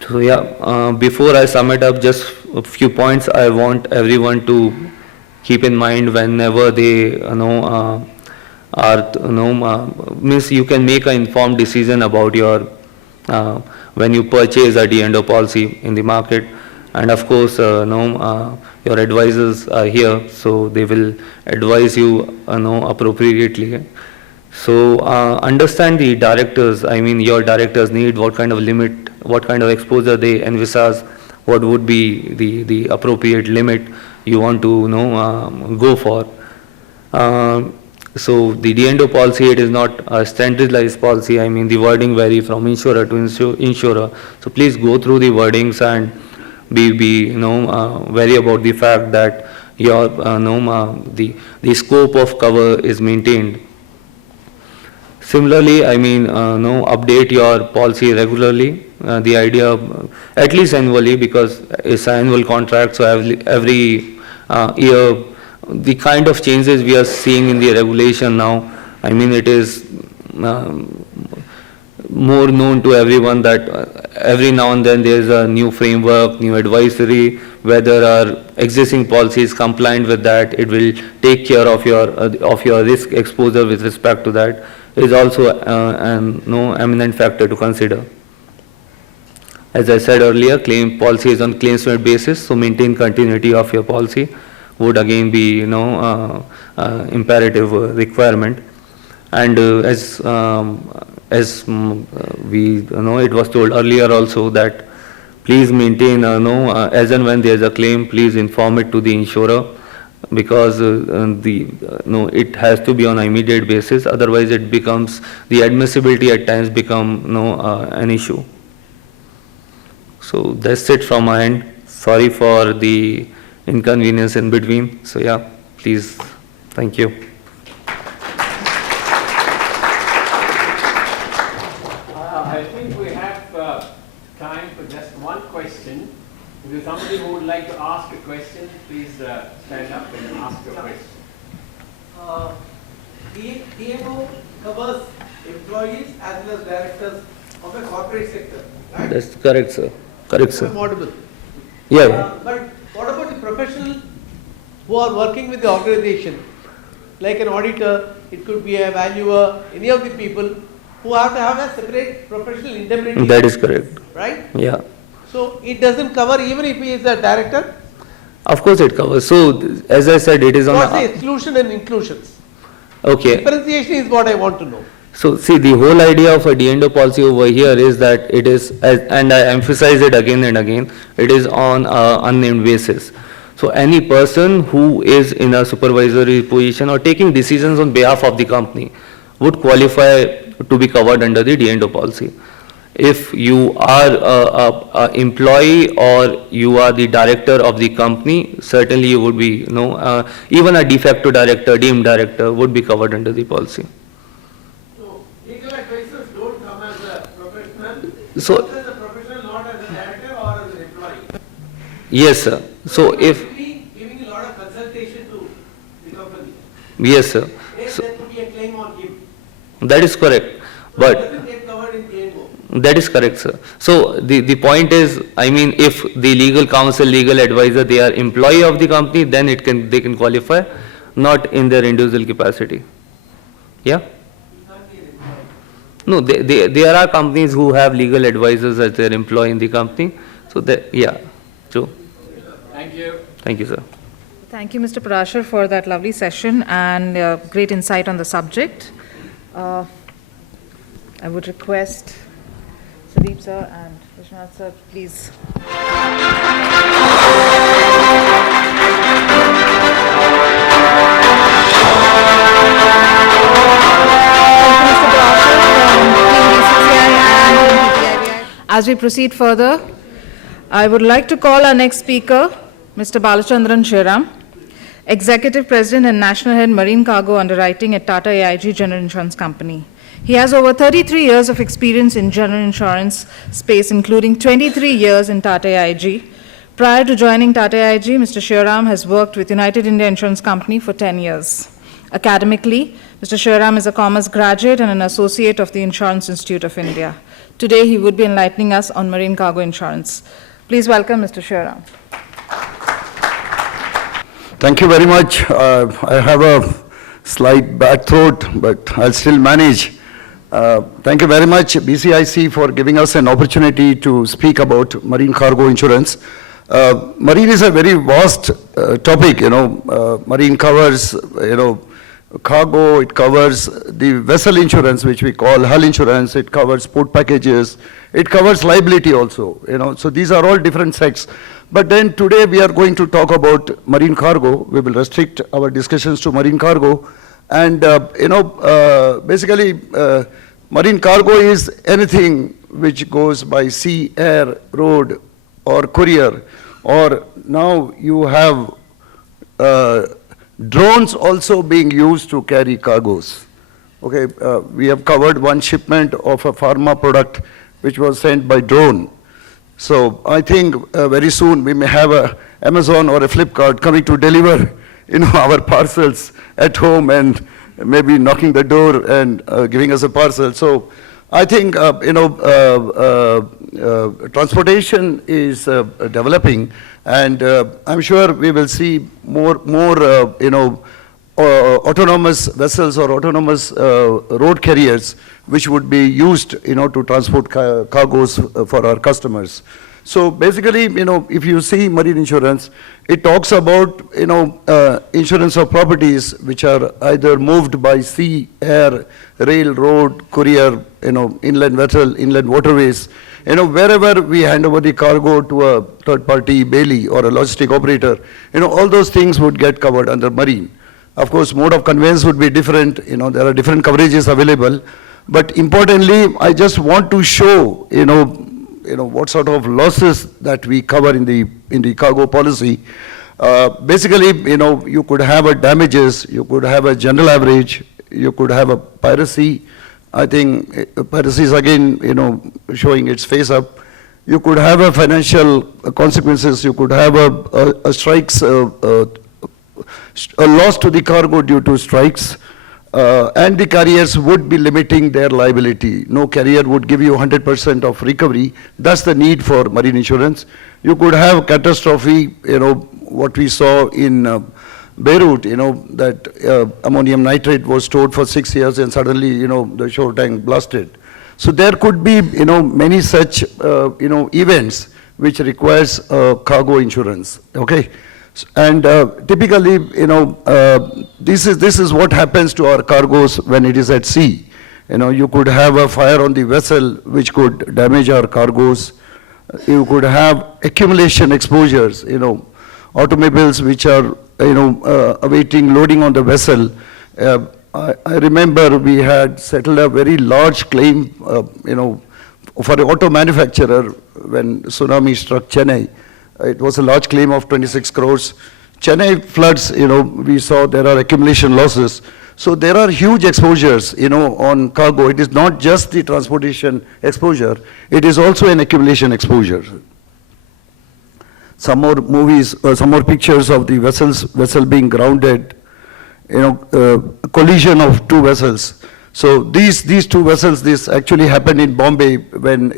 So yeah, before I sum it up, just a few points I want everyone to keep in mind whenever they means you can make an informed decision about your when you purchase a D&O policy in the market. And of course, your advisors are here, so they will advise you appropriately. So understand the directors, your directors need, what kind of limit, what kind of exposure they envisage, what would be the appropriate limit you want to go for. So the D&O policy, it is not a standardized policy. I mean, the wording vary from insurer to insurer. So please go through the wordings and be wary about the fact that your the scope of cover is maintained. Similarly, I mean, update your policy regularly. The idea, at least annually, because it's an annual contract, so every year, the kind of changes we are seeing in the regulation now, I mean, it is more known to everyone that every now and then there is a new framework, new advisory, whether our existing policy is compliant with that, it will take care of your risk exposure with respect to that, is also an eminent factor to consider. As I said earlier, claim policy is on claims-made basis, so maintain continuity of your policy would again be imperative requirement. And as we it was told earlier also that please maintain as and when there is a claim, please inform it to the insurer, because it has to be on an immediate basis, otherwise it becomes, the admissibility at times become an issue. So that's it from my end. Sorry for the inconvenience in between. So yeah, please, thank you. I think we have time for just one question. If there's somebody who would like to ask a question, please stand up and ask your question. D&O covers employees as well as directors of a corporate sector, right? That's correct, sir. Correct, sir. I'm audible. Yeah. But what about the professionals who are working with the organization, like an auditor, it could be a valuer, any of the people who have to have a separate professional indemnity? That is correct. Right? Yeah. So it doesn't cover even if he is a director? Of course it covers. So as I said, it is on. What's the exclusion and inclusions? Okay. Differentiation is what I want to know. So see, the whole idea of a D&O policy over here is that it is, and I emphasize it again and again, it is on an unnamed basis. So any person who is in a supervisory position or taking decisions on behalf of the company would qualify to be covered under the D&O policy. If you are a employee or you are the director of the company, certainly you would be, even a de facto director, deemed director would be covered under the policy. So, as a professional, not as a director or as an employee? Yes, sir. So if Giving a lot of consultation to the company. Yes, sir. Yes, there could be a claim on him. That is correct. But It doesn't get covered in D&O. that is correct, sir. So the point is, I mean, if the legal counsel, legal advisor, they are employee of the company, then they can qualify, not in their individual capacity. Yeah? No, there are companies who have legal advisors as their employee in the company. So yeah, true. Thank you. Thank you, sir. Thank you, Mr. Parashar, for that lovely session and great insight on the subject. I would request Sudeep sir and Viswanath sir, please. As we proceed further, I would like to call our next speaker, Mr. Balachandran Shiram, Executive President and National Head Marine Cargo Underwriting at Tata AIG General Insurance Company. He has over 33 years of experience in general insurance space, including 23 years in Tata AIG. Prior to joining Tata AIG, Mr. Shiram has worked with United India Insurance Company for 10 years. Academically, Mr. Shiram is a commerce graduate and an associate of the Insurance Institute of India. Today, he would be enlightening us on marine cargo insurance. Please welcome Mr. Shiram. Thank you very much. I have a slight bad throat, but I'll still manage. Thank you very much, BCIC, for giving us an opportunity to speak about marine cargo insurance. Marine is a very vast topic, marine covers, cargo, it covers the vessel insurance, which we call hull insurance, it covers port packages, it covers liability also, so these are all different sects. But then today we are going to talk about marine cargo. We will restrict our discussions to marine cargo. And, basically, marine cargo is anything which goes by sea, air, road, or courier, or now you have drones also being used to carry cargoes. Okay, we have covered one shipment of a pharma product which was sent by drone. So I think very soon we may have a Amazon or a Flipkart coming to deliver, our parcels at home and maybe knocking the door and giving us a parcel. So I think, transportation is developing, and I'm sure we will see more, autonomous vessels or autonomous road carriers which would be used, to transport cargoes for our customers. So basically, if you see marine insurance, it talks about, insurance of properties which are either moved by sea, air, rail, road, courier, inland vessel, inland waterways. Wherever we hand over the cargo to a third-party bailee or a logistic operator, all those things would get covered under marine. Of course, mode of conveyance would be different. There are different coverages available. But importantly, I just want to show, what sort of losses that we cover in the cargo policy. Basically, you could have a damages, you could have a general average, you could have a piracy. I think piracy is again, showing its face up. You could have a financial consequences. You could have a strikes, a loss to the cargo due to strikes. And the carriers would be limiting their liability. No carrier would give you 100% of recovery. That's the need for marine insurance. You could have catastrophe, what we saw in Beirut, that ammonium nitrate was stored for 6 years and suddenly, the shore tank blasted. So there could be, many such, events which requires cargo insurance, okay? And typically, this is what happens to our cargoes when it is at sea. You could have a fire on the vessel which could damage our cargoes. You could have accumulation exposures, automobiles which are, awaiting loading on the vessel. I remember we had settled a very large claim, for an auto manufacturer when tsunami struck Chennai. It was a large claim of 26 crores. Chennai floods, we saw there are accumulation losses. So there are huge exposures, on cargo. It is not just the transportation exposure, it is also an accumulation exposure. Some more movies, some more pictures of the vessel being grounded, collision of two vessels. So these two vessels, this actually happened in Bombay when,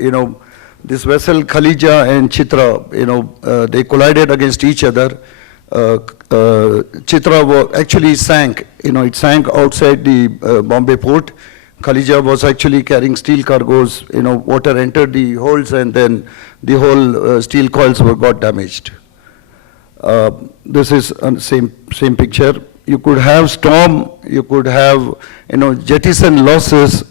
this vessel Khalija and Chitra, they collided against each other. Chitra actually sank, it sank outside the Bombay port. Khalija was actually carrying steel cargoes, water entered the holds and then the whole steel coils got damaged. This is same picture. You could have storm, you could have, jettison losses,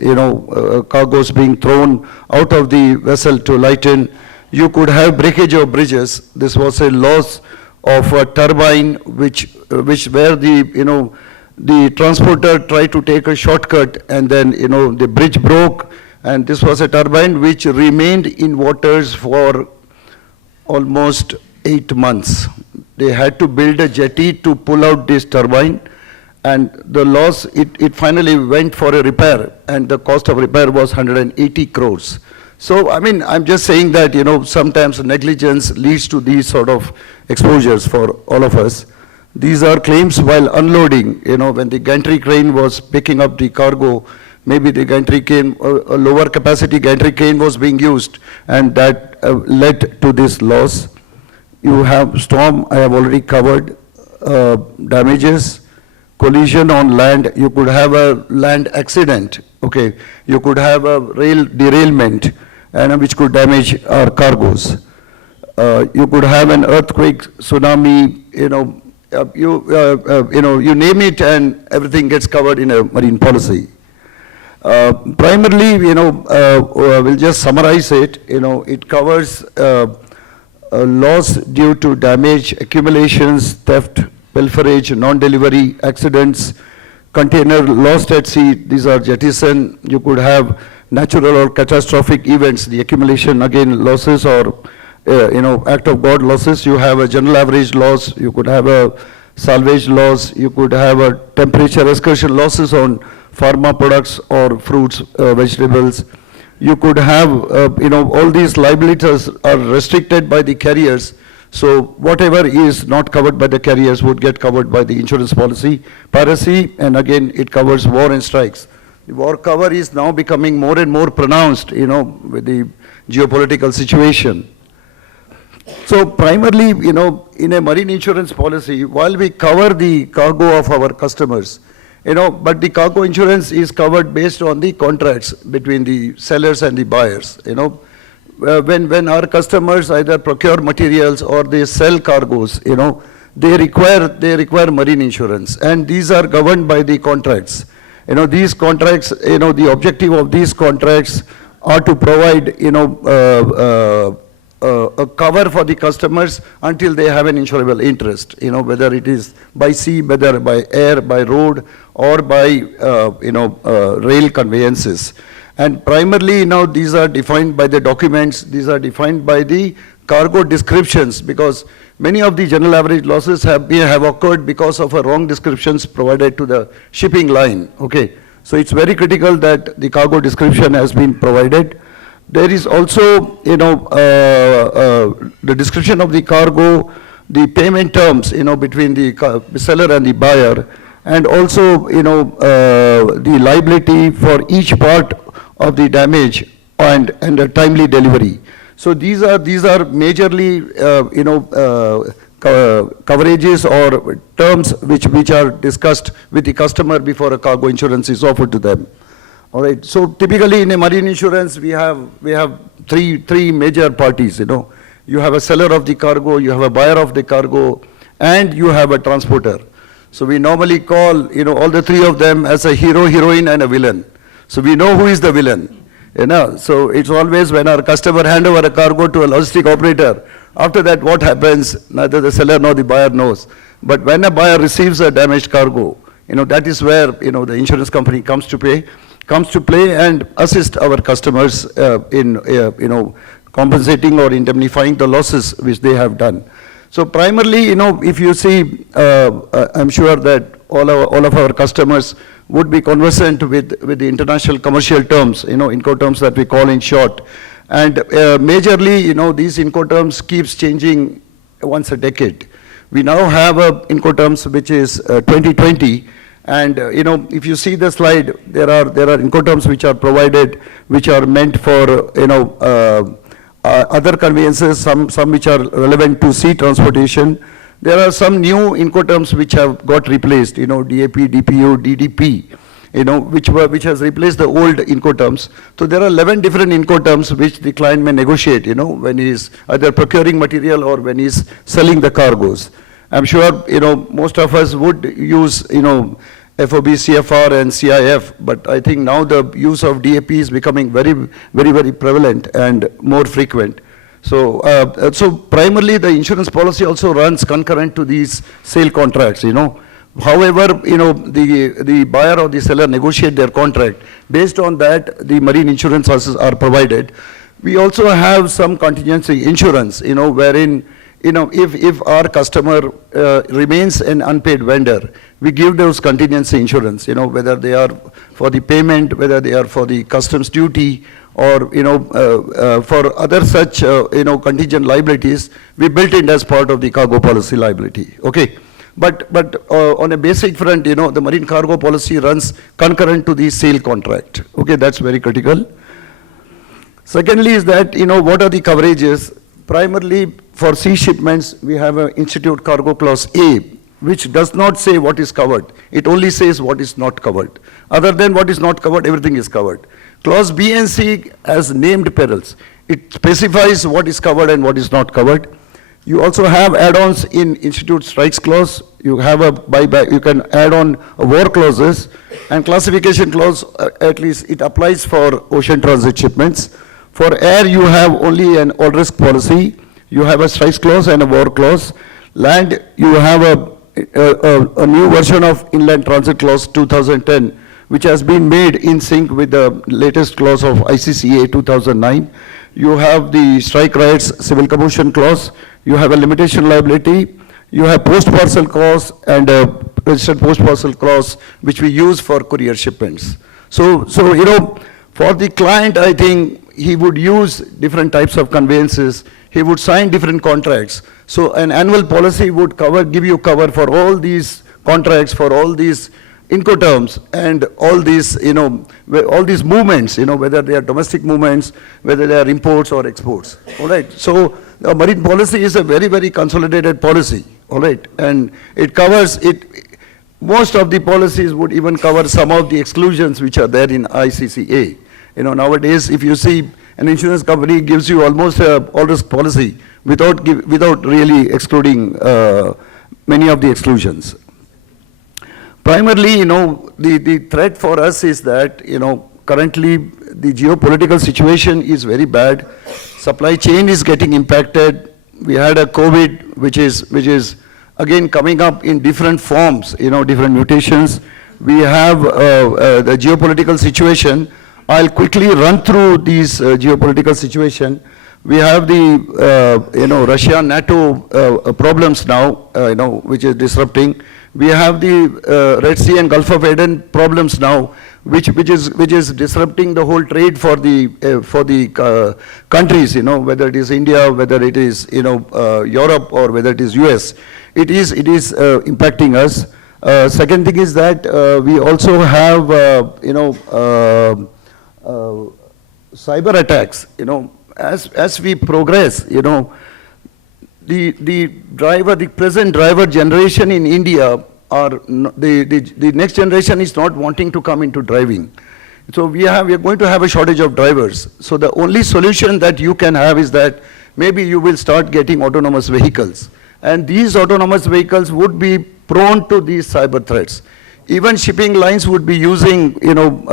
cargoes being thrown out of the vessel to lighten. You could have breakage of bridges. This was a loss of a turbine which where the transporter tried to take a shortcut and then, the bridge broke, and this was a turbine which remained in waters for almost 8 months. They had to build a jetty to pull out this turbine, and the loss, it finally went for a repair, and the cost of repair was 180 crores. So, I mean, I'm just saying that, sometimes negligence leads to these sort of exposures for all of us. These are claims while unloading, when the gantry crane was picking up the cargo, maybe the gantry crane, a lower capacity gantry crane was being used, and that led to this loss. You have storm, I have already covered, damages, collision on land, you could have a land accident, okay, you could have a rail derailment, and which could damage our cargoes. You could have an earthquake, tsunami, you name it and everything gets covered in a marine policy. Primarily, we'll just summarize it. It covers loss due to damage, accumulations, theft, pilferage, non-delivery, accidents, container lost at sea. These are jettison. You could have natural or catastrophic events, the accumulation, again, losses or, act of God losses. You have a general average loss. You could have a salvage loss. You could have a temperature excursion losses on pharma products or fruits, vegetables. You could have, all these liabilities are restricted by the carriers. So whatever is not covered by the carriers would get covered by the insurance policy. Piracy, and again, it covers war and strikes. The war cover is now becoming more and more pronounced, with the geopolitical situation. So primarily, in a marine insurance policy, while we cover the cargo of our customers, but the cargo insurance is covered based on the contracts between the sellers and the buyers, When our customers either procure materials or they sell cargoes, they require marine insurance, and these are governed by the contracts. These contracts, the objective of these contracts are to provide, a cover for the customers until they have an insurable interest, whether it is by sea, whether by air, by road, or by, rail conveyances. And primarily, these are defined by the documents, these are defined by the cargo descriptions, because many of the general average losses have occurred because of a wrong descriptions provided to the shipping line, okay. So it's very critical that the cargo description has been provided. There is also, the description of the cargo, the payment terms, between the seller and the buyer, and also, the liability for each part of the damage and a timely delivery. So these are majorly, coverages or terms which are discussed with the customer before a cargo insurance is offered to them. All right. So typically in a marine insurance, we have three major parties. You have a seller of the cargo, you have a buyer of the cargo, and you have a transporter. So we normally call all the three of them as a hero, heroine, and a villain. So we know who is the villain. So it's always when our customer hand over a cargo to a logistic operator. After that, what happens? Neither the seller nor the buyer knows. But when a buyer receives a damaged cargo, that is where the insurance company comes to play and assist our customers in compensating or indemnifying the losses which they have done. So primarily, if you see, I'm sure that all of our customers would be conversant with the international commercial terms, Incoterms that we call in short. And majorly, these Incoterms keeps changing once a decade. We now have a Incoterms which is 2020. And if you see the slide, there are Incoterms which are provided, which are meant for other conveyances, some which are relevant to sea transportation. There are some new Incoterms which have got replaced, DAP, DPU, DDP, which has replaced the old Incoterms. So there are 11 different Incoterms which the client may negotiate, when he is either procuring material or when he is selling the cargoes. I'm sure, most of us would use, FOB, CFR and CIF, but I think now the use of DAP is becoming very, very, very prevalent and more frequent. So, primarily the insurance policy also runs concurrent to these sale contracts, However, the buyer or the seller negotiate their contract. Based on that, the marine insurance services are provided. We also have some contingency insurance, wherein if our customer remains an unpaid vendor, we give those contingency insurance, whether they are for the payment, whether they are for the customs duty, or for other such contingent liabilities, we built in as part of the cargo policy liability. Okay, but on a basic front, the marine cargo policy runs concurrent to the sale contract. Okay, that's very critical. Secondly, is that what are the coverages? Primarily, for sea shipments, we have an Institute Cargo Clause A, which does not say what is covered. It only says what is not covered. Other than what is not covered, everything is covered. Clause B and C has named perils. It specifies what is covered and what is not covered. You also have add-ons in Institute Strikes Clause. You have a buyback, you can add on war clauses, and classification clause, at least it applies for ocean transit shipments. For air, you have only an all risk policy. You have a strikes clause and a war clause. Land, you have a new version of Inland Transit Clause 2010, which has been made in sync with the latest clause of ICCA 2009. You have the strike rights civil commotion clause. You have a limitation liability. You have post-parcel clause and a registered post-parcel clause, which we use for courier shipments. So, you know, for the client, I think he would use different types of conveyances. He would sign different contracts. So an annual policy would give you cover for all these contracts, for all these Incoterms and all these, you know, all these movements, you know, whether they are domestic movements, whether they are imports or exports, all right? So the marine policy is a very, very consolidated policy, all right? And it covers it. Most of the policies would even cover some of the exclusions which are there in ICCA. You know, nowadays, if you see an insurance company gives you almost a all-risk policy without really excluding many of the exclusions. Primarily, you know, the threat for us is that, you know, currently the geopolitical situation is very bad. Supply chain is getting impacted. We had a COVID, which is again coming up in different forms, you know, different mutations. We have the geopolitical situation. I'll quickly run through these geopolitical situation. We have the, you know, Russia-NATO problems now, you know, which is disrupting. We have the Red Sea and Gulf of Aden problems now, which is disrupting the whole trade for the countries, you know, whether it is India, whether it is, you know, Europe, or whether it is US. It is impacting us. Second thing is that we also have, you know, cyber attacks. You know, as we progress, you know, the present driver generation in India are the next generation is not wanting to come into driving. So we are going to have a shortage of drivers. So the only solution that you can have is that maybe you will start getting autonomous vehicles, and these autonomous vehicles would be prone to these cyber threats. Even shipping lines would be using, you know,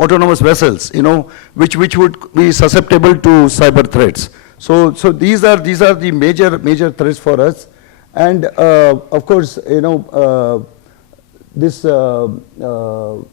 autonomous vessels, you know, which would be susceptible to cyber threats. So these are the major threats for us, and of course, you know, this the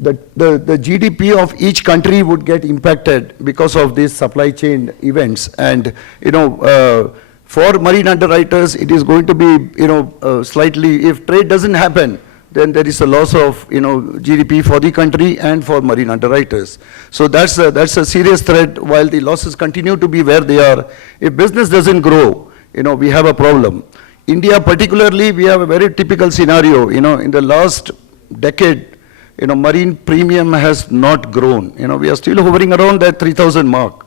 GDP of each country would get impacted because of these supply chain events, and you know, for marine underwriters, it is going to be, you know, slightly, if trade doesn't happen, then there is a loss of, you know, GDP for the country and for marine underwriters. So that's a serious threat. While the losses continue to be where they are, if business doesn't grow, you know, we have a problem. India particularly, we have a very typical scenario. You know, in the last decade, you know, marine premium has not grown. You know, we are still hovering around that 3,000 mark.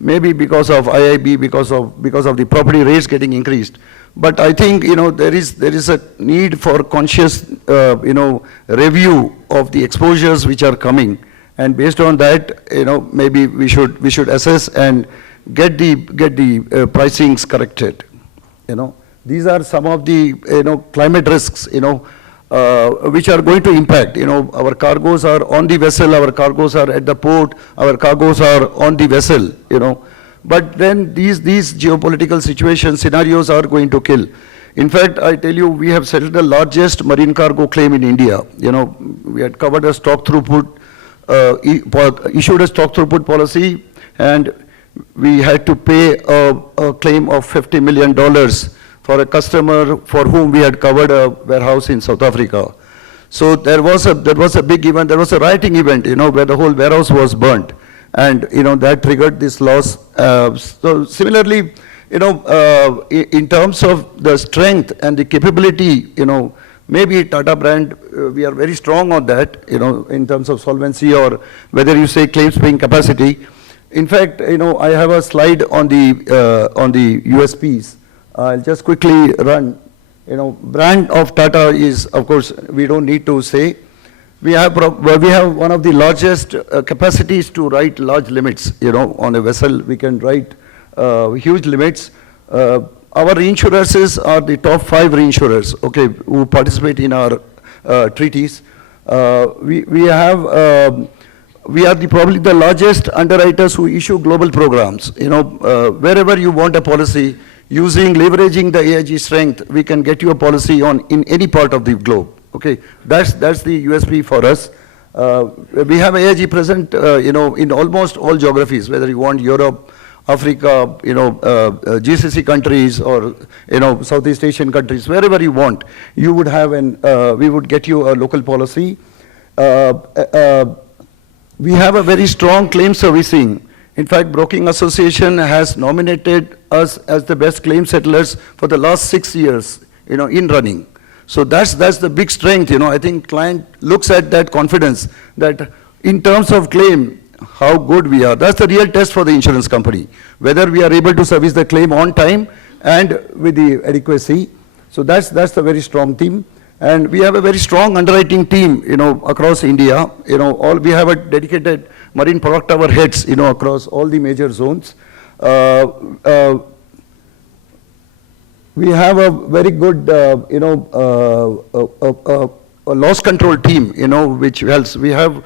Maybe because of IIB, because of the property rates getting increased. But I think, you know, there is a need for conscious, you know, review of the exposures which are coming, and based on that, you know, maybe we should assess and get the pricings corrected. You know, these are some of the, you know, climate risks, you know, which are going to impact. You know, our cargoes are on the vessel, our cargoes are at the port, our cargoes are on the vessel, you know. But then these geopolitical scenarios are going to kill. In fact, I tell you, we have settled the largest marine cargo claim in India. You know, we had covered a stock throughput, issued a stock throughput policy, and we had to pay a claim of $50 million for a customer for whom we had covered a warehouse in South Africa. So there was a big event, there was a rioting event, you know, where the whole warehouse was burnt, and you know, that triggered this loss. So similarly, you know, in terms of the strength and the capability, you know, maybe Tata brand, we are very strong on that, you know, in terms of solvency, or whether you say claims paying capacity. In fact, you know, I have a slide on the USPs. I'll just quickly run. You know, brand of Tata is, of course, we don't need to say. We have one of the largest capacities to write large limits. You know, on a vessel we can write huge limits. our reinsurers are the top 5 reinsurers, okay, who participate in our treaties. We are probably the largest underwriters who issue global programs. You know, wherever you want a policy, leveraging the AIG strength, we can get you a policy in any part of the globe. Okay, that's the USP for us. We have AIG present, you know, in almost all geographies, whether you want Europe, Africa, you know, GCC countries, or, you know, Southeast Asian countries, wherever you want, you would have we would get you a local policy. We have a very strong claim servicing. In fact, Broking Association has nominated us as the best claim settlers for the last 6 years, you know, in running. So that's the big strength, you know. I think client looks at that confidence, that in terms of claim, how good we are. That's the real test for the insurance company, whether we are able to service the claim on time and with the adequacy. So that's the very strong team. And we have a very strong underwriting team, you know, across India. You know, we have a dedicated marine product tower heads, you know, across all the major zones. We have a very good, you know, a loss control team, you know, which helps. We have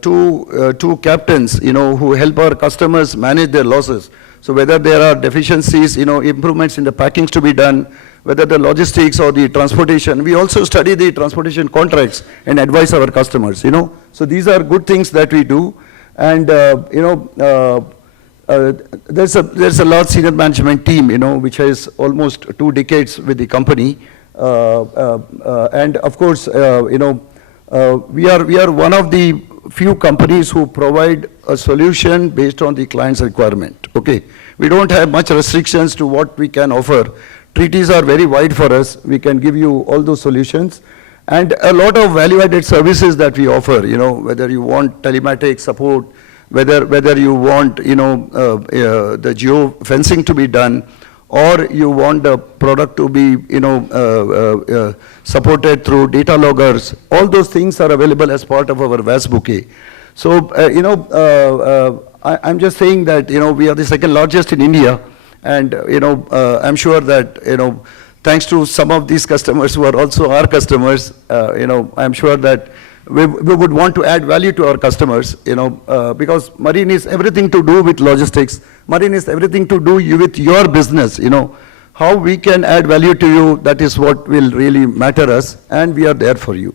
two captains, you know, who help our customers manage their losses. So whether there are deficiencies, you know, improvements in the packings to be done, whether the logistics or the transportation, we also study the transportation contracts and advise our customers, you know. So these are good things that we do. And, you know, there's a large senior management team, you know, which has almost 2 decades with the company. And of course, you know, we are one of the few companies who provide a solution based on the client's requirement. Okay, we don't have much restrictions to what we can offer. Treaties are very wide for us. We can give you all those solutions, and a lot of value-added services that we offer. You know, whether you want telematic support, whether you want, you know, the geo fencing to be done, or you want the product to be, you know, supported through data loggers. All those things are available as part of our vast bouquet. So, you know, I'm just saying that, you know, we are the second largest in India, and, you know, I'm sure that, you know, thanks to some of these customers who are also our customers, you know, I'm sure that we would want to add value to our customers, you know, because marine is everything to do with logistics. Marine is everything to do with your business, you know. How we can add value to you, that is what will really matter us, and we are there for you.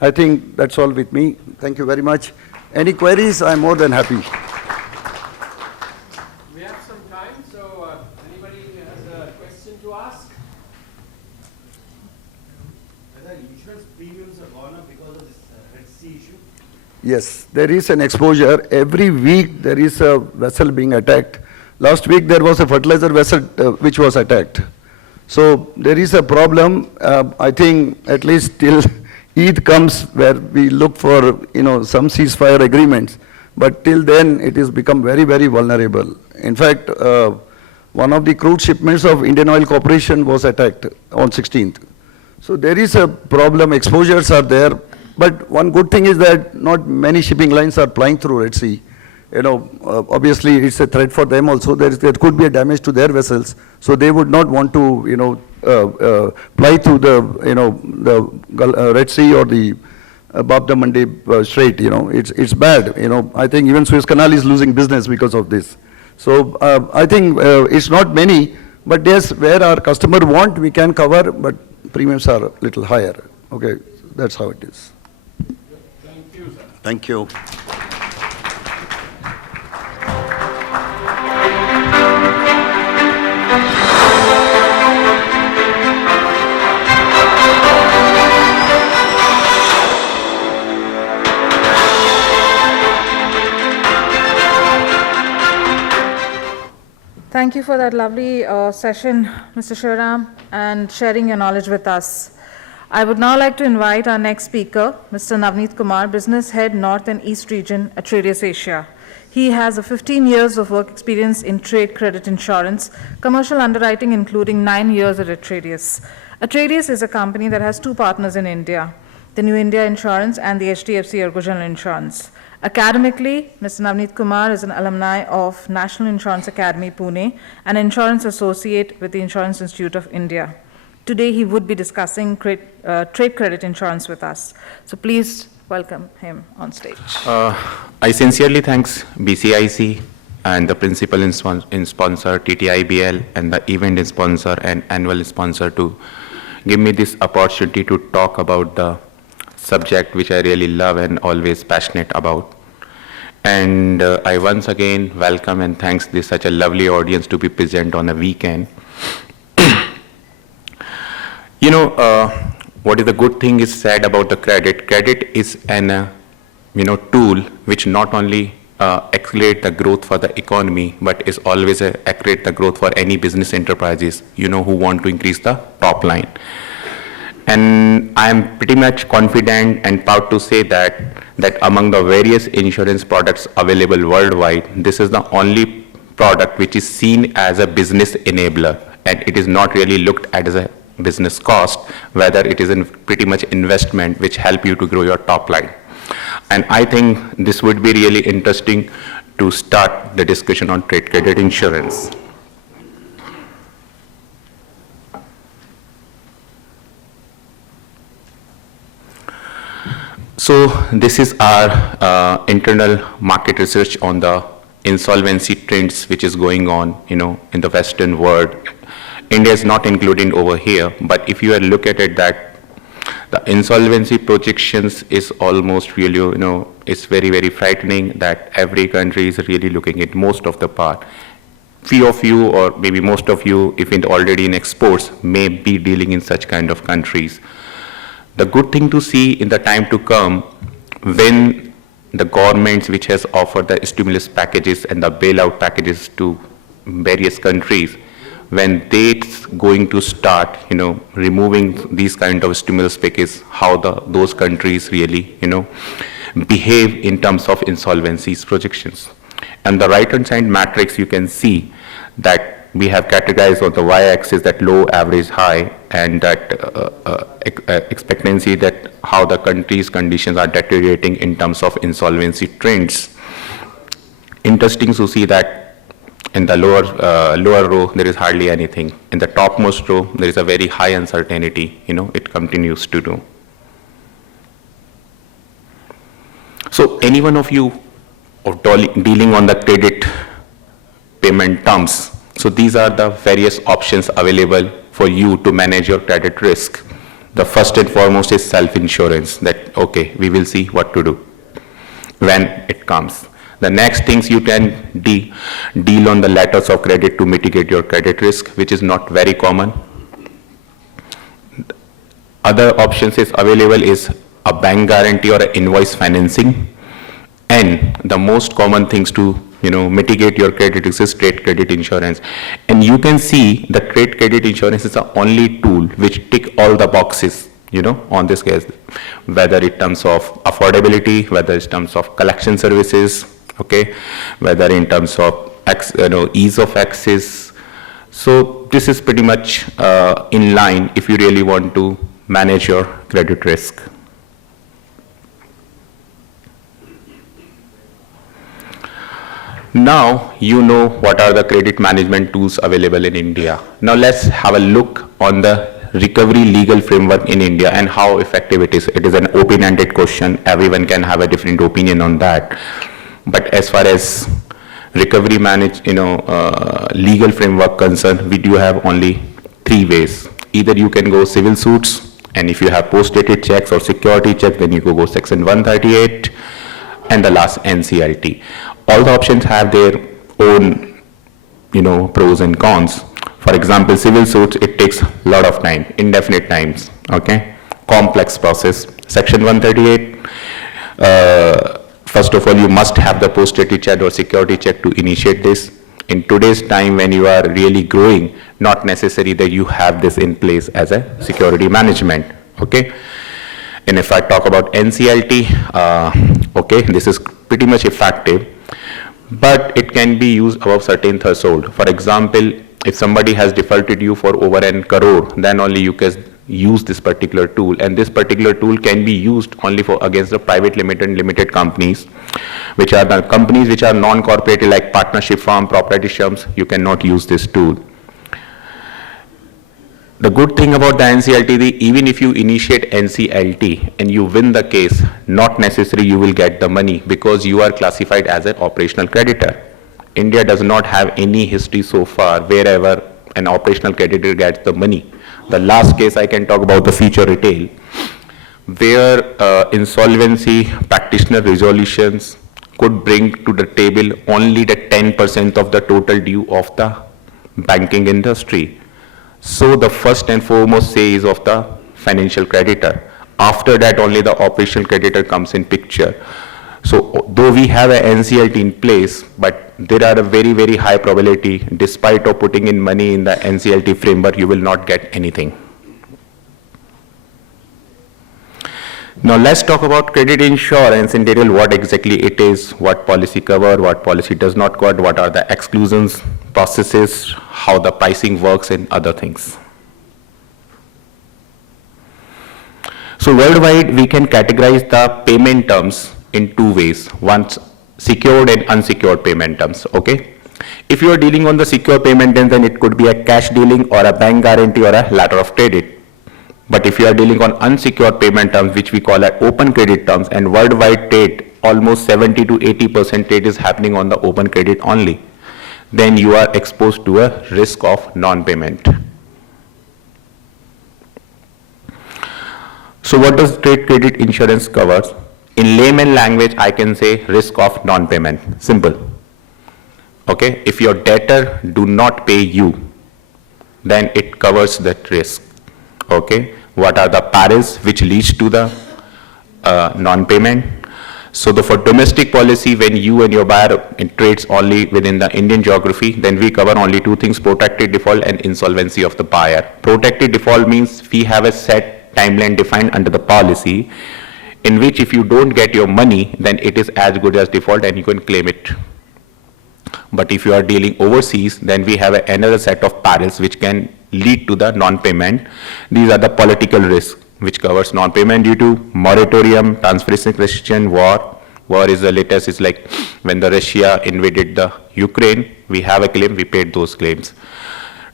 I think that's all with me. Thank you very much. Any queries? I'm more than happy. We have some time, so anybody has a question to ask? Whether insurance premiums have gone up because of this Red Sea issue? Yes, there is an exposure. Every week there is a vessel being attacked. Last week there was a fertilizer vessel which was attacked. So there is a problem. I think at least till Eid comes, where we look for, you know, some ceasefire agreements. But till then it has become very, very vulnerable. In fact, one of the crude shipments of Indian Oil Corporation was attacked on 16th. So there is a problem. Exposures are there. But one good thing is that not many shipping lines are plying through Red Sea. You know, obviously it's a threat for them also. There could be a damage to their vessels, so they would not want to, you know, ply through the, you know, the Red Sea or the Bab the Mandi Strait. You know, it's bad. You know, I think even Suez Canal is losing business because of this. So I think it's not many, but yes, where our customer want, we can cover, but premiums are a little higher. Okay, that's how it is. Thank you, sir. Thank you. Thank you for that lovely session, Mr. Shivaram, and sharing your knowledge with us. I would now like to invite our next speaker, Mr. Navneet Kumar, Business Head, North and East Region at Trades Asia. He has 15 years of work experience in trade credit insurance, commercial underwriting, including 9 years at Atradius. Atradius is a company that has 2 partners in India. the New India Insurance, and the HDFC Ergo General Insurance. Academically, Mr. Navneet Kumar is an alumni of National Insurance Academy, Pune, and insurance associate with the Insurance Institute of India. Today, he would be discussing trade credit insurance with us. So please welcome him on stage. I sincerely thanks BCIC and the principal in sponsor, TTIBL, and the event sponsor and annual sponsor to give me this opportunity to talk about the subject which I really love and always passionate about. And I once again welcome and thanks this such a lovely audience to be present on a weekend. You know, what is the good thing is said about the credit. Credit is an tool which not only accelerate the growth for the economy, but is always accelerate the growth for any business enterprises, who want to increase the top line. And I am pretty much confident and proud to say that among the various insurance products available worldwide, this is the only product which is seen as a business enabler, and it is not really looked at as a business cost, whether it is in pretty much investment which help you to grow your top line. And I think this would be really interesting to start the discussion on trade credit insurance. So this is our internal market research on the insolvency trends which is going on, in the Western world. India is not included over here, but if you look at it, that the insolvency projections is almost really, it's very, very frightening that every country is really looking at most of the part. Few of you, or maybe most of you, if it already in exports, may be dealing in such kind of countries. The good thing to see in the time to come, when the governments which has offered the stimulus packages and the bailout packages to various countries, when they's going to start, removing these kind of stimulus packages, how those countries really, behave in terms of insolvencies projections. And the right-hand side matrix, you can see that we have categorized on the y-axis that low, average, high, and that expectancy that how the country's conditions are deteriorating in terms of insolvency trends. Interesting to see that in the lower row, there is hardly anything. In the topmost row, there is a very high uncertainty, it continues to do. So any one of you dealing on the credit payment terms, so these are the various options available for you to manage your credit risk. The first and foremost is self-insurance, that, okay, we will see what to do when it comes. The next things you can deal on the letters of credit to mitigate your credit risk, which is not very common. Other options is available is a bank guarantee or an invoice financing. And the most common things to mitigate your credit risk is trade credit insurance. And you can see the trade credit insurance is the only tool which tick all the boxes, on this case, whether in terms of affordability, whether in terms of collection services, okay, whether in terms of ease of access. So this is pretty much in line if you really want to manage your credit risk. Now you know what are the credit management tools available in India. Now let's have a look on the recovery legal framework in India and how effective it is. It is an open-ended question. Everyone can have a different opinion on that. But as far as recovery legal framework concerned, we do have only three ways. Either you can go civil suits, and if you have post-dated checks or security checks, then you go section 138, and the last NCLT. All the options have their own, pros and cons. For example, civil suits, it takes a lot of time, indefinite times, okay? Complex process. Section 138, first of all, you must have the post-dated check or security check to initiate this. In today's time, when you are really growing, not necessary that you have this in place as a security management, okay? And if I talk about NCLT, okay, this is pretty much effective, but it can be used above certain threshold. For example, if somebody has defaulted you for over an crore, then only you use this particular tool, and this particular tool can be used only for against the private limited companies, which are the companies which are non-corporate like partnership firm, proprietorships. You cannot use this tool. The good thing about the NCLT, even if you initiate NCLT and you win the case, not necessarily you will get the money because you are classified as an operational creditor. India does not have any history so far wherever an operational creditor gets the money. The last case I can talk about the future retail, where insolvency practitioner resolutions could bring to the table only the 10% of the total due of the banking industry. So the first and foremost say is of the financial creditor. After that only the operational creditor comes in picture. So though we have an NCLT in place, but there are a very, very high probability, despite of putting in money in the NCLT framework, you will not get anything. Now let's talk about credit insurance in detail, what exactly it is, what policy cover, what policy does not cover, what are the exclusions, processes, how the pricing works and other things. So worldwide we can categorize the payment terms in two ways, one secured and unsecured payment terms, okay? If you are dealing on the secure payment terms, then it could be a cash dealing or a bank guarantee or a letter of credit. But if you are dealing on unsecured payment terms, which we call as open credit terms, and worldwide trade, almost 70 to 80% trade is happening on the open credit only, then you are exposed to a risk of non-payment. So what does trade credit insurance cover? In layman language, I can say risk of non-payment, simple. Okay, if your debtor do not pay you, then it covers that risk. Okay, what are the perils which leads to the non-payment? So for domestic policy, when you and your buyer trades only within the Indian geography, then we cover only two things, protected default and insolvency of the buyer. Protected default means we have a set timeline defined under the policy, in which if you don't get your money, then it is as good as default and you can claim it. But if you are dealing overseas, then we have another set of perils which can lead to the non-payment. These are the political risks which covers non-payment due to moratorium, transference restriction, war. War is the latest, is like when the Russia invaded the Ukraine, we have a claim, we paid those claims.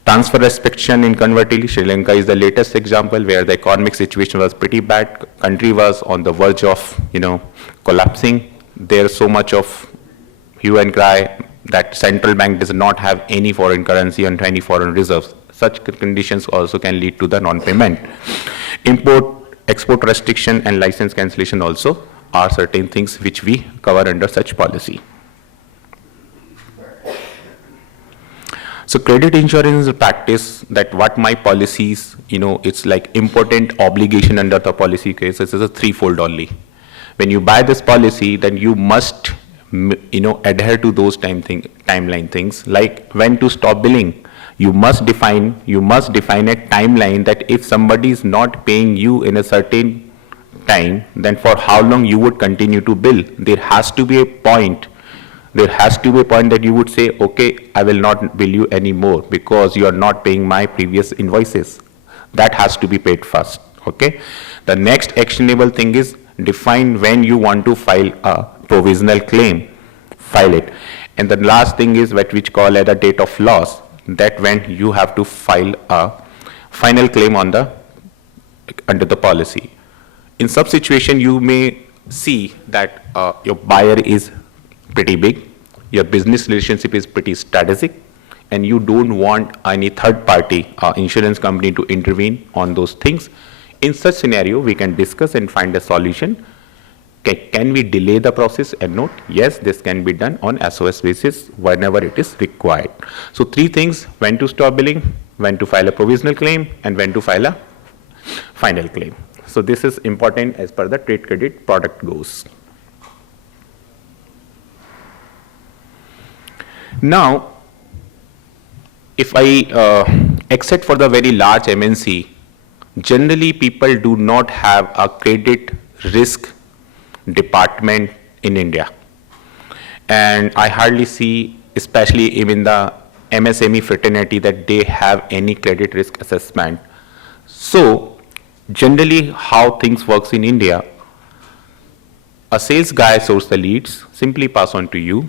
Transfer restriction in convertibility, Sri Lanka is the latest example where the economic situation was pretty bad. Country was on the verge of, collapsing. There's so much of hue and cry that central bank does not have any foreign currency and any foreign reserves. Such conditions also can lead to the non-payment. Import, export restriction and license cancellation also are certain things which we cover under such policy. So credit insurance is a practice that what my policies, it's like important obligation under the policy case. This is a threefold only. When you buy this policy, then you must, adhere to those timeline things, like when to stop billing. You must define a timeline that if somebody is not paying you in a certain time, then for how long you would continue to bill. There has to be a point. That you would say, okay, I will not bill you anymore because you are not paying my previous invoices. That has to be paid first, okay? The next actionable thing is define when you want to file a provisional claim, file it. And the last thing is what we call as a date of loss, that when you have to file a final claim under the policy. In such situation, you may see that your buyer is pretty big, your business relationship is pretty strategic, and you don't want any third party insurance company to intervene on those things. In such scenario, we can discuss and find a solution. Can we delay the process and note? Yes, this can be done on SOS basis whenever it is required. So three things: when to stop billing, when to file a provisional claim, and when to file a final claim. So this is important as per the trade credit product goes. Now, if except for the very large MNC, generally people do not have a credit risk department in India. And I hardly see, especially even the MSME fraternity, that they have any credit risk assessment. So generally how things works in India, a sales guy sources the leads, simply pass on to you,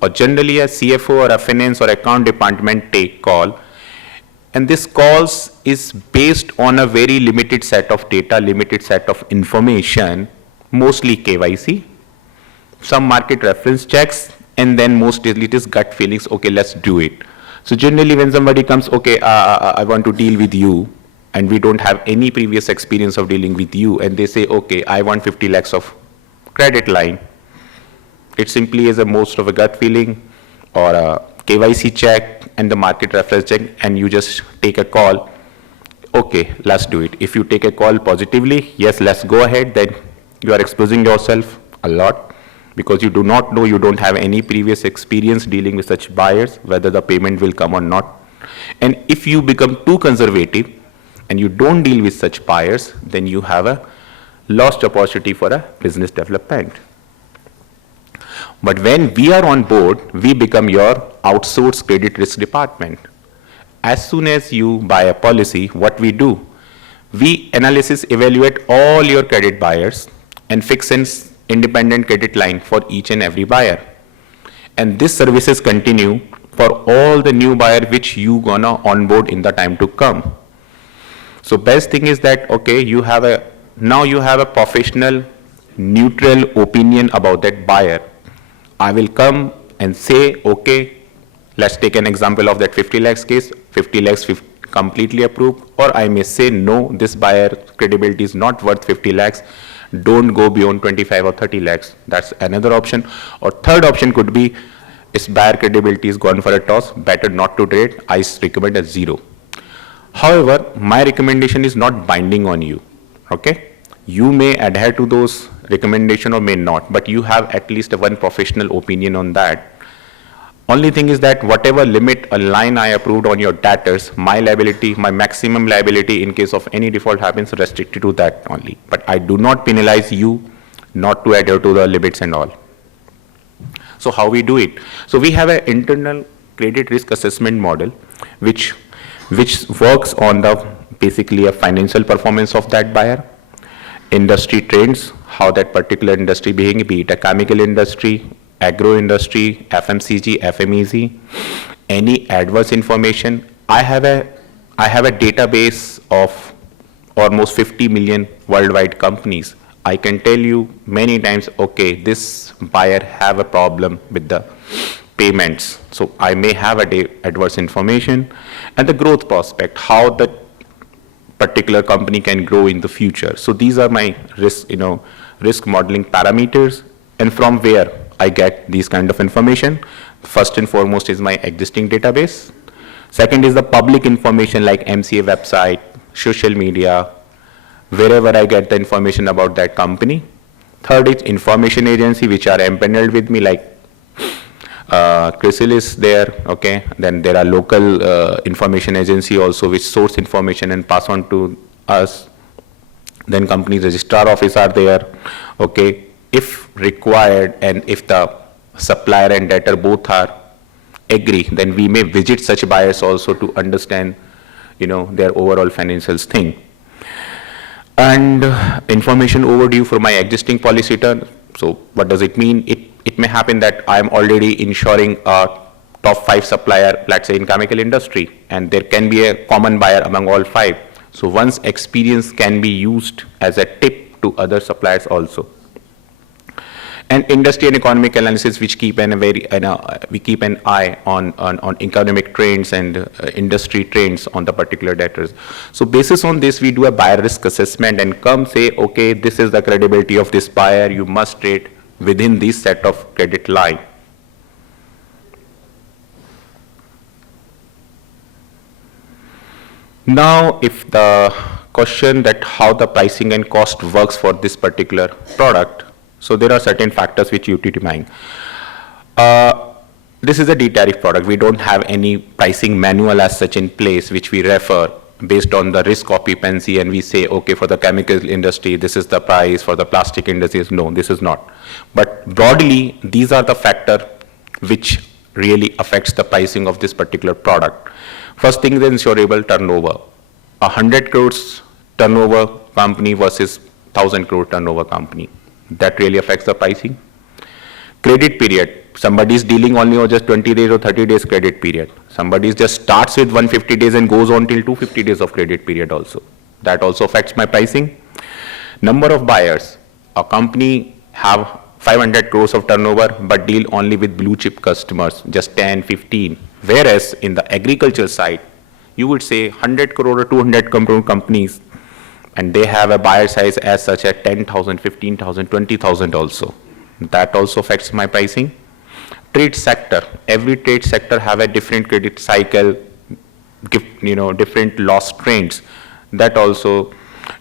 or generally a CFO or a finance or account department take call, and this calls is based on a very limited set of data, limited set of information, mostly KYC, some market reference checks, and then mostly it is gut feelings, okay, let's do it. So generally when somebody comes, okay, I want to deal with you, and we don't have any previous experience of dealing with you, and they say, okay, I want 50 lakhs of credit line. It simply is a most of a gut feeling or a KYC check and the market reference check, and you just take a call. Okay, let's do it. If you take a call positively, yes, let's go ahead, then you are exposing yourself a lot because you do not know, you don't have any previous experience dealing with such buyers, whether the payment will come or not. And if you become too conservative and you don't deal with such buyers, then you have a lost opportunity for a business development. But when we are on board, we become your outsourced credit risk department. As soon as you buy a policy, what we do, we evaluate all your credit buyers and fix an independent credit line for each and every buyer. And these services continue for all the new buyer which you gonna onboard in the time to come. So best thing is that, okay, now you have a professional, neutral opinion about that buyer. I will come and say, okay, let's take an example of that 50 lakhs case, 50 lakhs completely approved, or I may say, no, this buyer credibility is not worth 50 lakhs, don't go beyond 25 or 30 lakhs. That's another option. Or third option could be, if buyer credibility is gone for a toss, better not to trade, I recommend a 0. However, my recommendation is not binding on you, okay? You may adhere to those recommendations or may not, but you have at least one professional opinion on that. Only thing is that whatever limit a line I approved on your debtors, my liability, my maximum liability in case of any default happens restricted to that only. But I do not penalize you not to adhere to the limits and all. So how we do it? So we have an internal credit risk assessment model which works on the basically a financial performance of that buyer, industry trends, how that particular industry behaving, be it a chemical industry, agro industry, FMCG, FMEG, any adverse information. I have a database of almost 50 million worldwide companies. I can tell you many times, okay, this buyer have a problem with the payments. So I may have adverse information, and the growth prospect, how the particular company can grow in the future. So these are my risk modeling parameters, and from where I get these kind of information. First and foremost is my existing database. Second is the public information like MCA website, social media, wherever I get the information about that company. Third is information agency which are empaneled with me, like CRISIL is there, okay. Then there are local information agency also which source information and pass on to us. Then company registrar office are there, okay. If required and if the supplier and debtor both are agree, then we may visit such buyers also to understand, their overall financials thing. And information overdue for my existing policy term. So what does it mean? It may happen that I am already insuring a top 5 supplier, let's say in chemical industry, and there can be a common buyer among all 5. So one's experience can be used as a tip to other suppliers also. And industry and economic analysis, which keep we keep an eye on economic trends and industry trends on the particular debtors. So basis on this, we do a buyer risk assessment and come say, okay, this is the credibility of this buyer. You must trade within this set of credit line. Now, if the question that how the pricing and cost works for this particular product, so there are certain factors which you determine. This is a D-tariff product. We don't have any pricing manual as such in place which we refer based on the risk occupancy, and we say, okay, for the chemical industry, this is the price, for the plastic industry, no, this is not. But broadly, these are the factors which really affects the pricing of this particular product. First thing is insurable turnover. 100 crores turnover company versus 1,000 crore turnover company. That really affects the pricing. Credit period. Somebody is dealing only on just 20 days or 30 days credit period. Somebody just starts with 150 days and goes on till 250 days of credit period also. That also affects my pricing. Number of buyers. A company have 500 crores of turnover but deal only with blue chip customers, just 10, 15. Whereas in the agriculture side, you would say 100 crore or 200 crore companies, and they have a buyer size as such at 10,000, 15,000, 20,000 also. That also affects my pricing. Trade sector. Every trade sector have a different credit cycle, different loss trends. That also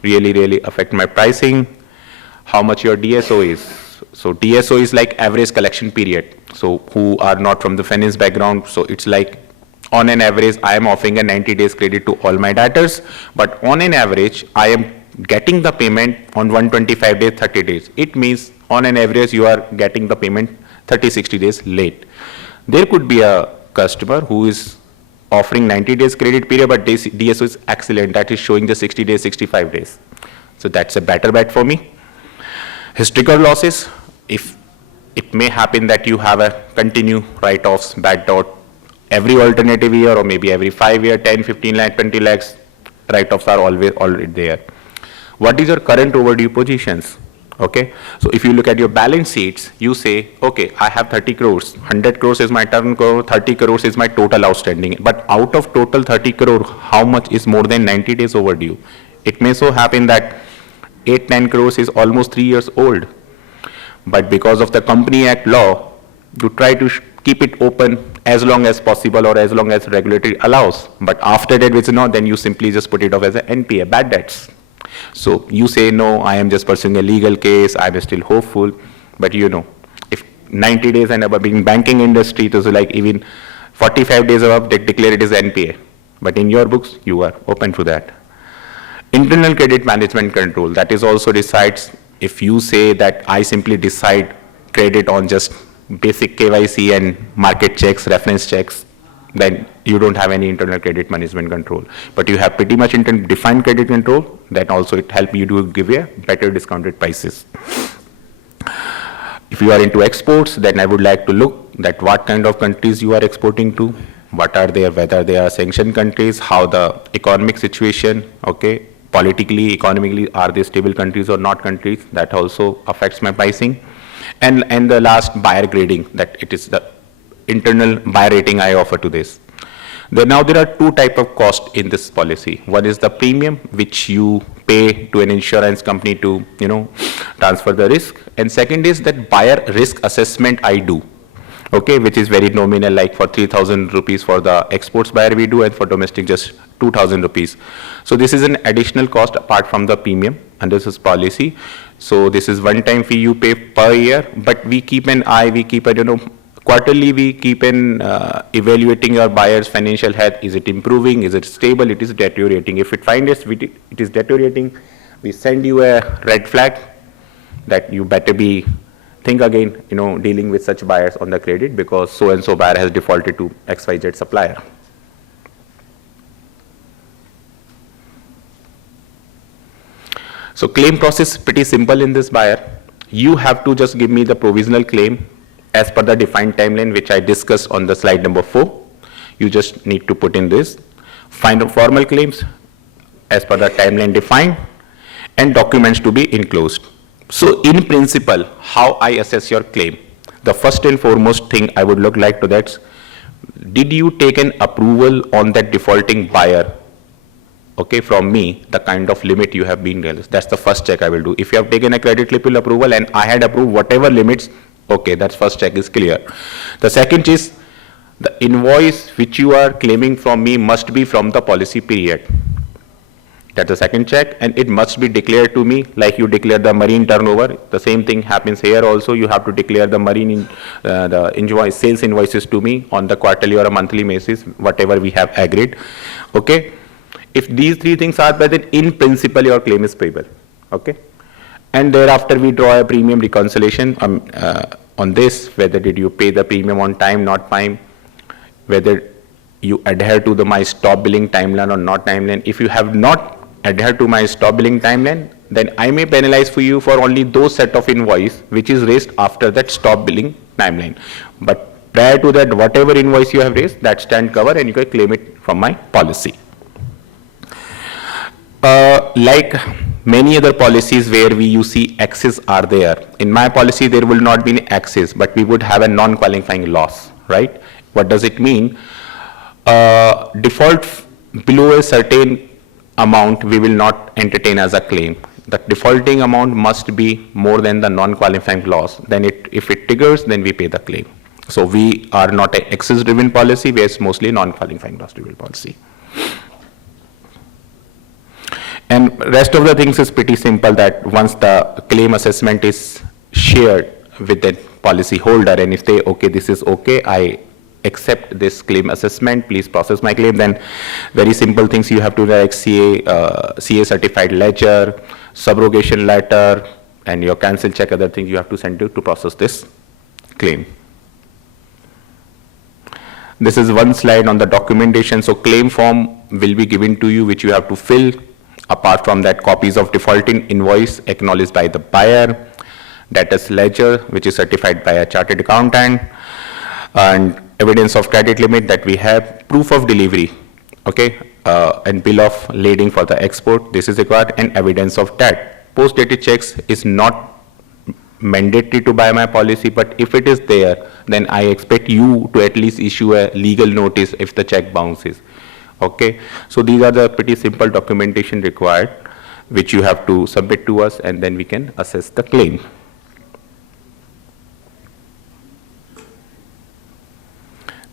really affect my pricing. How much your DSO is. So DSO is like average collection period. So who are not from the finance background, so it's like on an average, I am offering a 90 days credit to all my debtors, but on an average, I am getting the payment on 125 days, 30 days. It means on an average, you are getting the payment 30, 60 days late. There could be a customer who is offering 90 days credit period, but DSO is excellent. That is showing the 60 days, 65 days. So that's a better bet for me. Historical losses, if it may happen that you have a continue write-offs, bad debt, every alternative year or maybe every 5 year, 10, 15 lakh, 20 lakhs, write-offs are always already there. What is your current overdue positions? Okay, so if you look at your balance sheets, you say, okay, I have 30 crores, 100 crores is my turnover, 30 crores is my total outstanding. But out of total 30 crore, how much is more than 90 days overdue? It may so happen that 8, 10 crores is almost 3 years old. But because of the Company Act law, you try to keep it open as long as possible or as long as regulatory allows. But after that, which is not, then you simply just put it off as an NPA, bad debts. So you say, no, I am just pursuing a legal case, I am still hopeful. But if 90 days and above in banking industry, it is like even 45 days above, they declare it as NPA. But in your books, you are open to that. Internal credit management control, that is also decides if you say that I simply decide credit on just basic KYC and market checks, reference checks, then you don't have any internal credit management control. But you have pretty much defined credit control, then also it helps you to give a better discounted prices. If you are into exports, then I would like to look that what kind of countries you are exporting to, what are they, whether they are sanctioned countries, how the economic situation, okay, politically, economically, are they stable countries or not countries, that also affects my pricing. And the last, buyer grading, that it is the internal buyer rating I offer to this. Now there are two types of cost in this policy. One is the premium, which you pay to an insurance company to, transfer the risk. And second is that buyer risk assessment I do, okay, which is very nominal, like for 3,000 rupees for the exports buyer we do, and for domestic just 2,000 rupees. So this is an additional cost apart from the premium under this policy. So this is one-time fee you pay per year, but we keep an eye, we keep a, quarterly we keep an evaluating your buyer's financial health. Is it improving? Is it stable? It is deteriorating. If it finds it is deteriorating, we send you a red flag that you better be think again, dealing with such buyers on the credit, because so-and-so buyer has defaulted to XYZ supplier. So claim process pretty simple in this buyer. You have to just give me the provisional claim as per the defined timeline, which I discussed on the slide number 4. You just need to put in this. Find out formal claims as per the timeline defined, and documents to be enclosed. So in principle, how I assess your claim? The first and foremost thing I would look like to that, did you take an approval on that defaulting buyer? Okay, from me, the kind of limit you have been realized. That's the first check I will do. If you have taken a credit label approval and I had approved whatever limits, okay, that's first check is clear. The second is the invoice which you are claiming from me must be from the policy period. That's the second check, and it must be declared to me like you declare the marine turnover. The same thing happens here also. You have to declare the marine the invoice, sales invoices to me on the quarterly or a monthly basis, whatever we have agreed. Okay. If these three things are present, in principle your claim is payable. Okay. And thereafter we draw a premium reconciliation on this, whether did you pay the premium on time, not time, whether you adhere to my stop billing timeline or not timeline. If you have not adhere to my stop billing timeline, then I may penalize for you for only those set of invoice which is raised after that stop billing timeline. But prior to that, whatever invoice you have raised, that stand cover and you can claim it from my policy. Like many other policies where you see axes are there, in my policy there will not be an axis, but we would have a non-qualifying loss, right? What does it mean? Default below a certain amount we will not entertain as a claim. The defaulting amount must be more than the non-qualifying loss. Then if it triggers, then we pay the claim. So we are not an excess-driven policy, where it's mostly non-qualifying loss-driven policy. And rest of the things is pretty simple, that once the claim assessment is shared with the policy holder, and if they, okay, this is okay, I accept this claim assessment, please process my claim, then very simple things you have to do, like CA certified ledger, subrogation letter, and your cancel check, other things you have to send to process this claim. This is one slide on the documentation. So claim form will be given to you, which you have to fill. Apart from that, copies of defaulting invoice acknowledged by the buyer, debtors ledger, which is certified by a chartered accountant, and evidence of credit limit that we have, proof of delivery, okay, and bill of lading for the export, this is required, and evidence of debt. Post-dated checks is not mandatory to buy my policy, but if it is there, then I expect you to at least issue a legal notice if the check bounces. Okay, so these are the pretty simple documentation required, which you have to submit to us, and then we can assess the claim.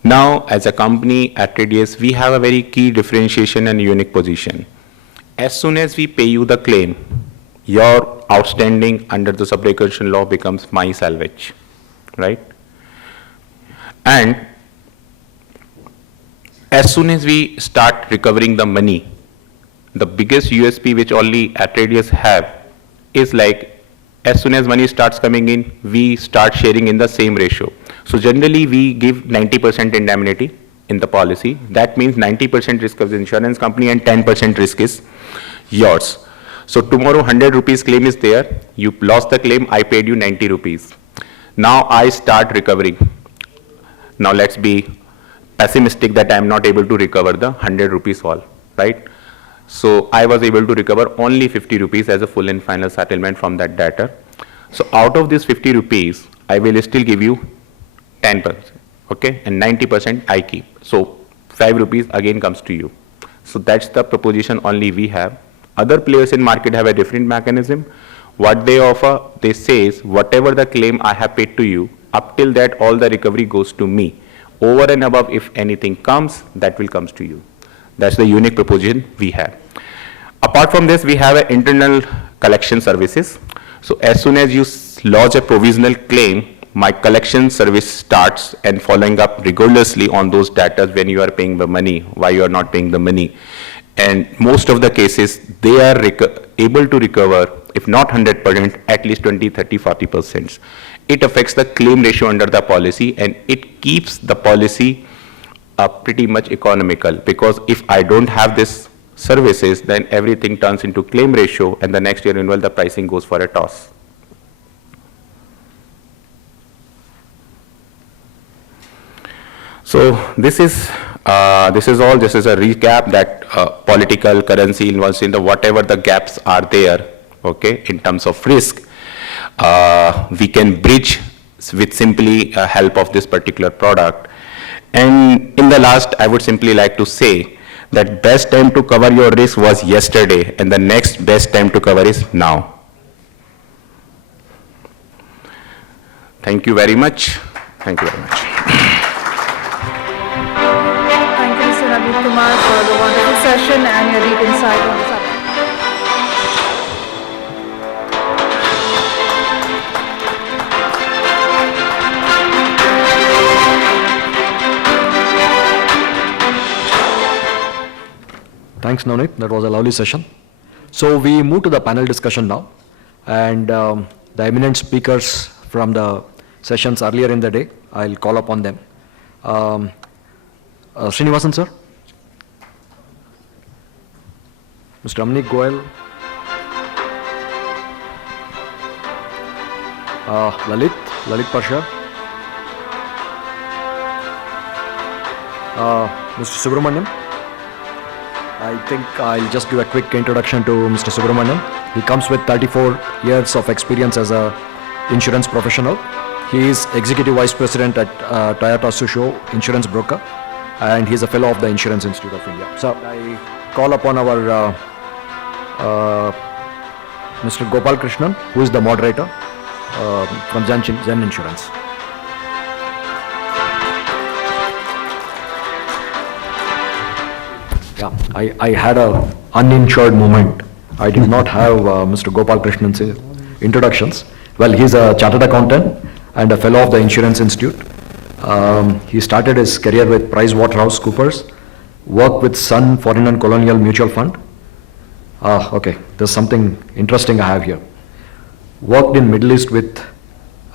Now, as a company at Radius, we have a very key differentiation and unique position. As soon as we pay you the claim, your outstanding under the subrogation law becomes my salvage, right? And as soon as we start recovering the money, the biggest USP which only at Radius have is like, as soon as money starts coming in, we start sharing in the same ratio. So generally we give 90% indemnity in the policy. That means 90% risk of the insurance company and 10% risk is yours. So tomorrow 100 rupees claim is there, you lost the claim, I paid you 90 rupees. Now I start recovering. Now let's be pessimistic that I am not able to recover the 100 rupees all, right? So I was able to recover only 50 rupees as a full and final settlement from that debtor. So out of this 50 rupees, I will still give you 10%, okay? And 90% I keep. So 5 rupees again comes to you. So that's the proposition only we have. Other players in market have a different mechanism. What they offer, they say whatever the claim I have paid to you, up till that all the recovery goes to me. Over and above, if anything comes, that will comes to you. That's the unique proposition we have. Apart from this, we have an internal collection services. So as soon as you lodge a provisional claim, my collection service starts and following up rigorously on those data when you are paying the money, why you are not paying the money. And most of the cases, they are able to recover, if not 100%, at least 20, 30, 40%. It affects the claim ratio under the policy, and it keeps the policy pretty much economical, because if I don't have this services, then everything turns into claim ratio, and the next year renewal, the pricing goes for a toss. So this is all. This is a recap that political currency involves in the whatever the gaps are there. Okay, in terms of risk, we can bridge with simply help of this particular product. And in the last, I would simply like to say that best time to cover your risk was yesterday, and the next best time to cover is now. Thank you very much. Thank you very much. Thank you, Mr. Naveen Kumar, for the wonderful session and your deep insight on the subject. Thanks, Navneek. That was a lovely session. So we move to the panel discussion now. And the eminent speakers from the sessions earlier in the day, I'll call upon them. Srinivasan, sir. Mr. Ramneek Goyal, Lalit Pasha, Mr. Subramaniam. I think I'll just give a quick introduction to Mr. Subramaniam. He comes with 34 years of experience as a insurance professional. He is Executive Vice President at Toyota Tsusho Insurance Broker, and he is a fellow of the Insurance Institute of India. So I call upon our Mr. Gopal Krishnan, who is the moderator from Zen Insurance. Yeah, I had a uninsured moment. I did not have Mr. Gopal Krishnan's introductions. Well, he's a chartered accountant and a fellow of the Insurance Institute. He started his career with PricewaterhouseCoopers, worked with Sun Foreign and Colonial Mutual Fund. Okay, there's something interesting I have here. Worked in Middle East with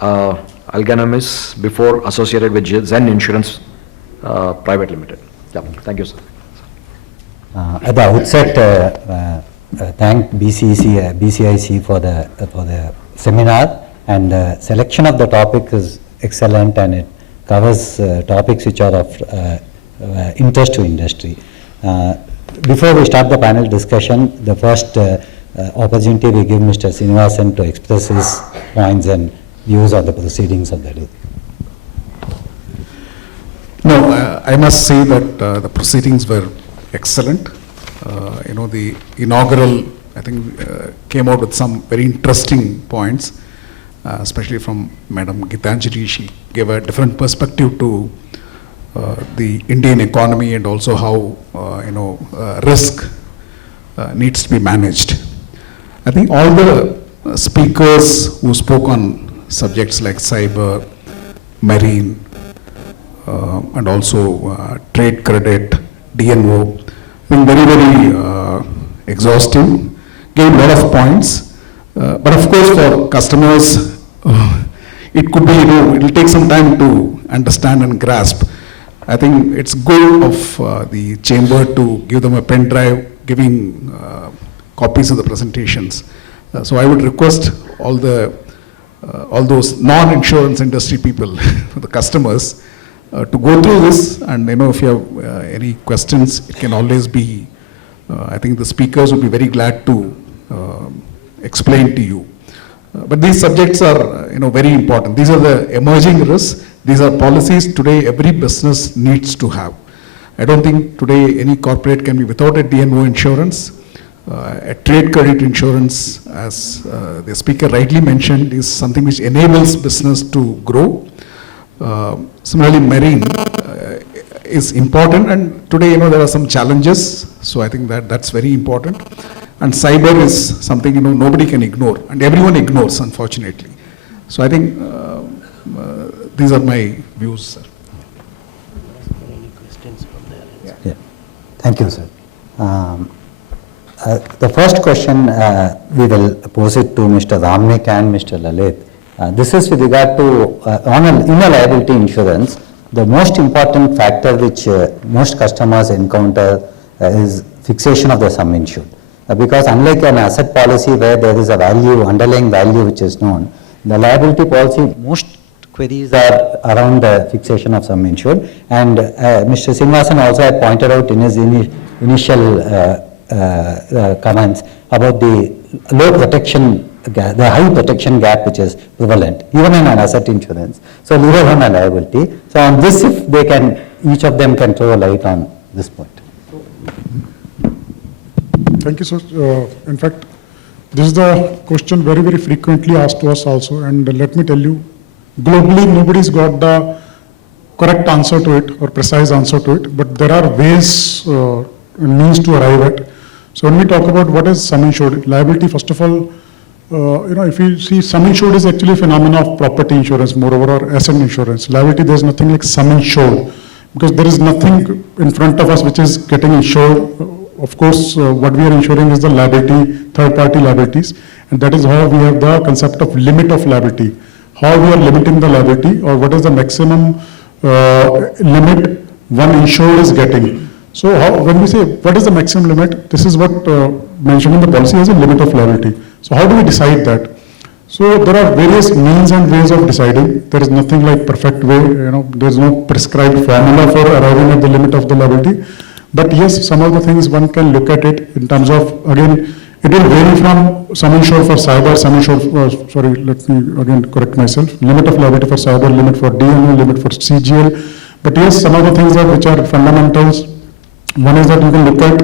Alganamis before associated with Zen Insurance Private Limited. Yeah, thank you, sir. At the outset, thank BCIC for the seminar, and the selection of the topic is excellent, and it covers topics which are of interest to industry. Before we start the panel discussion, the first opportunity we give Mr. Srinivasan to express his points and views on the proceedings of the day. No, I must say that the proceedings were excellent. The inaugural, I think, came out with some very interesting points, especially from Madam Geetanjali. She gave a different perspective to the Indian economy and also how, risk needs to be managed. I think all the speakers who spoke on subjects like cyber, marine, and also trade credit, DNO, I think very exhaustive, gave a lot of points. But of course, for customers, it could be, it will take some time to understand and grasp. I think it's good of the chamber to give them a pen drive, giving copies of the presentations. So I would request all those non-insurance industry people, the customers, to go through this, and if you have any questions, it can always be, I think the speakers would be very glad to explain to you. But these subjects are very important. These are the emerging risks. These are policies today every business needs to have. I don't think today any corporate can be without a DNO insurance. A trade credit insurance, as the speaker rightly mentioned, is something which enables business to grow. Similarly, marine is important, and today there are some challenges, so I think that's very important. And cyber is something nobody can ignore, and everyone ignores, unfortunately. So I think these are my views, sir. Any questions from there? Yeah. Thank you, sir. The first question we will pose it to Mr. Ramneek and Mr. Lalit. This is with regard to in a liability insurance, the most important factor which most customers encounter is fixation of the sum insured. Because unlike an asset policy where there is a value, underlying value which is known, the liability policy, most queries are around the fixation of sum insured. And Mr. Srinivasan also had pointed out in his initial comments about the low protection, the high protection gap which is prevalent, even in an asset insurance. So leave alone a liability. So on this, if they can, each of them can throw a light on this point. Thank you, sir. In fact, this is the question very, very frequently asked to us also. And let me tell you, globally, nobody's got the correct answer to it or precise answer to it, but there are ways and means to arrive at. So when we talk about what is sum insured, liability, first of all, if you see, sum insured is actually a phenomenon of property insurance, moreover, or asset insurance. Liability, there is nothing like sum insured, because there is nothing in front of us which is getting insured. Of course, what we are insuring is the liability, third-party liabilities, and that is how we have the concept of limit of liability. How we are limiting the liability, or what is the maximum limit one insured is getting. So when we say what is the maximum limit, this is what mentioned in the policy as a limit of liability. So how do we decide that? So there are various means and ways of deciding. There is nothing like perfect way, there is no prescribed formula for arriving at the limit of the liability. But yes, some of the things one can look at it in terms of, again, it will vary from sum insured for cyber, sum insured, sorry, let me again correct myself, limit of liability for cyber, limit for DNO, limit for CGL. But yes, some of the things which are fundamentals. One is that you can look at,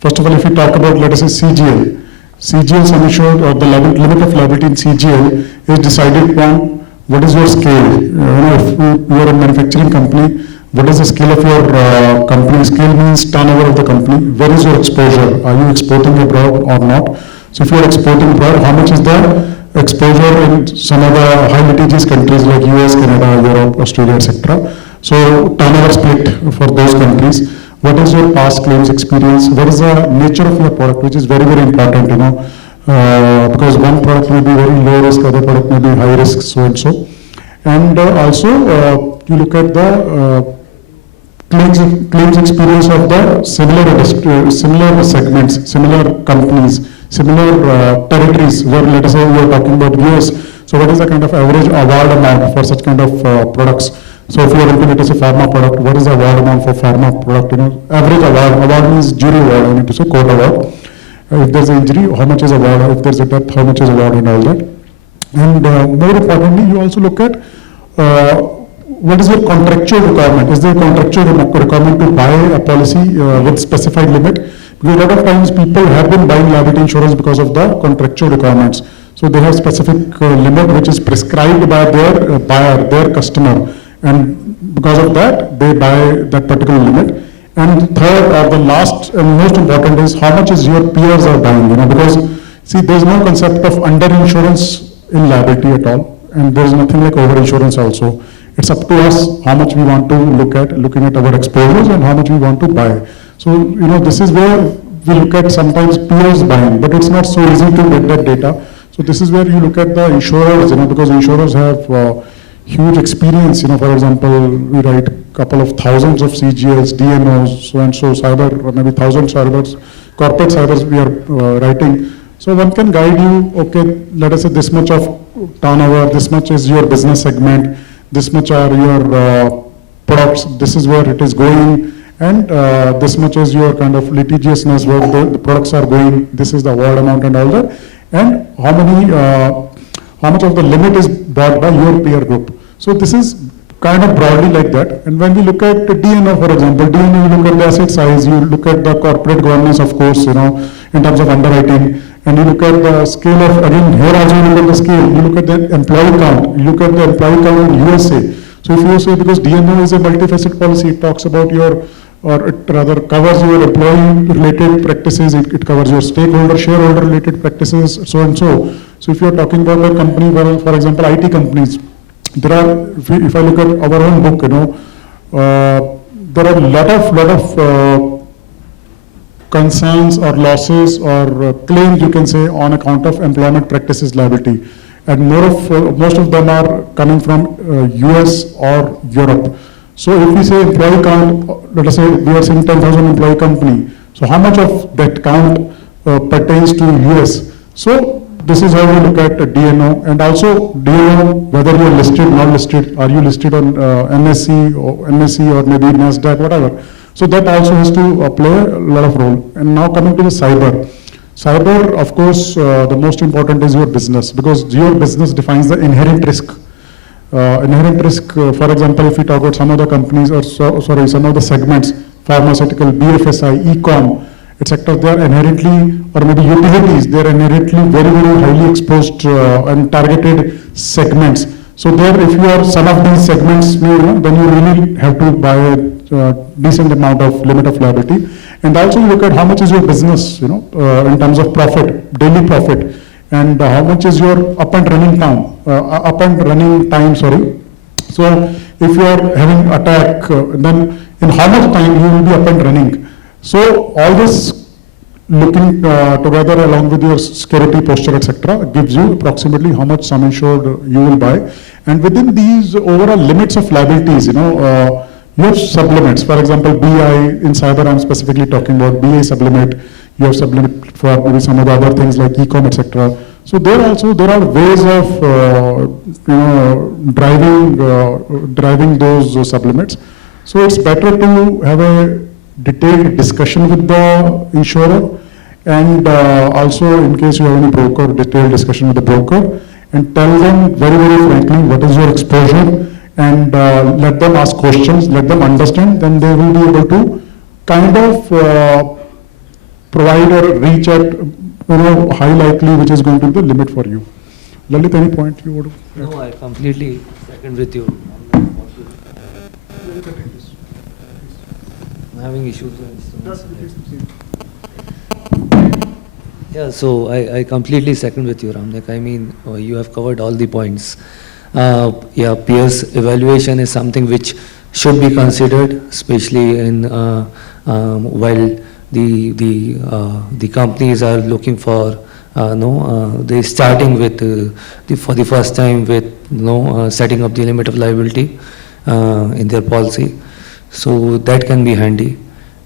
first of all, if you talk about, let us say, CGL. CGL sum insured, or the limit of liability in CGL is decided upon what is your scale. If you are a manufacturing company, what is the scale of your company? Scale means turnover of the company. Where is your exposure? Are you exporting abroad or not? So if you are exporting abroad, how much is the exposure in some of the high litigious countries like US, Canada, Europe, Australia, etc. So turnover split for those countries. What is your past claims experience? What is the nature of your product, which is very, very important, because one product may be very low risk, other product may be high risk, so and so. And also, you look at the claims experience of the similar segments, similar companies, similar territories, where let us say we are talking about US. So what is the kind of average award amount for such kind of products? So if you are into, let us say, pharma product, what is the award amount for pharma product? Average award means jury award, I mean to say court award. If there's an injury, how much is award? If there's a death, how much is award, and all that. And more importantly, you also look at what is your contractual requirement? Is there a contractual requirement to buy a policy with specified limit? Because a lot of times people have been buying liability insurance because of the contractual requirements. So they have specific limit which is prescribed by their buyer, their customer. And because of that, they buy that particular limit. And third, or the last and most important, is how much is your peers are buying, because see, there is no concept of underinsurance in liability at all, and there is nothing like overinsurance also. It's up to us how much we want to looking at our exposures and how much we want to buy. So, this is where we look at sometimes peers buying, but it's not so easy to get that data. So this is where you look at the insurers, because insurers have huge experience, for example, we write a couple of thousands of CGLs, DNOs, so and so, cyber, or maybe 1,000 cybers, corporate cybers we are writing. So one can guide you, okay, let us say this much of turnover, this much is your business segment, this much are your products, this is where it is going, and this much is your kind of litigiousness, where the products are going, this is the award amount and all that, and how much of the limit is bought by your peer group. So this is kind of broadly like that. And when we look at the DNO, for example, DNO, you look at the asset size, you look at the corporate governance, of course, in terms of underwriting, and you look at the scale of, again, here also you look at the scale, you look at the employee count, you look at the employee count in USA. So if you say, because DNO is a multifaceted policy, it talks about your, or it rather covers your employee-related practices, it covers your stakeholder, shareholder-related practices, so and so. So if you're talking about a company, well, for example, IT companies, there are, if I look at our own book, there are a lot of concerns or losses or claims, you can say, on account of employment practices liability. And most of them are coming from US or Europe. So if we say employee count, let us say we are saying 10,000 employee company. So how much of that count pertains to US? So this is how we look at DNO, and also DNO, whether you are listed, not listed, are you listed on NSE or maybe NASDAQ, whatever. So that also has to play a lot of role. And now coming to the cyber. Cyber, of course, the most important is your business, because your business defines the inherent risk. Inherent risk, for example, if we talk about some of the companies, or some of the segments, pharmaceutical, BFSI, e-com, etc., they are inherently, or maybe utilities, they are inherently very, very highly exposed and targeted segments. So there, if you are some of these segments, then you really have to buy a decent amount of limit of liability. And also you look at how much is your business, in terms of profit, daily profit, and how much is your up and running time, So if you are having attack, then in how much time you will be up and running. So all this looking together along with your security posture, etc., gives you approximately how much sum insured you will buy. And within these overall limits of liabilities, you You have sublimits, for example, BI, in cyber I'm specifically talking about BI sublimit, you have sublimit for maybe some of the other things like e-com, etc. So there are ways of driving those sublimits. So it's better to have a detailed discussion with the insurer, and also in case you have any broker, detailed discussion with the broker, and tell them very, very frankly what is your exposure, and let them ask questions, let them understand, then they will be able to kind of provide or reach at high likely which is going to be the limit for you. Lalit, any point you would? No, I completely second with you. I'm having issues with yeah, so I completely second with you, Ramneek. I mean, you have covered all the points. Yeah, peers evaluation is something which should be considered, especially in while the companies are looking for they're starting with for the first time with setting up the limit of liability in their policy. So that can be handy,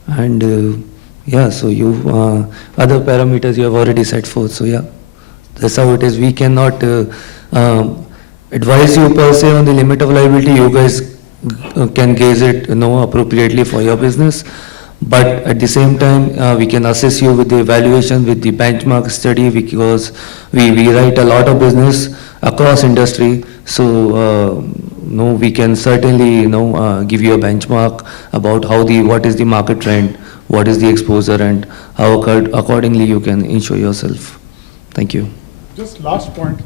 and yeah, so you other parameters you have already set forth. So yeah, that's how it is. We cannot advise you per se on the limit of liability. You guys can gauge it appropriately for your business, but at the same time we can assist you with the evaluation, with the benchmark study, because we write a lot of business across industry. So we can certainly give you a benchmark about what is the market trend, what is the exposure, and how accordingly you can insure yourself. Thank you. Just last point,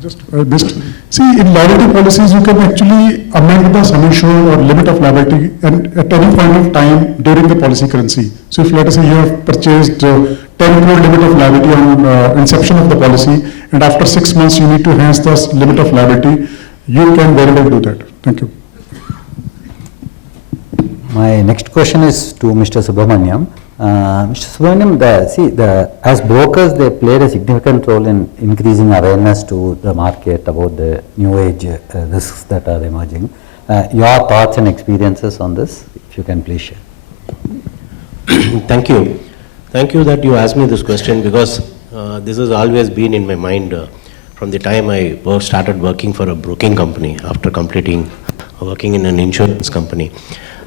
see, in liability policies, you can actually amend the sum insured or limit of liability and at any point of time during the policy currency. So if let us say you have purchased 10 crore limit of liability on inception of the policy, and after 6 months you need to enhance the limit of liability, you can very well do that. Thank you. My next question is to Mr. Subramaniam. Mr. Subramaniam, as brokers, they played a significant role in increasing awareness to the market about the new age risks that are emerging. Your thoughts and experiences on this, if you can please share. Thank you. Thank you that you asked me this question, because this has always been in my mind from the time I started working for a broking company after completing working in an insurance company.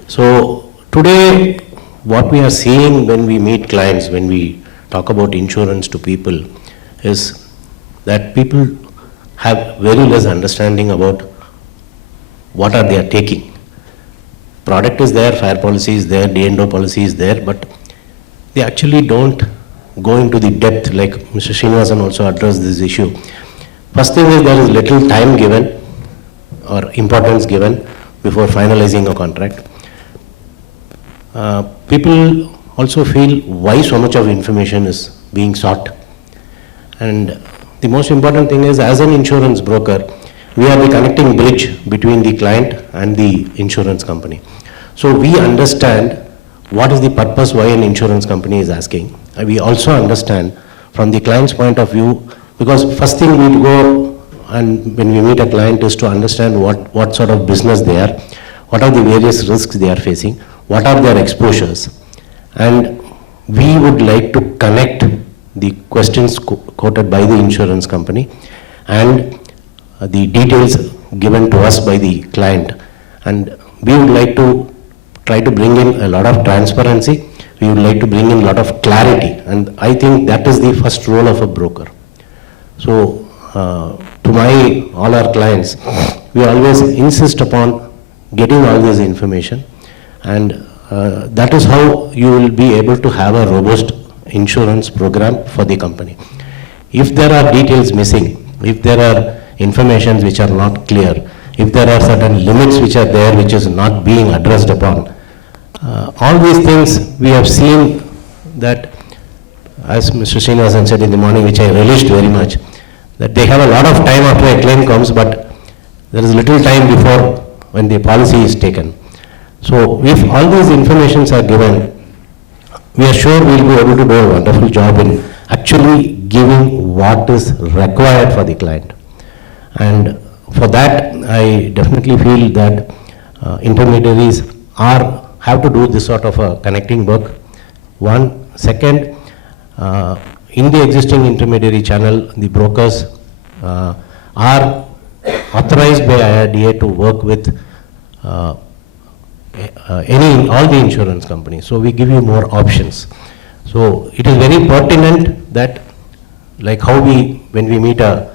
So today, what we are seeing when we meet clients, when we talk about insurance to people, is that people have very less understanding about what are they taking. Product is there, fire policy is there, D&O policy is there, but they actually don't go into the depth, like Mr. Srinivasan also addressed this issue. First thing is there is little time given or importance given before finalizing a contract. People also feel why so much of information is being sought. And the most important thing is, as an insurance broker, we are the connecting bridge between the client and the insurance company. So we understand what is the purpose why an insurance company is asking. And we also understand from the client's point of view, because first thing we go and when we meet a client is to understand what sort of business they are, what are the various risks they are facing, what are their exposures, and we would like to connect the questions quoted by the insurance company and the details given to us by the client, and we would like to try to bring in a lot of transparency. We would like to bring in a lot of clarity, and I think that is the first role of a broker. So to all our clients, we always insist upon getting all this information, and that is how you will be able to have a robust insurance program for the company. If there are details missing, if there are informations which are not clear, if there are certain limits which are there which is not being addressed upon, all these things we have seen that, as Mr. Srinivasan said in the morning, which I relished very much, that they have a lot of time after a claim comes, but there is little time before when the policy is taken. So if all these informations are given, we are sure we will be able to do a wonderful job in actually giving what is required for the client. And for that, I definitely feel that intermediaries are have to do this sort of a connecting work. One. Second, in the existing intermediary channel, the brokers are authorized by IRDA to work with all the insurance companies. So we give you more options. So it is very pertinent that, like how when we meet a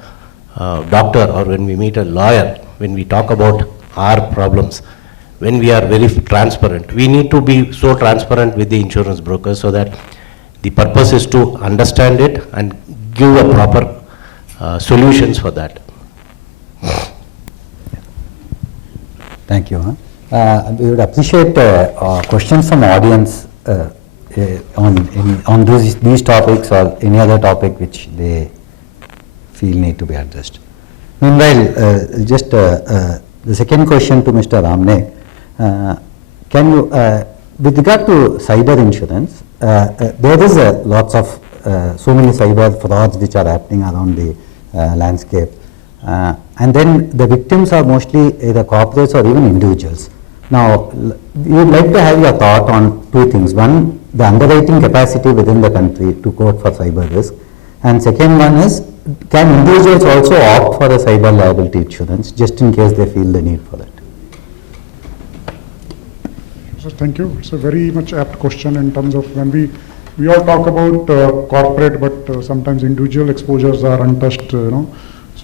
doctor or when we meet a lawyer, when we talk about our problems, when we are very transparent, we need to be so transparent with the insurance brokers so that the purpose is to understand it and give a proper solutions for that. Thank you. We would appreciate questions from audience on these topics or any other topic which they feel need to be addressed. Meanwhile, just the second question to Mr. Ramneek. Can you, with regard to cyber insurance, there is lots of so many cyber frauds which are happening around the landscape, and then the victims are mostly either corporates or even individuals. Now, we would like to have your thought on two things. One, the underwriting capacity within the country to quote for cyber risk, and second one is, can individuals also opt for a cyber liability insurance just in case they feel the need for it? So thank you. It's a very much apt question in terms of when we all talk about corporate, but sometimes individual exposures are untouched, So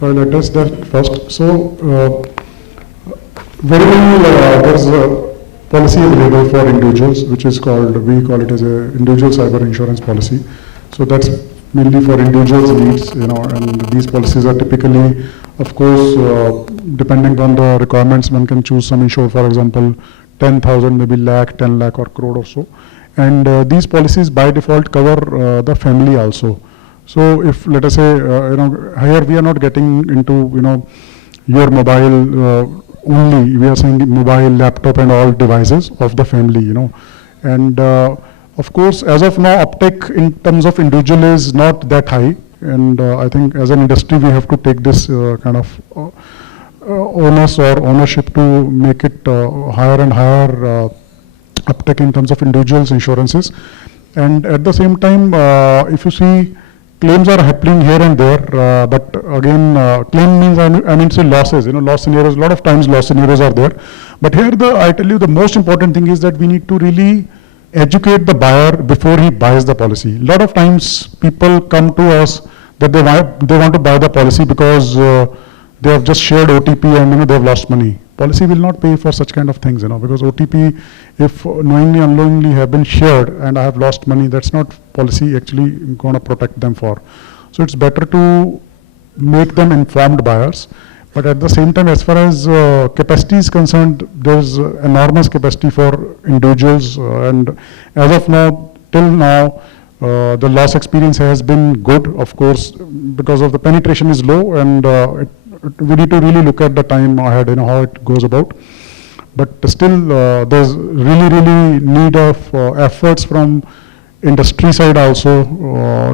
I'll address that first. So there's a policy available for individuals, which is called, we call it as a individual cyber insurance policy. So that's mainly for individuals' needs, and these policies are typically, of course, depending on the requirements, one can choose some insured, for example, 10,000, maybe lakh, 10 lakh or crore or so. And these policies by default cover the family also. So if, let us say, here we are not getting into, your mobile only, we are saying mobile, laptop and all devices of the family, And of course, as of now, uptake in terms of individual is not that high. And I think as an industry, we have to take this kind of onus or ownership to make it higher and higher uptake in terms of individuals' insurances. And at the same time, if you see, claims are happening here and there, but again, claim means, say losses, loss scenarios, a lot of times loss scenarios are there. But here, I tell you, the most important thing is that we need to really educate the buyer before he buys the policy. A lot of times people come to us that they want to buy the policy because they have just shared OTP and they have lost money. Policy will not pay for such kind of things, because OTP, if knowingly, unknowingly have been shared and I have lost money, that's not policy actually going to protect them for. So it's better to make them informed buyers. But at the same time, as far as capacity is concerned, there's enormous capacity for individuals. And as of now, till now, the loss experience has been good, of course, because of the penetration is low, and we need to really look at the time ahead, how it goes about. But still, there's really need of efforts from industry side also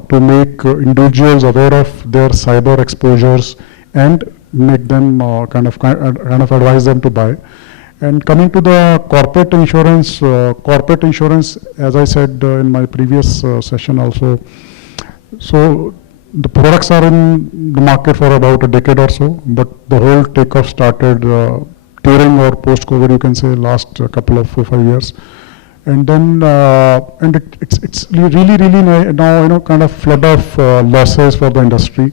to make individuals aware of their cyber exposures and make them kind of advise them to buy. And coming to the corporate insurance, as I said in my previous session also, so the products are in the market for about a decade or so, but the whole takeoff started during or post-COVID, you can say, last couple of 4-5 years. And then, it's really now, kind of flood of losses for the industry.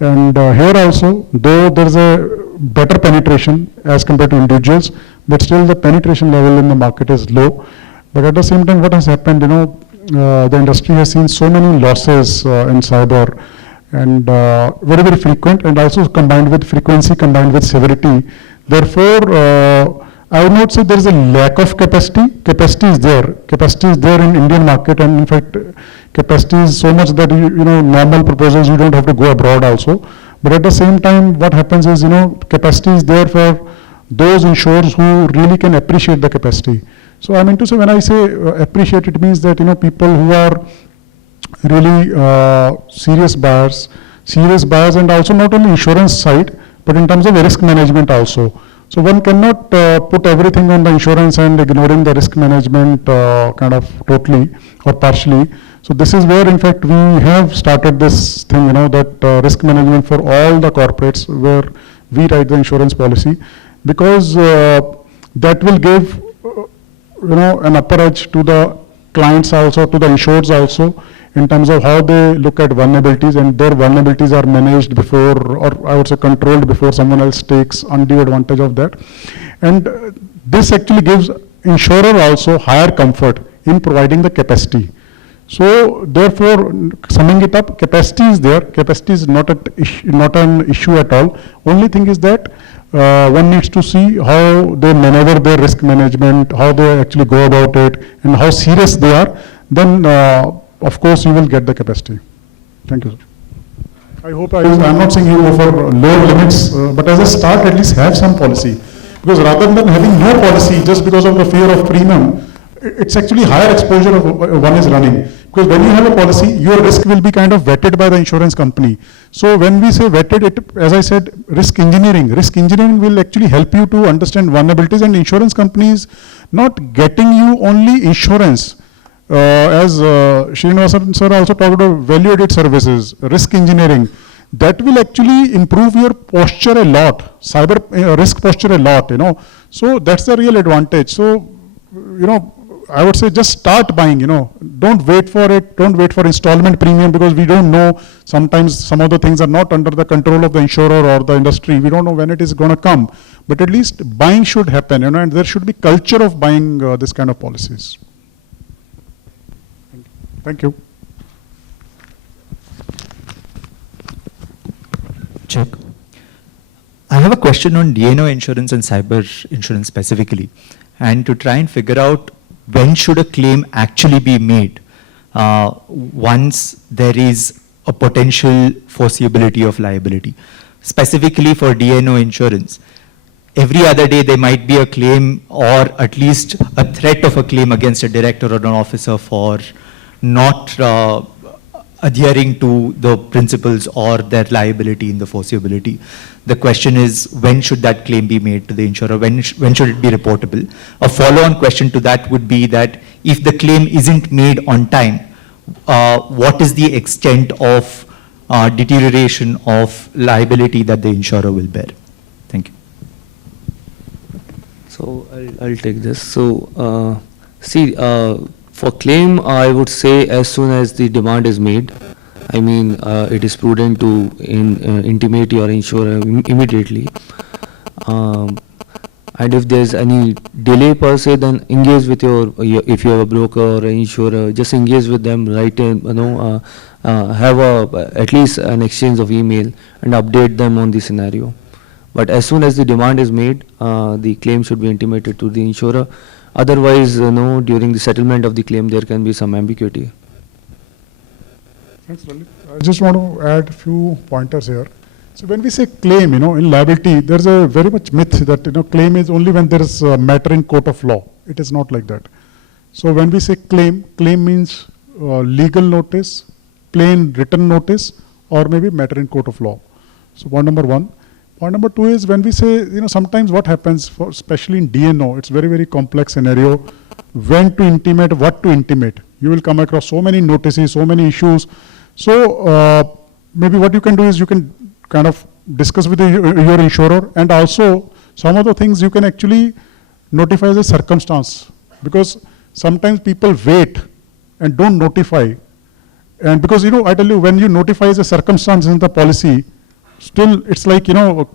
And here also, though there is a better penetration as compared to individuals, but still the penetration level in the market is low. But at the same time, what has happened, the industry has seen so many losses in cyber, and very frequent, and also combined with frequency, combined with severity. Therefore, I would not say there is a lack of capacity. Capacity is there. Capacity is there in Indian market, and in fact, capacity is so much that normal proposals you don't have to go abroad also. But at the same time, what happens is capacity is there for those insurers who really can appreciate the capacity. So I mean to say, when I say appreciate, it means that people who are really serious buyers, and also not only insurance side, but in terms of risk management also. So one cannot put everything on the insurance and ignoring the risk management kind of totally or partially. So this is where, in fact, we have started this thing, that risk management for all the corporates where we write the insurance policy, because that will give, an upper edge to the clients also, to the insureds also, in terms of how they look at vulnerabilities, and their vulnerabilities are managed before, or I would say controlled before someone else takes undue advantage of that. And this actually gives insurer also higher comfort in providing the capacity. So therefore, summing it up, capacity is there. Capacity is not an issue at all. Only thing is that one needs to see how they maneuver their risk management, how they actually go about it, and how serious they are. Then, of course, you will get the capacity. Thank you, sir. I hope I'm not saying you go for lower limits, but as a start, at least have some policy. Because rather than having no policy just because of the fear of premium, it's actually higher exposure of one is running. Because when you have a policy, your risk will be kind of vetted by the insurance company. So when we say vetted, as I said, risk engineering will actually help you to understand vulnerabilities, and insurance companies not getting you only insurance. As Srinivasan sir also talked about value-added services, risk engineering, that will actually improve your posture a lot, cyber risk posture a lot, So that's the real advantage. So, I would say just start buying, don't wait for it, don't wait for installment premium, because we don't know, sometimes some of the things are not under the control of the insurer or the industry. We don't know when it is going to come, but at least buying should happen, and there should be culture of buying this kind of policies. Thank you. Check. I have a question on D&O insurance and cyber insurance specifically, and to try and figure out when should a claim actually be made once there is a potential foreseeability of liability. Specifically for D&O insurance, every other day there might be a claim or at least a threat of a claim against a director or an officer for not adhering to the principles or their liability in the foreseeability. The question is, when should that claim be made to the insurer? When should it be reportable? A follow-on question to that would be that if the claim isn't made on time, what is the extent of deterioration of liability that the insurer will bear? Thank you. So I'll take this. So for claim, I would say as soon as the demand is made. I mean, it is prudent to intimate your insurer immediately. And if there's any delay per se, then engage with your if you have a broker or an insurer, just engage with them, write in, have at least an exchange of email and update them on the scenario. But as soon as the demand is made, the claim should be intimated to the insurer. Otherwise, during the settlement of the claim, there can be some ambiguity. Thanks, Lalit. I just want to add a few pointers here. So when we say claim, in liability, there's a very much myth that, claim is only when there is a matter in court of law. It is not like that. So when we say claim means legal notice, plain written notice, or maybe matter in court of law. So point number one. Point number two is when we say, sometimes what happens, especially in D&O, it's very, very complex scenario, when to intimate, what to intimate. You will come across so many notices, so many issues. So maybe what you can do is you can kind of discuss with your insurer, and also some of the things you can actually notify as a circumstance, because sometimes people wait and don't notify. And because, I tell you, when you notify as a circumstance in the policy, still it's like,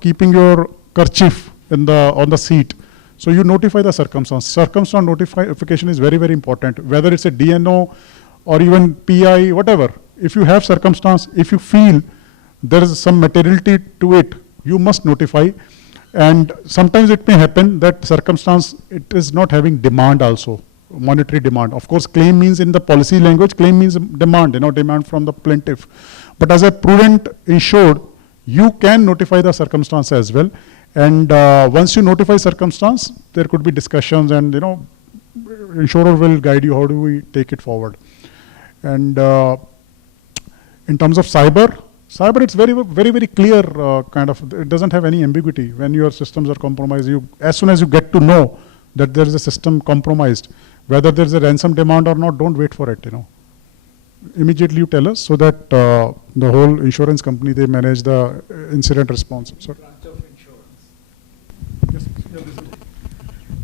keeping your kerchief on the seat. So you notify the circumstance. Circumstance notification is very, very important, whether it's a D&O or even PI, whatever. If you have circumstance, if you feel there is some materiality to it, you must notify. And sometimes it may happen that circumstance, it is not having demand also, monetary demand. Of course, claim means in the policy language, claim means demand, demand from the plaintiff. But as a prudent insured, you can notify the circumstance as well. And once you notify circumstance, there could be discussions, and insurer will guide you how do we take it forward. And in terms of cyber, Cyber, it's very clear kind of, it doesn't have any ambiguity. When your systems are compromised, as soon as you get to know that there is a system compromised, whether there is a ransom demand or not, don't wait for it, Immediately you tell us, so that the whole insurance company, they manage the incident response. Sorry.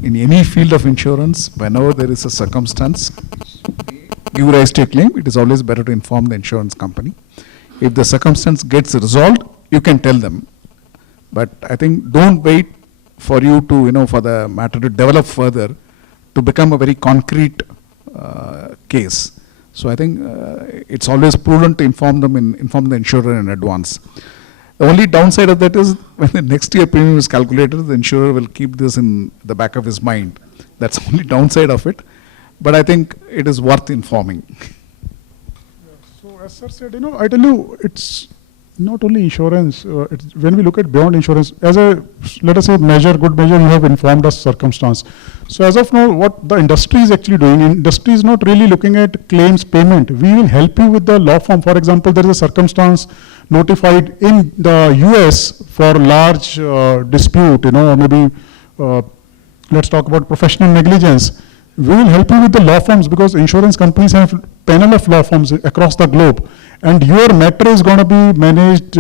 In any field of insurance, whenever there is a circumstance, give rise to a claim, it is always better to inform the insurance company. If the circumstance gets resolved, you can tell them. But I think don't wait for you to, for the matter to develop further, to become a very concrete case. So I think it's always prudent to inform the insurer in advance. The only downside of that is when the next year premium is calculated, the insurer will keep this in the back of his mind. That's the only downside of it. But I think it is worth informing. So as sir said, I tell you, it's not only insurance. When we look at beyond insurance, as a, let us say, good measure, you have informed us circumstance. So as of now, what the industry is actually doing, industry is not really looking at claims payment. We will help you with the law firm. For example, there is a circumstance notified in the US for large dispute, or maybe let's talk about professional negligence. We will help you with the law firms, because insurance companies have panel of law firms across the globe, and your matter is going to be managed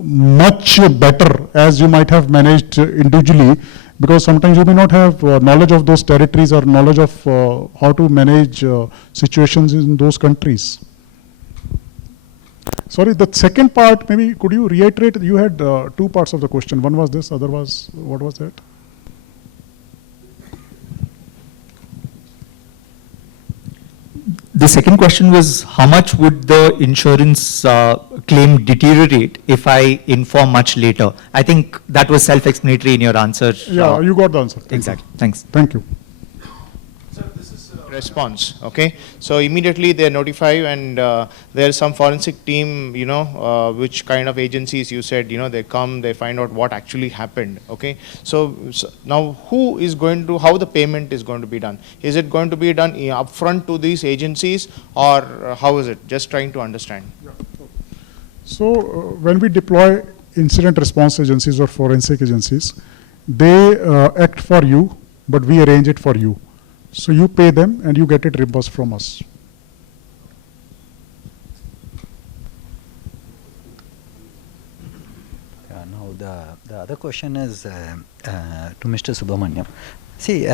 much better as you might have managed individually, because sometimes you may not have knowledge of those territories or knowledge of how to manage situations in those countries. Sorry, the second part, maybe could you reiterate? You had two parts of the question. One was this, other was, what was that? The second question was, how much would the insurance claim deteriorate if I inform much later? I think that was self-explanatory in your answer. Yeah, you got the answer. Exactly. Thanks. Thank you. Sir, this is a response, okay? So immediately they notify, and there is some forensic team, which kind of agencies you said, they come, they find out what actually happened, okay? So now how the payment is going to be done? Is it going to be done upfront to these agencies, or how is it? Just trying to understand. Yeah. So when we deploy incident response agencies or forensic agencies, they act for you, but we arrange it for you. So you pay them and you get it reimbursed from us. Now the other question is to Mr. Subramaniam. See,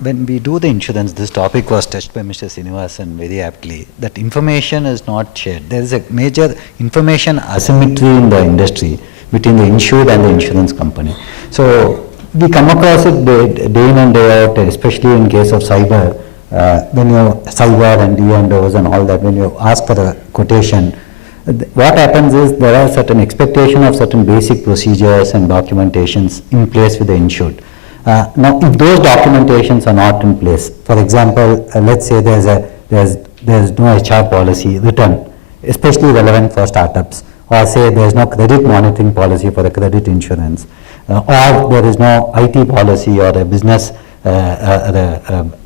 when we do the insurance, this topic was touched by Mr. Srinivasan very aptly, that information is not shared. There is a major information asymmetry in the industry between the insured and the insurance company. So we come across it day in and day out, especially in case of cyber, when you cyber and D&Os and all that, when you ask for a quotation, what happens is there are certain expectation of certain basic procedures and documentations in place with the insured. Now, if those documentations are not in place, for example, let's say there's no HR policy written, especially relevant for startups, or say there's no credit monitoring policy for the credit insurance, or there is no IT policy or a business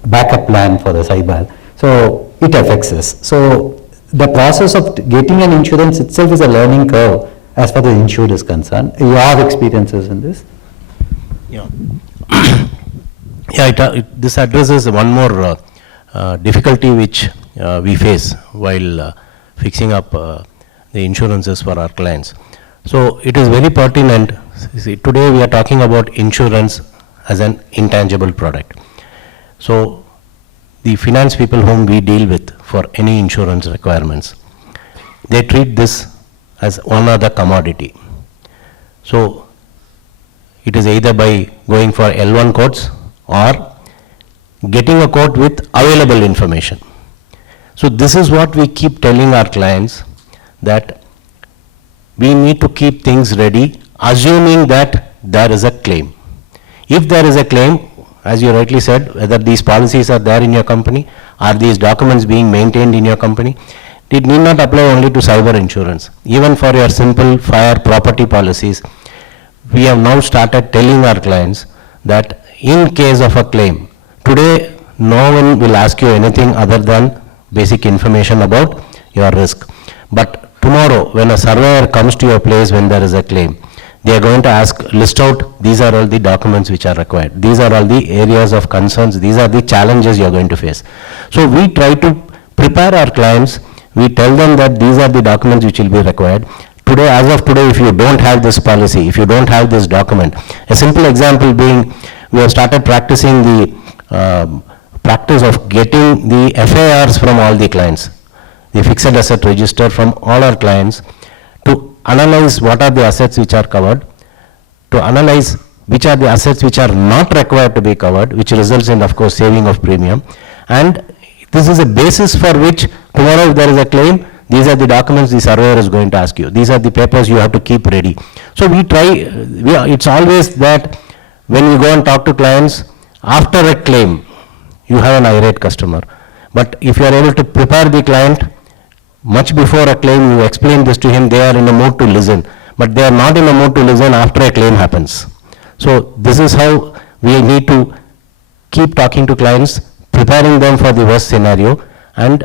backup plan for the cyber. So it affects us. So the process of getting an insurance itself is a learning curve as far as the insured is concerned. Your experiences in this? Yeah. This addresses one more difficulty which we face while fixing up the insurances for our clients. So it is very pertinent. See, today we are talking about insurance as an intangible product. So the finance people whom we deal with for any insurance requirements, they treat this as one other commodity. So it is either by going for L1 quotes or getting a quote with available information. So this is what we keep telling our clients, that we need to keep things ready, assuming that there is a claim. If there is a claim, as you rightly said, whether these policies are there in your company, are these documents being maintained in your company, it need not apply only to cyber insurance. Even for your simple fire property policies, we have now started telling our clients that in case of a claim, today no one will ask you anything other than basic information about your risk. But tomorrow when a surveyor comes to your place when there is a claim, they are going to ask, list out, these are all the documents which are required. These are all the areas of concerns. These are the challenges you are going to face. So we try to prepare our clients. We tell them that these are the documents which will be required. Today, as of today, if you don't have this policy, if you don't have this document, a simple example being, we have started practicing the practice of getting the FARs from all the clients, the fixed asset register from all our clients, to analyze what are the assets which are covered, to analyze which are the assets which are not required to be covered, which results in, of course, saving of premium. And this is a basis for which tomorrow if there is a claim, these are the documents the surveyor is going to ask you. These are the papers you have to keep ready. So we try, it's always that when we go and talk to clients, after a claim, you have an irate customer. But if you are able to prepare the client, much before a claim, you explain this to him, they are in a mood to listen. But they are not in a mood to listen after a claim happens. So this is how we need to keep talking to clients, preparing them for the worst scenario, and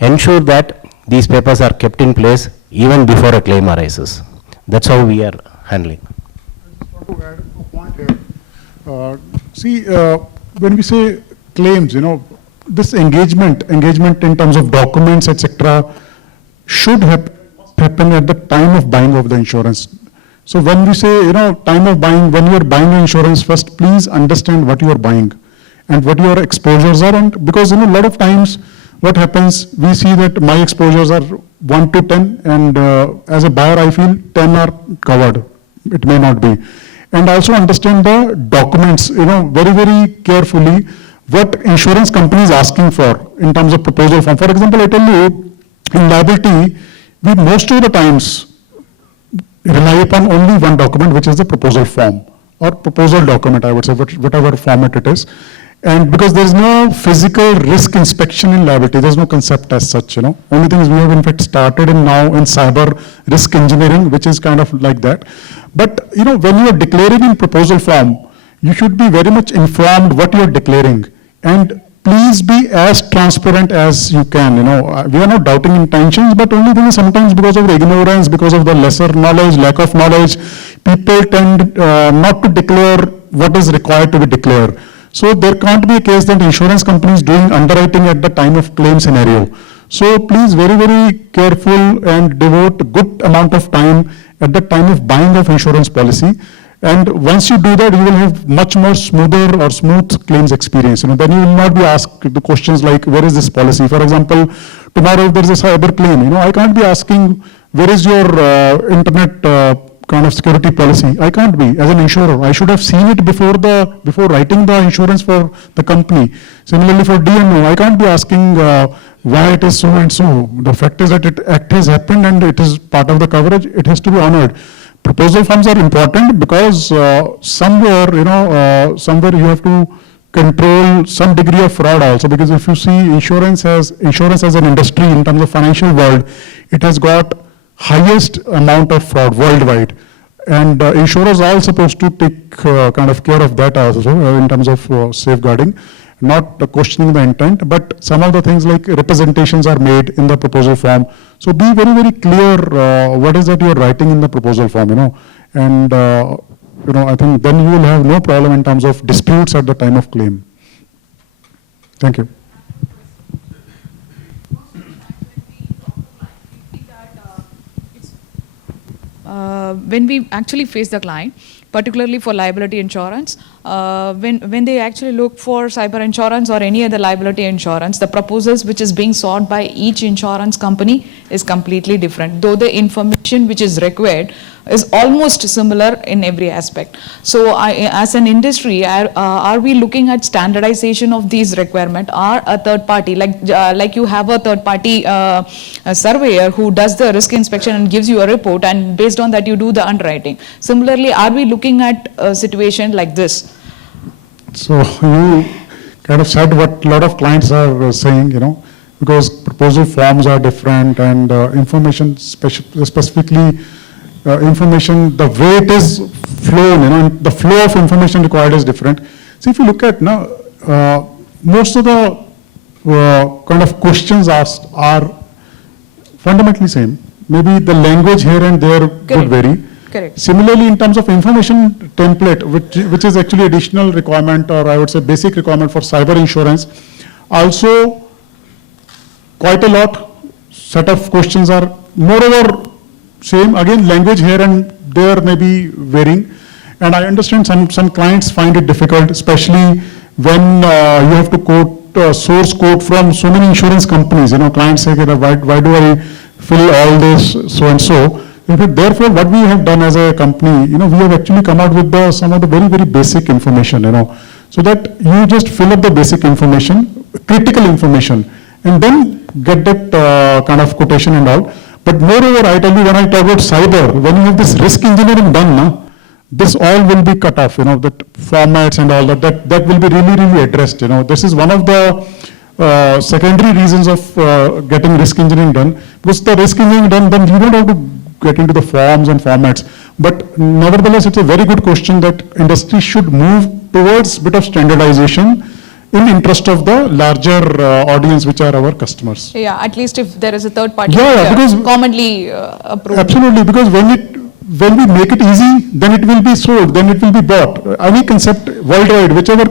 ensure that these papers are kept in place even before a claim arises. That's how we are handling. I want to add a point here. When we say claims, this engagement in terms of documents, etc., should happen at the time of buying of the insurance. So when we say, time of buying, when you are buying insurance, first please understand what you are buying and what your exposures are. And because, a lot of times what happens, we see that my exposures are 1 to 10, and as a buyer, I feel 10 are covered. It may not be. And also understand the documents, very, very carefully, what insurance company is asking for in terms of proposal form. For example, I tell you, in liability, we most of the times rely upon only one document, which is the proposal form or proposal document, I would say, whatever format it is. And because there is no physical risk inspection in liability, there is no concept as such, Only thing is we have in fact started in cyber risk engineering, which is kind of like that. But, when you are declaring in proposal form, you should be very much informed what you are declaring. And please be as transparent as you can, We are not doubting intentions, but only thing is sometimes because of the ignorance, because of the lesser knowledge, lack of knowledge, people tend not to declare what is required to be declared. So there can't be a case that insurance company is doing underwriting at the time of claim scenario. So please very, very careful and devote a good amount of time at the time of buying of insurance policy. And once you do that, you will have much more smooth claims experience. Then you will not be asked the questions like, where is this policy? For example, tomorrow if there is a cyber claim, I can't be asking, where is your internet kind of security policy? I can't be. As an insurer, I should have seen it before writing the insurance for the company. Similarly for DMO, I can't be asking why it is so and so. The fact is that act has happened and it is part of the coverage. It has to be honored. Proposal forms are important because somewhere you have to control some degree of fraud also, because if you see insurance as an industry in terms of financial world, it has got highest amount of fraud worldwide. And insurers are all supposed to take kind of care of that also in terms of safeguarding, not questioning the intent, but some of the things like representations are made in the proposal form. So be very, very clear what is that you are writing in the proposal form, and I think then you will have no problem in terms of disputes at the time of claim. Thank you. When we actually face the client, particularly for liability insurance, when they actually look for cyber insurance or any other liability insurance, the proposals which is being sought by each insurance company is completely different, though the information which is required is almost similar in every aspect. So as an industry, are we looking at standardization of these requirements, or a third party, like you have a third party surveyor who does the risk inspection and gives you a report, and based on that you do the underwriting. Similarly, are we looking at a situation like this? So you kind of said what a lot of clients are saying, because proposal forms are different and information specifically information, the way it is flown, the flow of information required is different. So if you look at most of the kind of questions asked are fundamentally same. maybe the language here and there would vary. Correct. Similarly, in terms of information template, which is actually additional requirement, or I would say basic requirement for cyber insurance, also quite a lot set of questions are moreover same. Again, language here and there may be varying. And I understand some clients find it difficult, especially when you have to quote source code from so many insurance companies. Clients say, why do I fill all this so and so? Therefore, what we have done as a company, we have actually come out with some of the very, very basic information, so that you just fill up the basic information, critical information, and then get that kind of quotation and all. But moreover, I tell you, when I talk about cyber, when you have this risk engineering done, this all will be cut off, that formats and all that will be really, really addressed. This is one of the secondary reasons of getting risk engineering done. Because the risk engineering done, then you don't have to get into the forms and formats. But nevertheless, it's a very good question that industry should move towards bit of standardization in interest of the larger audience, which are our customers. Yeah, at least if there is a third party because commonly approved. Absolutely, because when we make it easy, then it will be sold, then it will be bought. Any concept worldwide, whichever,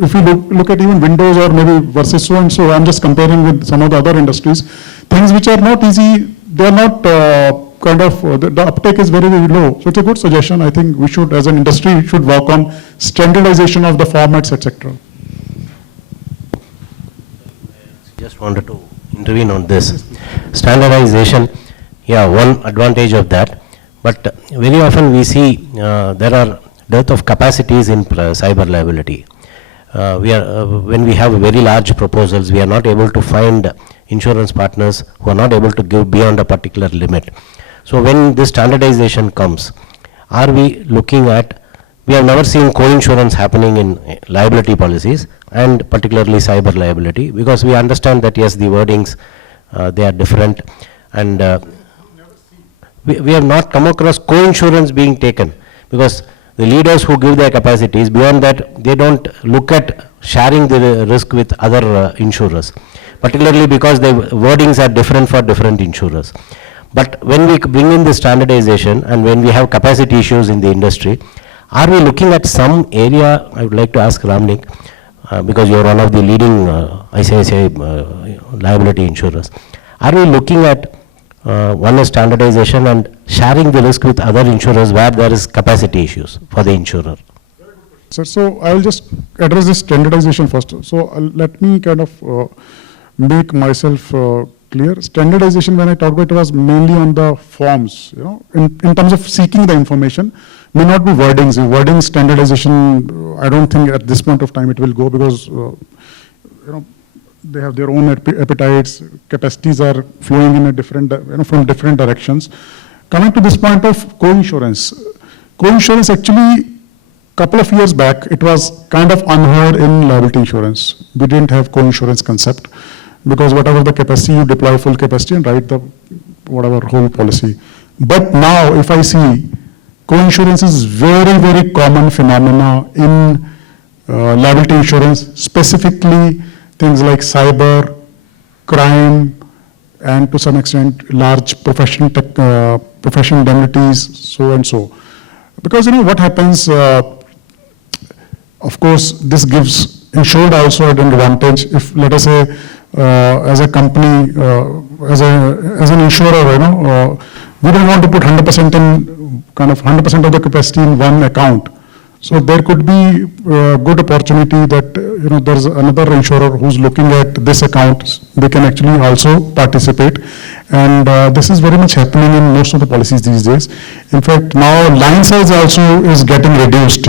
if you look at even Windows or maybe versus so and so, I'm just comparing with some of the other industries, things which are not easy, they are not the uptake is very, very low. So it's a good suggestion. I think we should, as an industry, should work on standardization of the formats, etc. Just wanted to intervene on this. Standardization, yeah, one advantage of that. But very often we see there are dearth of capacities in cyber liability. When we have very large proposals, we are not able to find insurance partners who are not able to give beyond a particular limit. So when this standardization comes, are we looking at, we have never seen co-insurance happening in liability policies and particularly cyber liability, because we understand that yes, the wordings, they are different, and we have not come across co-insurance being taken, because the leaders who give their capacities, beyond that, they don't look at sharing the risk with other insurers, particularly because the wordings are different for different insurers. But when we bring in the standardization and when we have capacity issues in the industry, are we looking at some area? I would like to ask Ramneek, because you are one of the leading ICICI liability insurers. Are we looking at one is standardization and sharing the risk with other insurers where there is capacity issues for the insurer? So I will just address this standardization first. So let me kind of make myself clear. Standardization, when I talked about it, was mainly on the forms. In terms of seeking the information, may not be wordings. Wording standardization, I don't think at this point of time it will go, because they have their own appetites, capacities are flowing in a different, from different directions. Coming to this point of co-insurance. Co-insurance actually, couple of years back, it was kind of unheard in liability insurance. We didn't have co-insurance concept, because whatever the capacity, you deploy full capacity and write the whatever whole policy. But now, if I see, co-insurance is very, very common phenomena in liability insurance, specifically things like cyber, crime, and to some extent large professional indemnities, so and so. Because what happens, of course, this gives insured also an advantage. If, let us say, as a company, as an insurer, we don't want to put 100% in, kind of 100% of the capacity in one account. So there could be a good opportunity that, there's another insurer who's looking at this account, they can actually also participate. And this is very much happening in most of the policies these days. In fact, now line size also is getting reduced,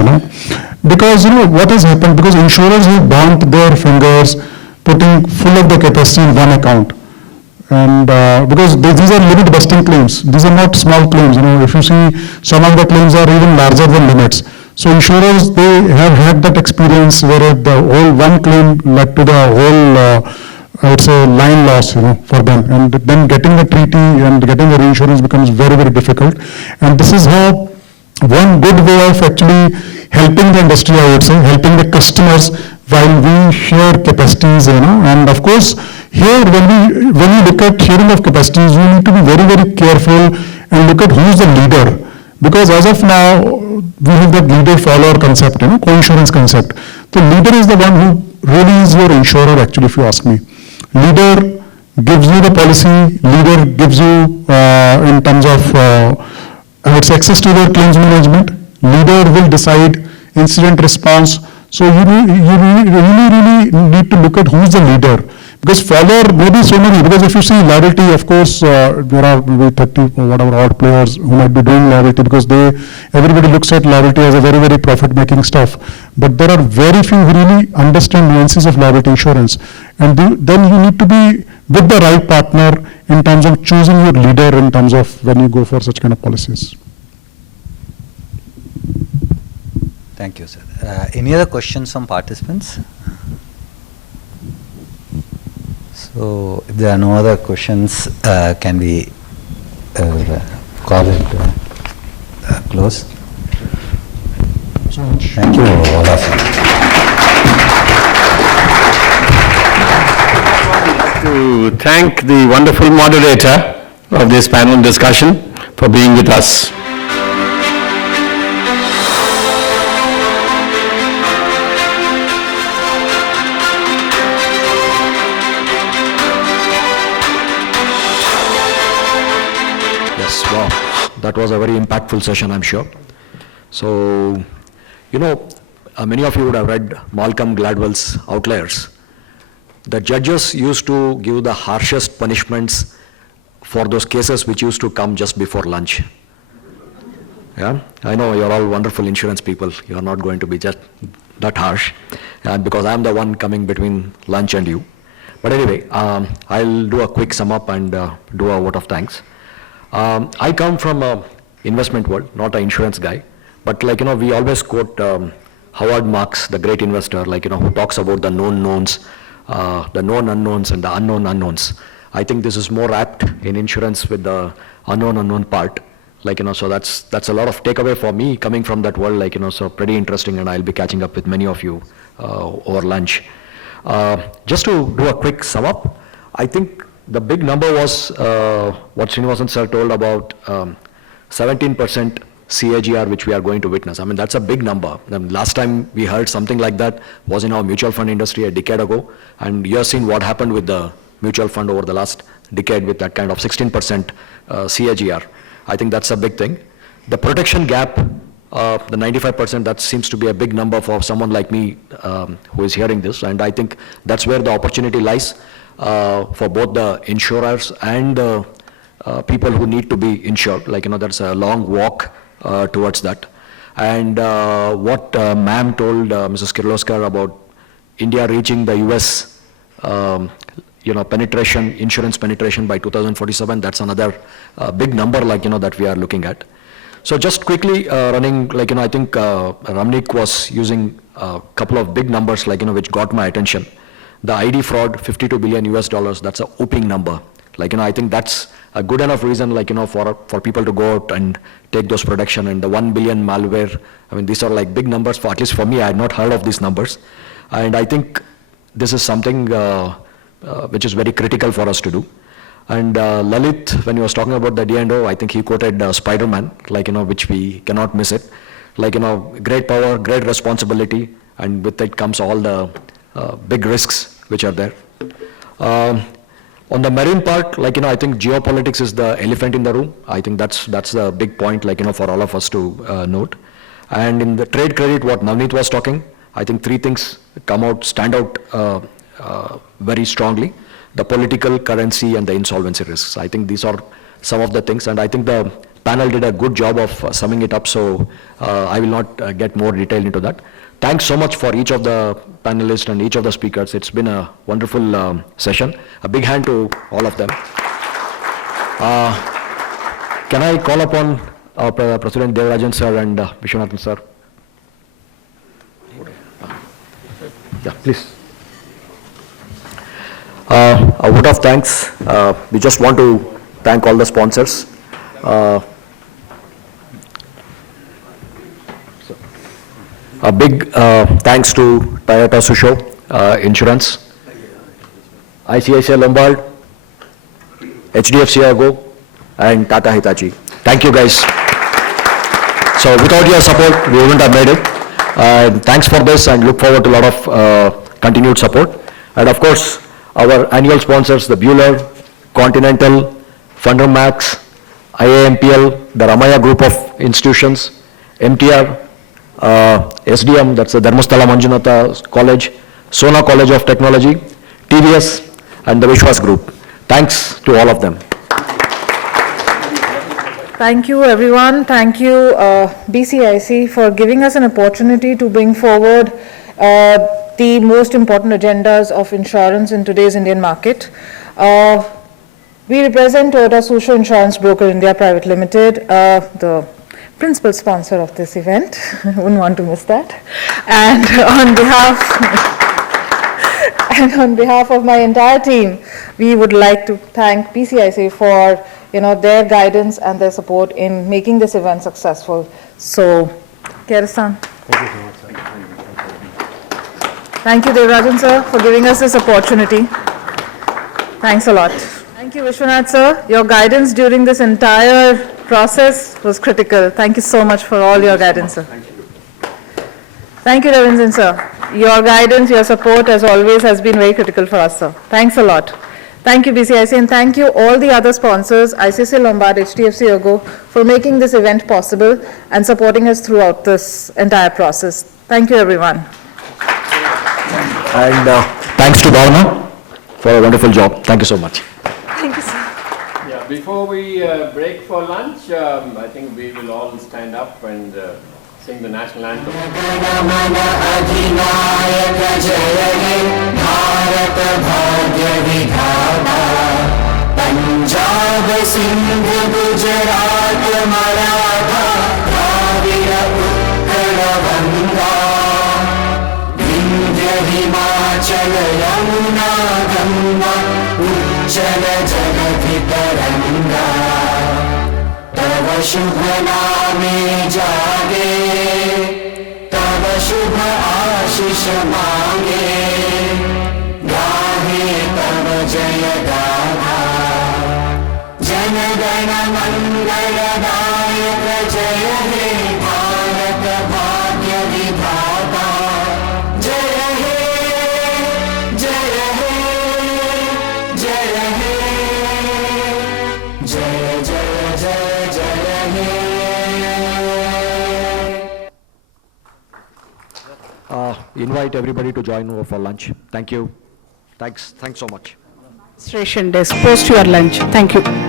because, what has happened, because insurers have burnt their fingers putting full of the capacity in one account. And because these are limit busting claims, these are not small claims, if you see some of the claims are even larger than limits. So insurers, they have had that experience where the whole one claim led to the whole, I would say, line loss, for them. And then getting the treaty and getting the reinsurance becomes very, very difficult. And this is how one good way of actually helping the industry, I would say, helping the customers while we share capacities, and of course, Here, when you look at sharing of capacities, you need to be very, very careful and look at who's the leader. Because as of now, we have that leader-follower concept, co-insurance concept. The leader is the one who really is your insurer, actually, if you ask me. Leader gives you the policy, leader gives you, in terms of its access to their claims management, leader will decide incident response. So you really need to look at who's the leader. Because follower, maybe so many, because if you see liability, of course, there are maybe 30 or whatever odd players who might be doing liability because everybody looks at liability as a very, very profit-making stuff. But there are very few who really understand nuances of liability insurance. And then you need to be with the right partner in terms of choosing your leader in terms of when you go for such kind of policies. Thank you, sir. Any other questions from participants? So, if there are no other questions, can we call it close? Thank you, all of you. To thank the wonderful moderator of this panel discussion for being with us. Wow, that was a very impactful session, I'm sure. So, many of you would have read Malcolm Gladwell's Outliers. The judges used to give the harshest punishments for those cases which used to come just before lunch. Yeah, I know you're all wonderful insurance people. You're not going to be just that harsh, because I'm the one coming between lunch and you. But anyway, I'll do a quick sum up and do a vote of thanks. I come from an investment world, not an insurance guy, but we always quote Howard Marks, the great investor, who talks about the known knowns, the known unknowns and the unknown unknowns. I think this is more apt in insurance with the unknown part, so that's a lot of takeaway for me coming from that world, so pretty interesting, and I'll be catching up with many of you over lunch. Just to do a quick sum up, I think the big number was what Srinivasan sir told about 17% CAGR which we are going to witness. I mean, that's a big number. Last time we heard something like that was in our mutual fund industry a decade ago, and you have seen what happened with the mutual fund over the last decade with that kind of 16% CAGR. I think that's a big thing. The protection gap, the 95%, that seems to be a big number for someone like me who is hearing this, and I think that's where the opportunity lies. For both the insurers and the people who need to be insured. There's a long walk towards that. And what ma'am told Mrs. Kirloskar about India reaching the US, penetration, insurance penetration by 2047, that's another big number that we are looking at. So just quickly running, I think Ramneek was using a couple of big numbers which got my attention. The ID fraud, $52 billion US, that's a whooping number. I think that's a good enough reason, for people to go out and take those protection. And the 1 billion malware, I mean, these are big numbers, for at least for me, I had not heard of these numbers. And I think this is something which is very critical for us to do. And Lalit, when he was talking about the D&O, I think he quoted Spider-Man, which we cannot miss it. Great power, great responsibility, and with it comes all the big risks which are there. On the marine part, I think geopolitics is the elephant in the room. I think that's the big point, for all of us to note. And in the trade credit, what Navneet was talking, I think three things stand out very strongly: the political, currency, and the insolvency risks. I think these are some of the things, and I think the panel did a good job of summing it up. So I will not get more detail into that. Thanks so much for each of the panelists and each of the speakers. It's been a wonderful session. A big hand to all of them. Can I call upon our President Devarajan sir and Viswanath sir? Yeah, please. A vote of thanks. We just want to thank all the sponsors. A big thanks to Tsusho Insurance. ICICI Lombard, HDFC Ergo, and Tata Hitachi. Thank you guys. So without your support, we wouldn't have made it. Thanks for this, and look forward to a lot of continued support. And of course, our annual sponsors, the Bueller, Continental, Fundum Max, IAMPL, the Ramaya group of institutions, MTR, SDM, that's the Dharmasthala Manjunatha College, Sona College of Technology, TVS, and the Vishwas group. Thanks to all of them. Thank you, everyone. Thank you, BCIC, for giving us an opportunity to bring forward the most important agendas of insurance in today's Indian market. We represent Toyota Tsusho Insurance Broker India Private Limited, the principal sponsor of this event. I wouldn't want to miss that. And on behalf of my entire team, we would like to thank BCIC for their guidance and their support in making this event successful. So, Keynote. Thank you so much, sir. Thank you, Devarajan, sir, for giving us this opportunity. Thanks a lot. Thank you, Viswanath, sir. Your guidance during this entire process was critical. Thank you so much for all your guidance, sir. Thank you. Thank you, Devarajan, sir. Your guidance, your support, as always, has been very critical for us, sir. Thanks a lot. Thank you, BCIC, and thank you all the other sponsors, ICICI Lombard, HDFC Ergo, for making this event possible and supporting us throughout this entire process. Thank you, everyone. And thanks to Bhavna for a wonderful job. Thank you so much. Thank you, sir. Yeah, before we break for lunch, I think we will all stand up and sing the national anthem. तव शुभ नामे जागे, तव शुभ आशीष मांगे, गाहे तव जय गाथा, जन गण मंगलदायक जय हे भारत भाग्य विधाता, जय हे जय हे जय हे जय जय जय जय हे। Invite everybody to join over for lunch. Thank you. Thanks so much. Station desk, post your lunch. Thank you.